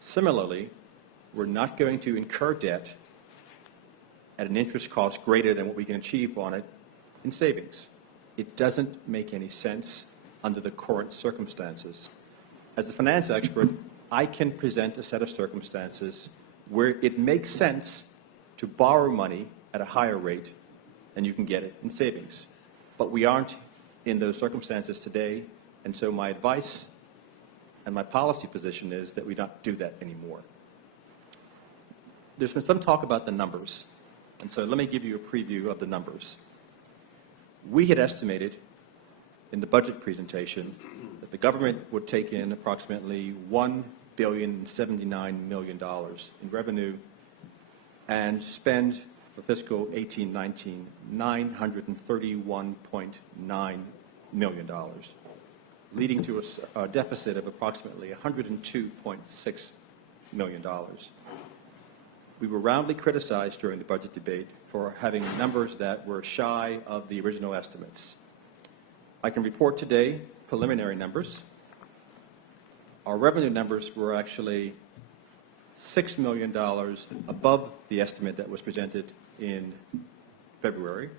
Similarly, we're not going to incur debt at an interest cost greater than what we can achieve on it in savings. It doesn't make any sense under the current circumstances. As a finance expert, I can present a set of circumstances where it makes sense to borrow money at a higher rate than you can get it in savings. But we aren't in those circumstances today, and so my advice and my policy position is that we not do that anymore. There's been some talk about the numbers, and so let me give you a preview of the numbers. We had estimated in the budget presentation that the government would take in approximately $1.079 billion in revenue and spend for fiscal 18-19 $931.9 million, leading to a deficit of approximately $102.6 million. We were roundly criticized during the budget debate for having numbers that were shy of the original estimates. I can report today preliminary numbers. Our revenue numbers were actually $6 million above the estimate that was presented in February,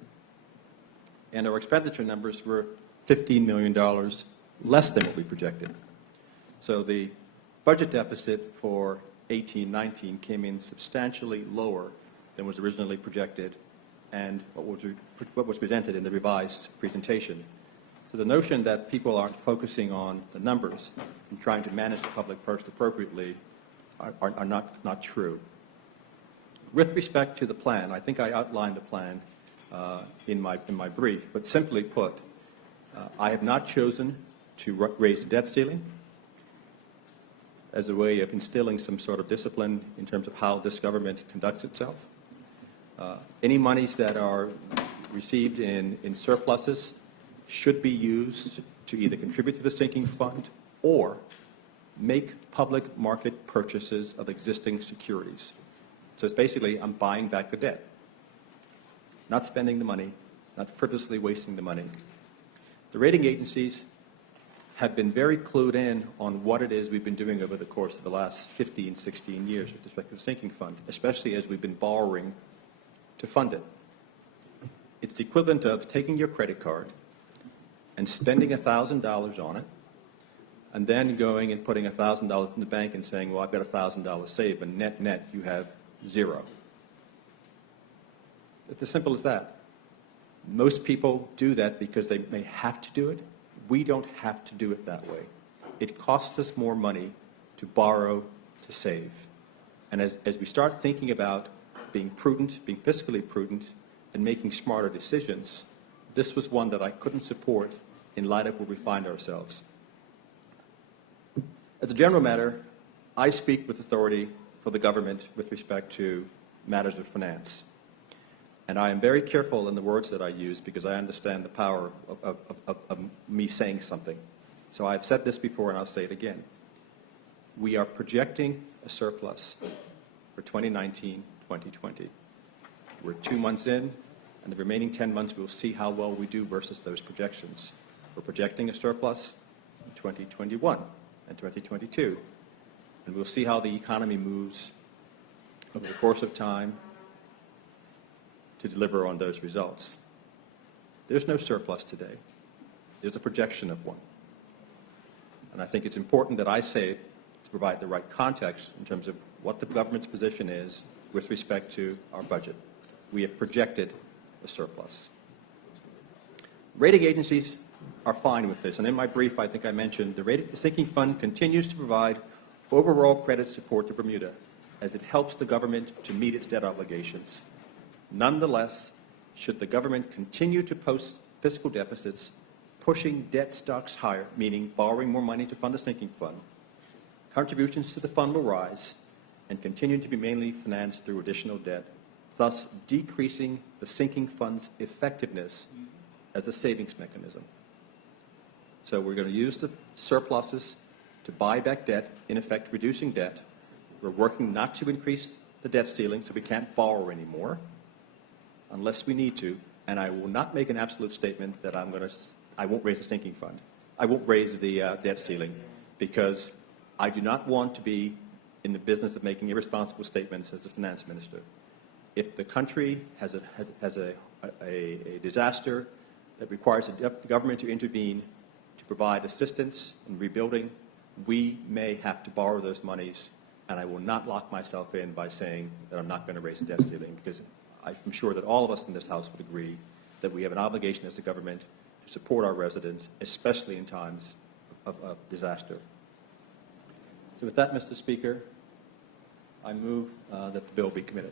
and our expenditure numbers were $15 million less than what we projected. So the budget deficit for 18-19 came in substantially lower than was originally projected and what was presented in the revised presentation. So the notion that people aren't focusing on the numbers and trying to manage the public purse appropriately are not true. With respect to the plan, I think I outlined the plan in my brief, but simply put, I have not chosen to raise the debt ceiling as a way of instilling some sort of discipline in terms of how this government conducts itself. Any monies that are received in surpluses should be used to either contribute to the sinking fund or make public market purchases of existing securities. So it's basically, I'm buying back the debt, not spending the money, not frivolously wasting the money. The rating agencies have been very clued in on what it is we've been doing over the course of the last 15, 16 years with respect to the sinking fund, especially as we've been borrowing to fund it. It's the equivalent of taking your credit card and spending $1,000 on it, and then going and putting $1,000 in the bank and saying, well, I've got $1,000 saved, and net, you have zero. It's as simple as that. Most people do that because they may have to do it. We don't have to do it that way. It costs us more money to borrow to save. And as we start thinking about being prudent, being fiscally prudent, and making smarter decisions, this was one that I couldn't support in light of where we find ourselves. As a general matter, I speak with authority for the government with respect to matters of finance. And I am very careful in the words that I use because I understand the power of me saying something. So I've said this before and I'll say it again. We are projecting a surplus for 2019-2020. We're 2 months in, and the remaining 10 months we'll see how well we do versus those projections. We're projecting a surplus in 2021 and 2022, and we'll see how the economy moves over the course of time to deliver on those results. There's no surplus today. There's a projection of one. And I think it's important that I say it to provide the right context in terms of what the government's position is with respect to our budget. We have projected a surplus. Rating agencies are fine with this, and in my brief I think I mentioned the sinking fund continues to provide overall credit support to Bermuda as it helps the government to meet its debt obligations. Nonetheless, should the government continue to post fiscal deficits, pushing debt stocks higher, meaning borrowing more money to fund the sinking fund, contributions to the fund will rise and continue to be mainly financed through additional debt, thus decreasing the sinking fund's effectiveness as a savings mechanism. So we're going to use the surpluses to buy back debt, in effect reducing debt. We're working not to increase the debt ceiling so we can't borrow anymore unless we need to, and I will not make an absolute statement that I won't raise the sinking fund. I won't raise the debt ceiling because I do not want to be in the business of making irresponsible statements as a finance minister. If the country has a disaster that requires the government to intervene to provide assistance in rebuilding, we may have to borrow those monies, and I will not lock myself in by saying that I'm not going to raise the debt ceiling because I'm sure that all of us in this House would agree that we have an obligation as a government to support our residents, especially in times of disaster. So with that, Mr. Speaker, I move that the bill be committed.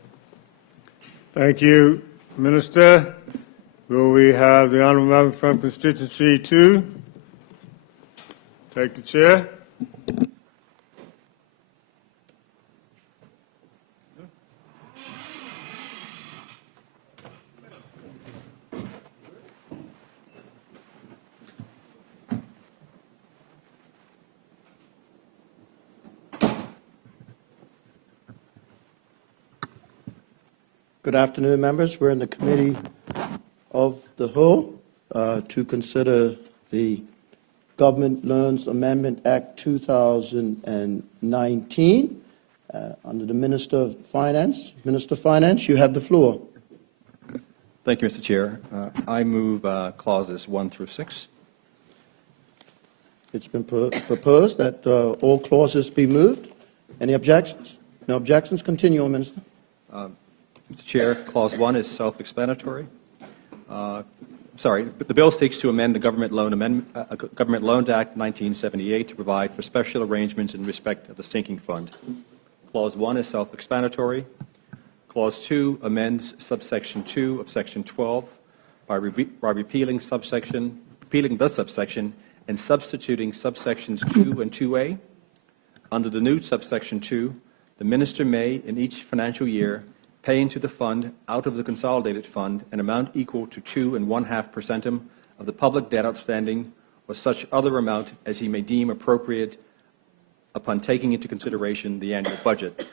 Thank you, Minister. Will we have the honourable member from constituency 2 take the chair? Good afternoon, members. We're in the Committee of the Whole to consider the Government Loans Amendment Act 2019 under the Minister of Finance. Minister of Finance, you have the floor. Thank you, Mr. Chair. I move clauses 1 through 6. It's been proposed that all clauses be moved. Any objections? No objections. Continue, Minister. Mr. Chair, Clause 1 is self-explanatory. The bill seeks to amend the Government Loans Act 1978 to provide for special arrangements in respect of the sinking fund. Clause 1 is self-explanatory. Clause 2 amends subsection 2 of Section 12 by repealing the subsection and substituting subsections 2 and 2A. Under the new subsection 2, the Minister may, in each financial year, pay into the fund out of the consolidated fund an amount equal to 2 1/2% of the public debt outstanding or such other amount as he may deem appropriate upon taking into consideration the annual budget.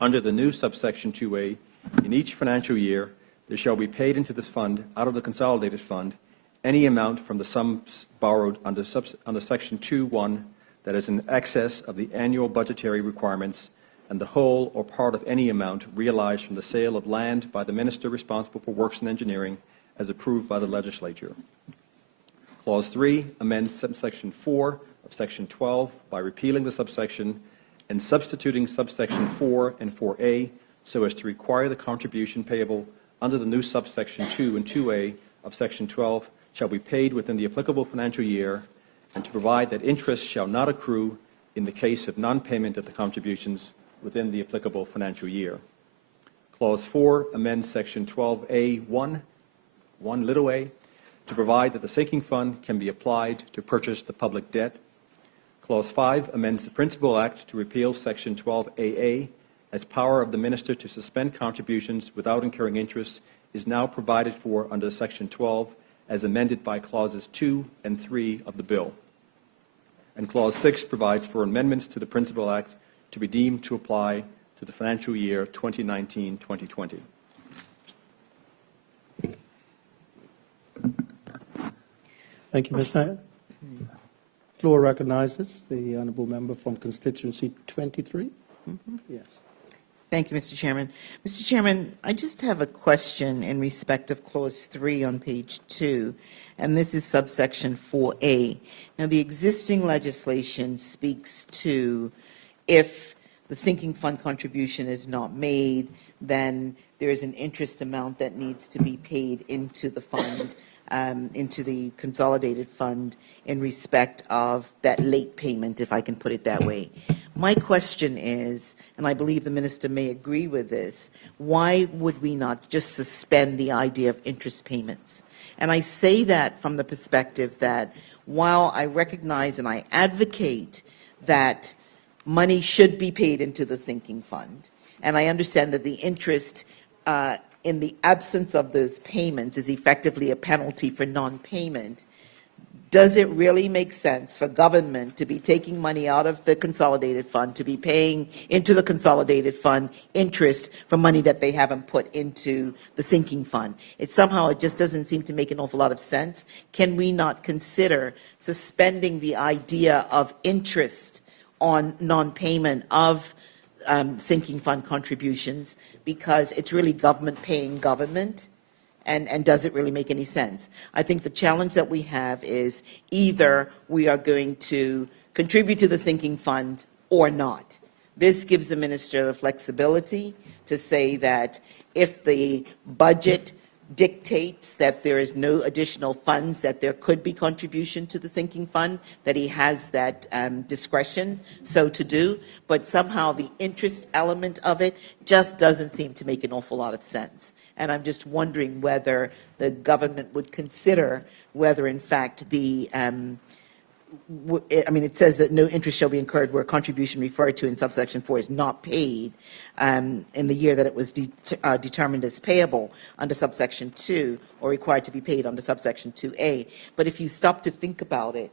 Under the new subsection 2A, in each financial year, there shall be paid into the fund out of the consolidated fund any amount from the sums borrowed under section 2.1 that is in excess of the annual budgetary requirements and the whole or part of any amount realized from the sale of land by the Minister responsible for Works and Engineering as approved by the Legislature. Clause 3 amends subsection 4 of Section 12 by repealing the subsection and substituting subsection 4 and 4A so as to require the contribution payable under the new subsection 2 and 2A of Section 12 shall be paid within the applicable financial year and to provide that interest shall not accrue in the case of non-payment of the contributions within the applicable financial year. Clause 4 amends Section 12A1, 1a, to provide that the sinking fund can be applied to purchase the public debt. Clause 5 amends the Principal Act to repeal Section 12AA, as power of the Minister to suspend contributions without incurring interest is now provided for under Section 12, as amended by Clauses 2 and 3 of the bill. And Clause 6 provides for amendments to the Principal Act to be deemed to apply to the financial year 2019-2020. Thank you, Ms. Knight. Floor recognizes the honourable member from constituency 23. Yes. Thank you, Mr. Chairman. Mr. Chairman, I just have a question in respect of Clause 3 on page 2, and this is subsection 4A. Now, the existing legislation speaks to if the sinking fund contribution is not made, then there is an interest amount that needs to be paid into the fund, into the consolidated fund in respect of that late payment, if I can put it that way. My question is, and I believe the minister may agree with this, why would we not just suspend the idea of interest payments? And I say that from the perspective that while I recognize and I advocate that money should be paid into the sinking fund, and I understand that the interest in the absence of those payments is effectively a penalty for non-payment, does it really make sense for government to be taking money out of the consolidated fund, to be paying into the consolidated fund interest for money that they haven't put into the sinking fund? It just doesn't seem to make an awful lot of sense. Can we not consider suspending the idea of interest on non-payment of sinking fund contributions, because it's really government paying government? And does it really make any sense? I think the challenge that we have is either we are going to contribute to the sinking fund or not. This gives the minister the flexibility to say that if the budget dictates that there is no additional funds, that there could be contribution to the sinking fund, that he has that discretion so to do, but somehow the interest element of it just doesn't seem to make an awful lot of sense. And I'm just wondering whether the government would consider whether, in fact, it says that no interest shall be incurred where a contribution referred to in subsection 4 is not paid in the year that it was determined as payable under subsection 2 or required to be paid under subsection 2A. But if you stop to think about it,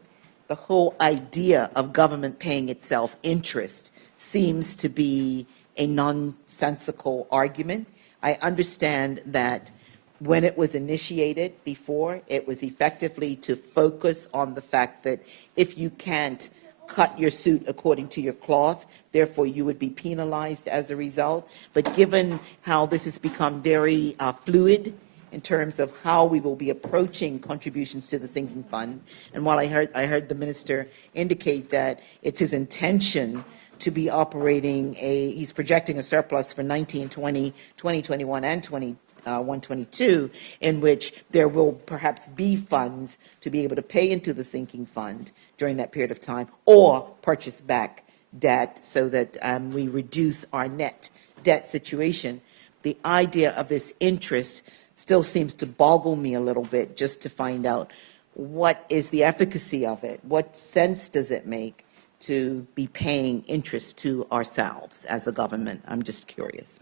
the whole idea of government paying itself interest seems to be a nonsensical argument. I understand that when it was initiated before, it was effectively to focus on the fact that if you can't cut your suit according to your cloth, therefore you would be penalized as a result. But given how this has become very fluid in terms of how we will be approaching contributions to the sinking fund, and while I heard the minister indicate that it's his intention to be operating he's projecting a surplus for 1920, 2021, and 122, in which there will perhaps be funds to be able to pay into the sinking fund during that period of time, or purchase back debt so that we reduce our net debt situation. The idea of this interest still seems to boggle me a little bit, just to find out what is the efficacy of it. What sense does it make to be paying interest to ourselves as a government? I'm just curious.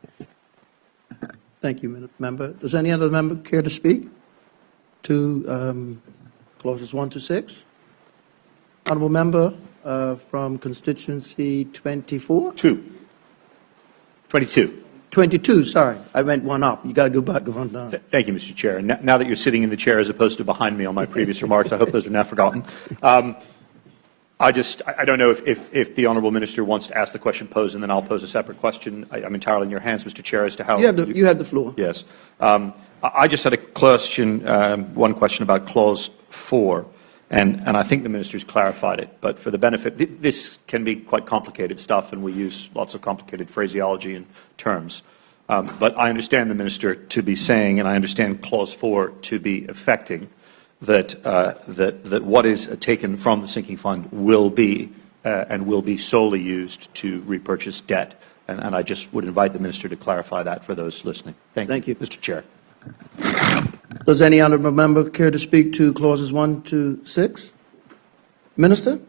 Thank you, member. Does any other member care to speak to clauses 1 to 6? Honourable member from constituency 24? 22. 22, sorry. I went one up. You got to go back to one down. Thank you, Mr. Chair. And now that you're sitting in the chair as opposed to behind me on my previous remarks, I hope those are now forgotten. I don't know if the Honourable Minister wants to ask the question posed, and then I'll pose a separate question. I'm entirely in your hands, Mr. Chair, as to how... You have the floor. Yes. I just had a question, one question about Clause 4, and I think the Minister's clarified it, but for the benefit... This can be quite complicated stuff, and we use lots of complicated phraseology and terms. But I understand the Minister to be saying, and I understand Clause 4 to be affecting, that what is taken from the sinking fund will be and will be solely used to repurchase debt. And I just would invite the Minister to clarify that for those listening. Thank you, Mr. Chair. Does any honourable member care to speak to clauses 1 to 6? Minister?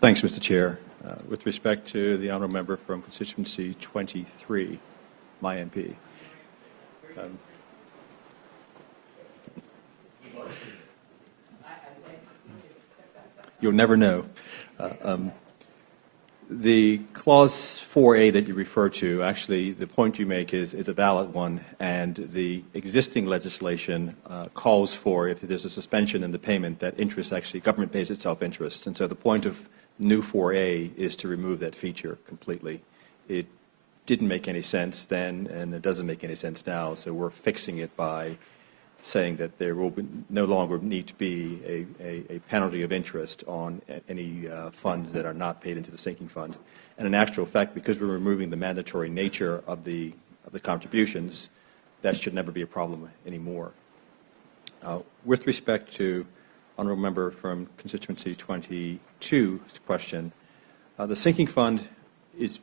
Thanks, Mr. Chair. With respect to the honourable member from constituency 23, my MP. You'll never know. The Clause 4A that you refer to, actually, the point you make is a valid one, and the existing legislation calls for, if there's a suspension in the payment, that interest actually, government pays itself interest. And so the point of new 4A is to remove that feature completely. It didn't make any sense then, and it doesn't make any sense now, so we're fixing it by saying that there will no longer need to be a penalty of interest on any funds that are not paid into the sinking fund. And in actual fact, because we're removing the mandatory nature of the contributions, that should never be a problem anymore. With respect to honourable member from constituency 22's question, the sinking fund is,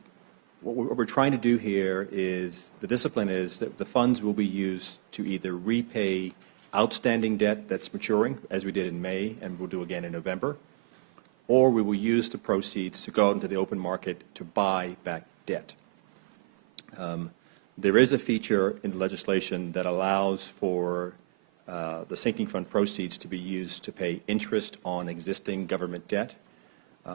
what we're trying to do here is, the discipline is that the funds will be used to either repay outstanding debt that's maturing, as we did in May and we'll do again in November, or we will use the proceeds to go out into the open market to buy back debt. There is a feature in the legislation that allows for the sinking fund proceeds to be used to pay interest on existing government debt.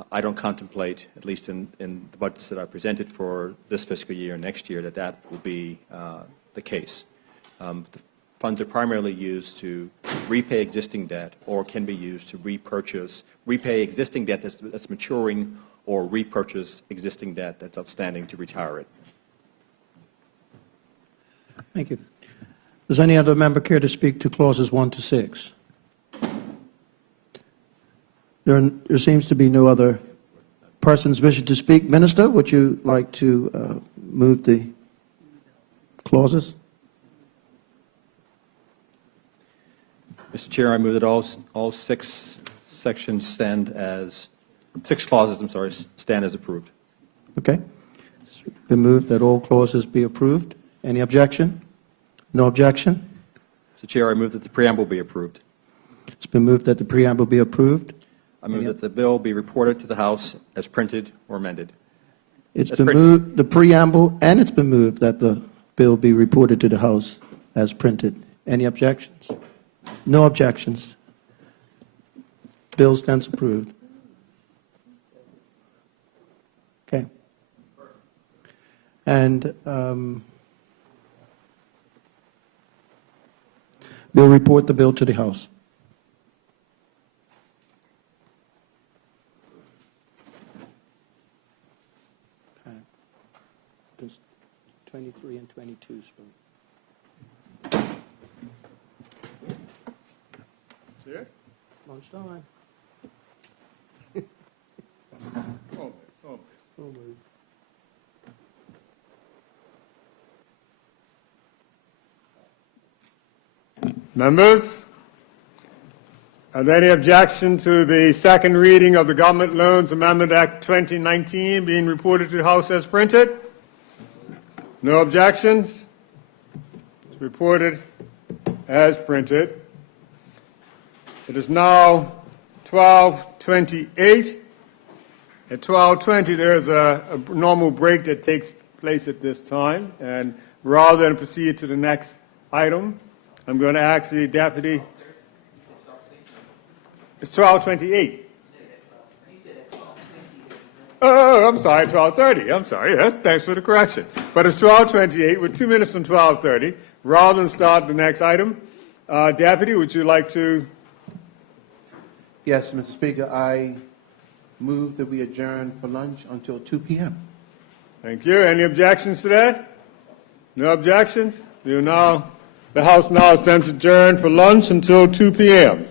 I don't contemplate, at least in the budgets that I presented for this fiscal year and next year, that will be the case. The funds are primarily used to repay existing debt, or can be used to repay existing debt that's maturing, or repurchase existing debt that's outstanding to retire it. Thank you. Does any other member care to speak to clauses 1 to 6? There seems to be no other persons wishing to speak. Minister, would you like to move the clauses? Mr. Chair, I move that all six sections stand as, 6 clauses, stand as approved. Okay. It's been moved that all clauses be approved. Any objection? No objection? Mr. Chair, I move that the preamble be approved. It's been moved that the preamble be approved. I move that the bill be reported to the House as printed or amended. It's As been printed. moved, the preamble, and it's been moved that the bill be reported to the House as printed. Any objections? No objections. Bill stands approved. Okay. And we'll report the bill to the House. There's 23 and 22 spoke. Lunchtime. Members, are there any objection to the second reading of the Government Loans Amendment Act 2019 being reported to the House as printed? No objections? It's reported as printed. It is now 12:28. At 12:20, there's a normal break that takes place at this time. And rather than proceed to the next item, I'm going to ask the deputy. It's 12:28. Oh, I'm sorry, 12:30. I'm sorry. Yes, thanks for the correction. But it's 12:28 with 2 minutes from 12:30. Rather than start the next item, Deputy, would you like to? Yes, Mr. Speaker, I move that we adjourn for lunch until 2 p.m. Thank you. Any objections to that? No objections? The House now stands adjourned for lunch until 2 p.m.